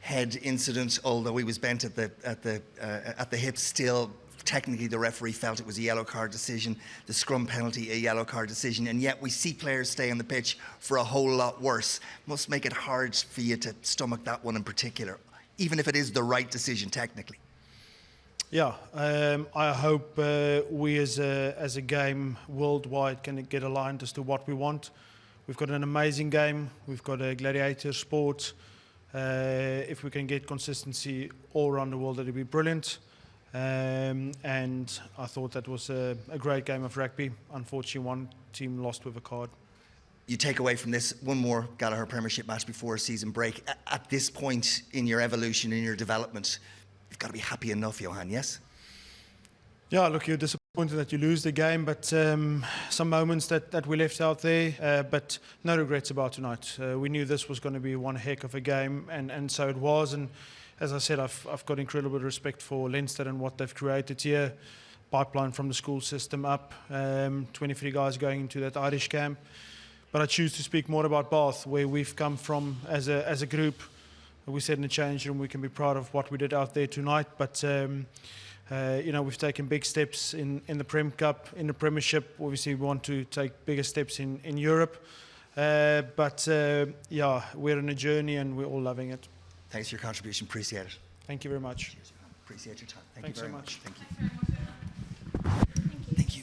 head incident, although he was bent at the hip. Still, technically, the referee felt it was a yellow card decision. The scrum penalty, a yellow card decision, and yet we see players stay on the pitch for a whole lot worse. Must make it hard for you to stomach that one in particular, even if it is the right decision technically. Yeah, I hope we as a game worldwide can get aligned as to what we want. We've got an amazing game. We've got a gladiator sport. If we can get consistency all around the world, that'd be brilliant. And I thought that was a great game of rugby. Unfortunately, one team lost with a card. You take away from this one more Gallagher Premiership match before a season break. At this point in your evolution, in your development, you've got to be happy enough, Johan, yes? Yeah, look, you're disappointed that you lose the game, but some moments that we left out there, but no regrets about tonight. We knew this was going to be one heck of a game, and so it was. And as I said, I've got incredible respect for Leinster and what they've created here. Pipeline from the school system up, 23 guys going into that Irish camp. But I choose to speak more about Bath, where we've come from as a group. We said in the change room we can be proud of what we did out there tonight, but we've taken big steps in the Prem Cup, in the Premiership. Obviously, we want to take bigger steps in Europe. But we're on a journey and we're all loving it. Thanks for your contribution. Appreciate it. Thank you very much. Appreciate your time. Thanks you very so much. Thank you. Thank you.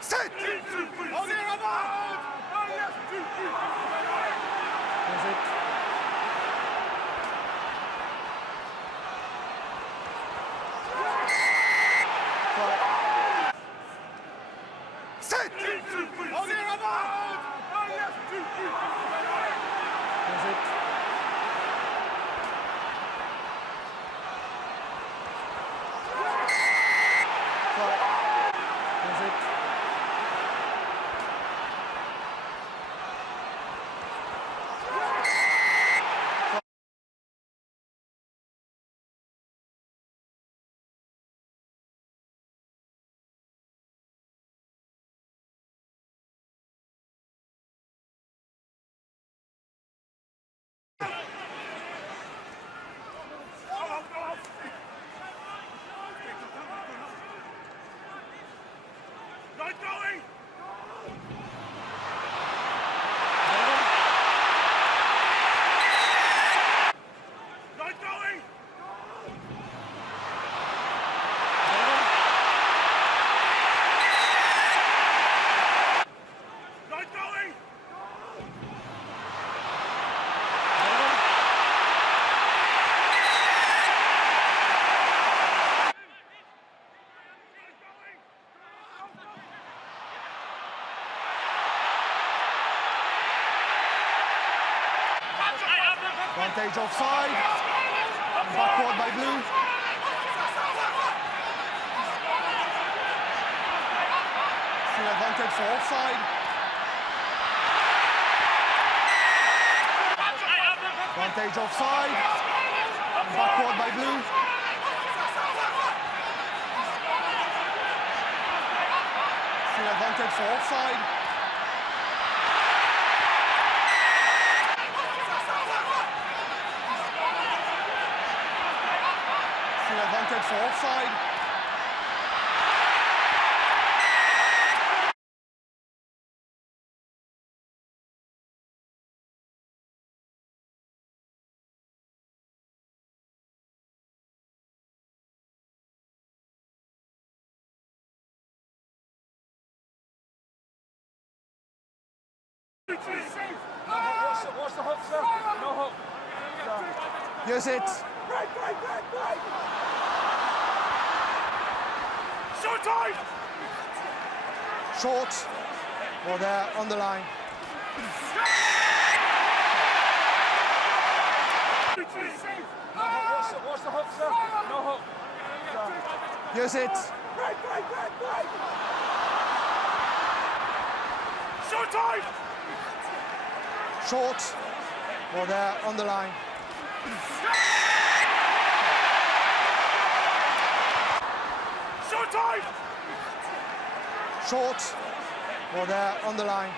Set! Set! Advantage offside. Backward by blue. Still advantage for offside. Advantage offside. Backward by blue. Still advantage for offside. Advantage for offside. What's the hook, sir? No hook. Use it. Break! Short time! Short. Or there on the line. What's the hook, sir? No hook. Use it. Break! Short time! Short. Or there on the line. Short time! Short. Or there on the line.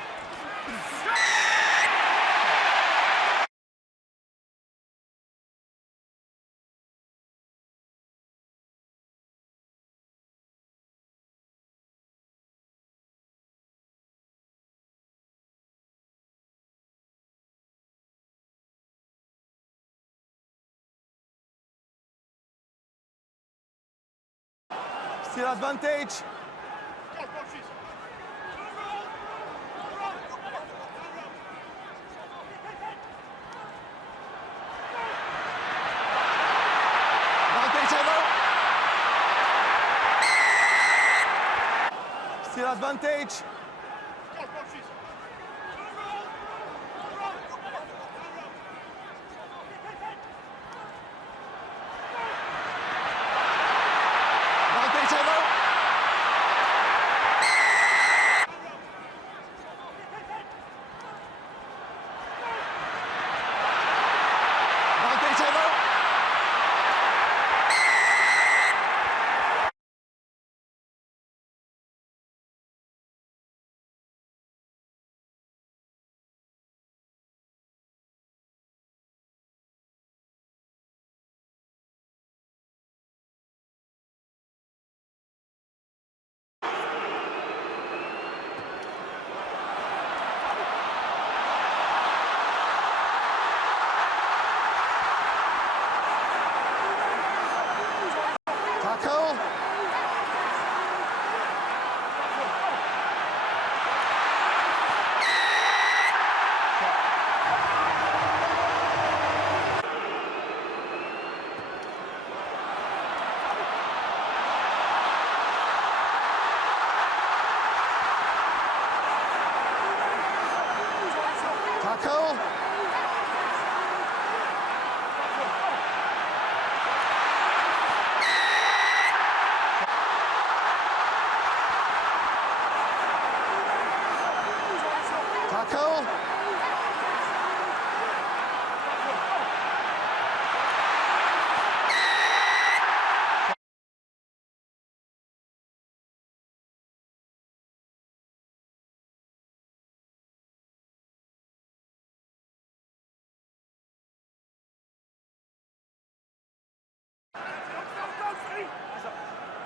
Still advantage. Advantage over. Still advantage. Tackle. Tackle.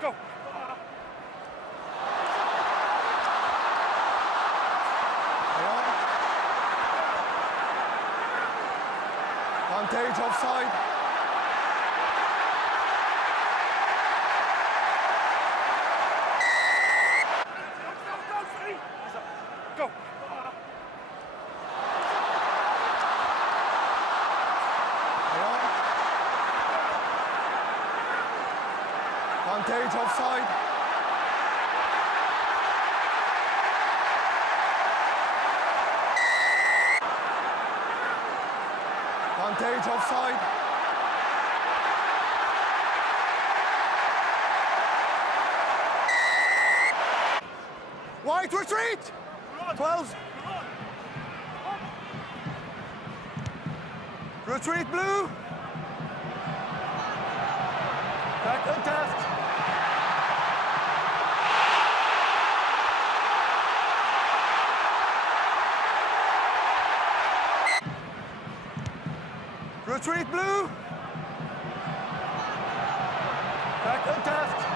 Go. Advantage offside. Go. Advantage offside. Advantage offside. White retreat. 12. Retreat blue. Back contest. Retreat blue. Back contest.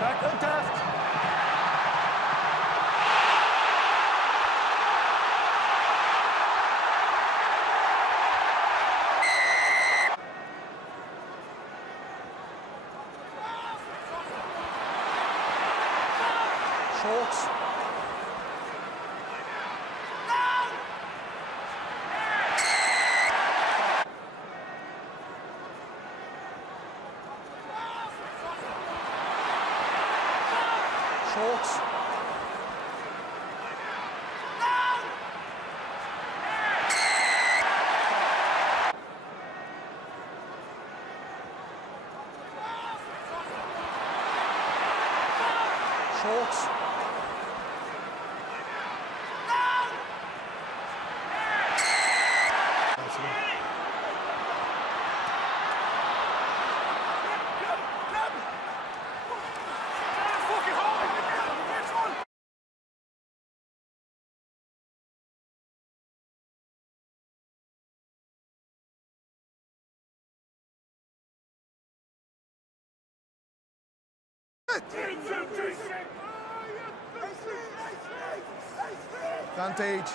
Back contest. Shorts. Shorts. Shorts. Advantage.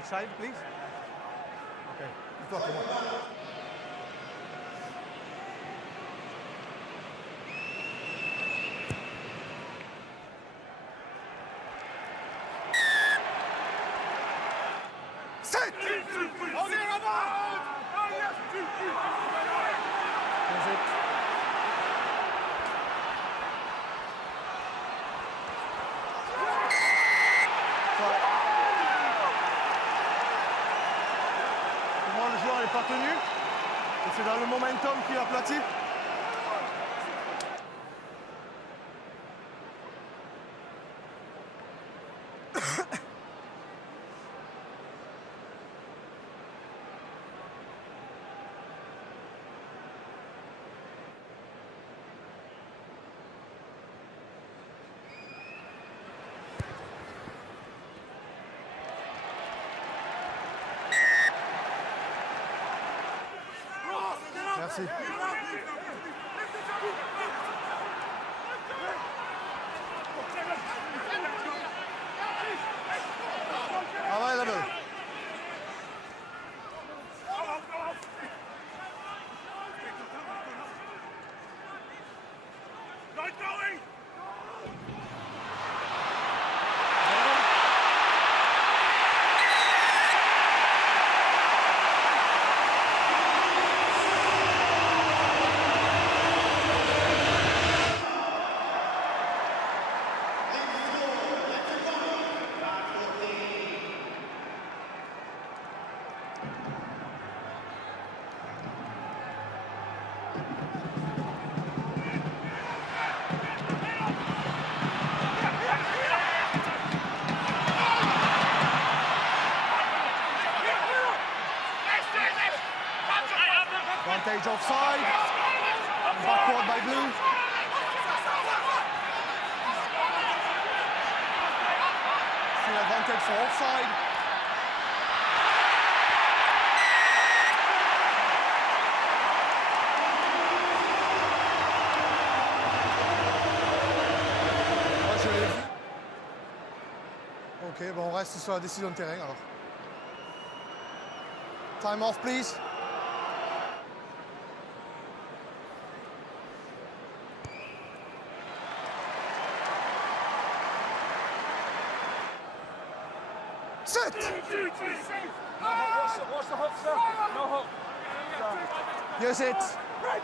Which side, please? Okay. Toi, pour moi. Set! Le joueur n'est pas tenu et c'est dans le momentum qu'il aplatit. Merci. Available. Advantage offside. Backward by blue. Still advantage for offside. Moi, je l'ai vu. Ok, bon, on reste sur la décision de terrain alors. Time off, please. Sit! Watch the hook, sir. No hook. Here's it. Break.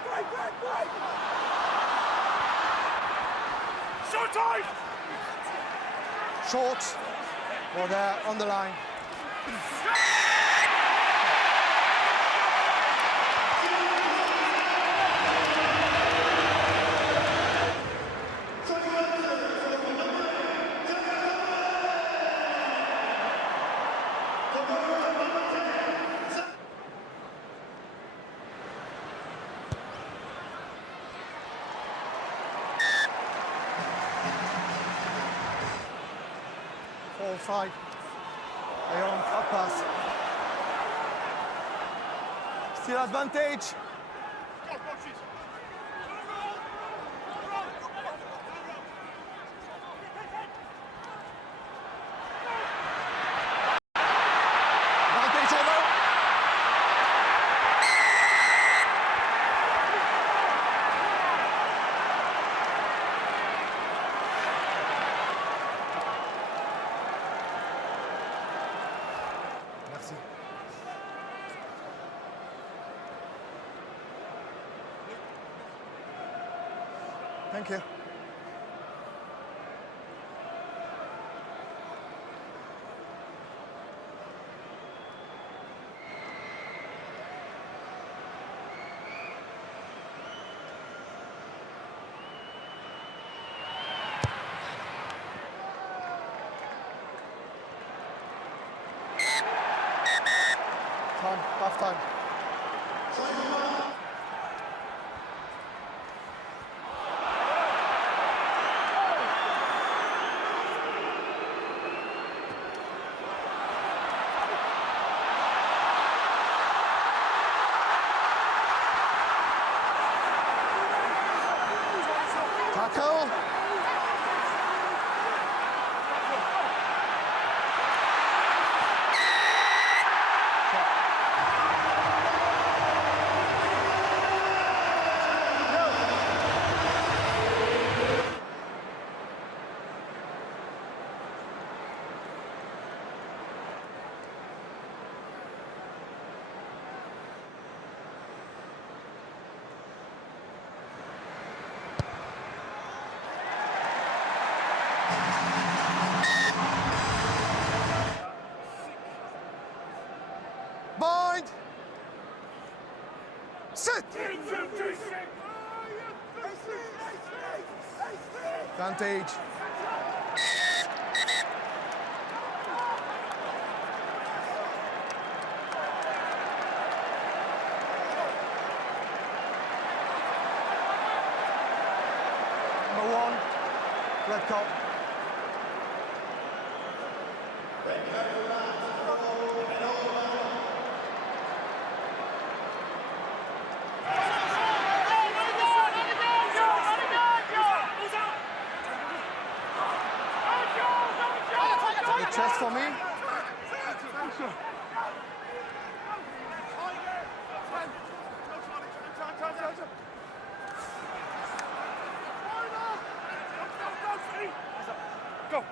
Short time! Short. Or there on the line. Offside. They are on cut pass. Still advantage. Advantage over. Merci. Thank you. Time, half time. Tackle. behind. Sit. Advantage. Number 1, red card. Chest for me. Go.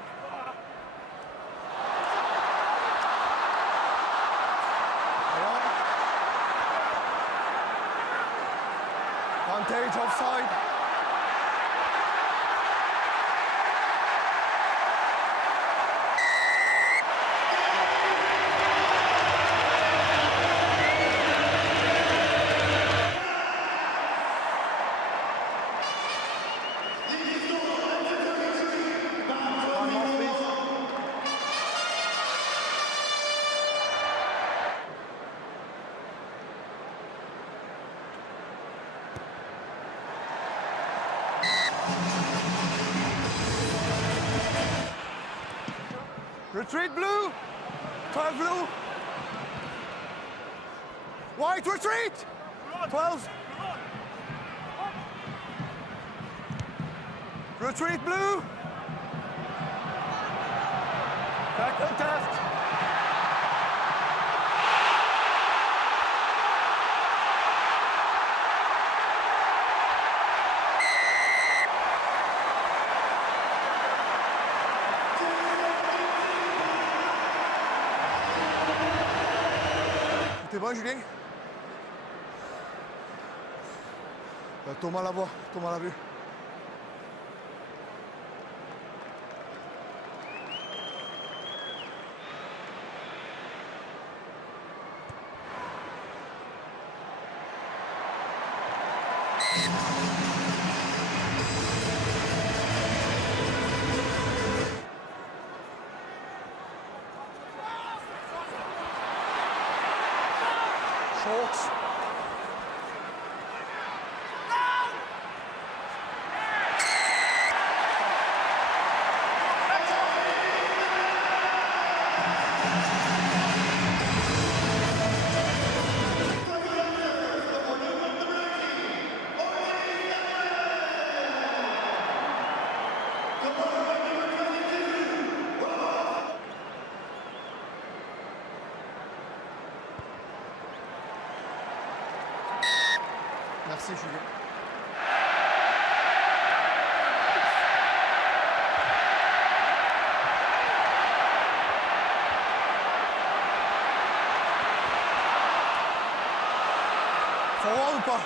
Advantage offside. Retreat blue. 12 blue. White retreat. 12. Retreat blue. Back contest. T'es bon, Julien? Thomas la voix, Thomas l'a vu. Shorts. Merci Julien. Forward ou pas?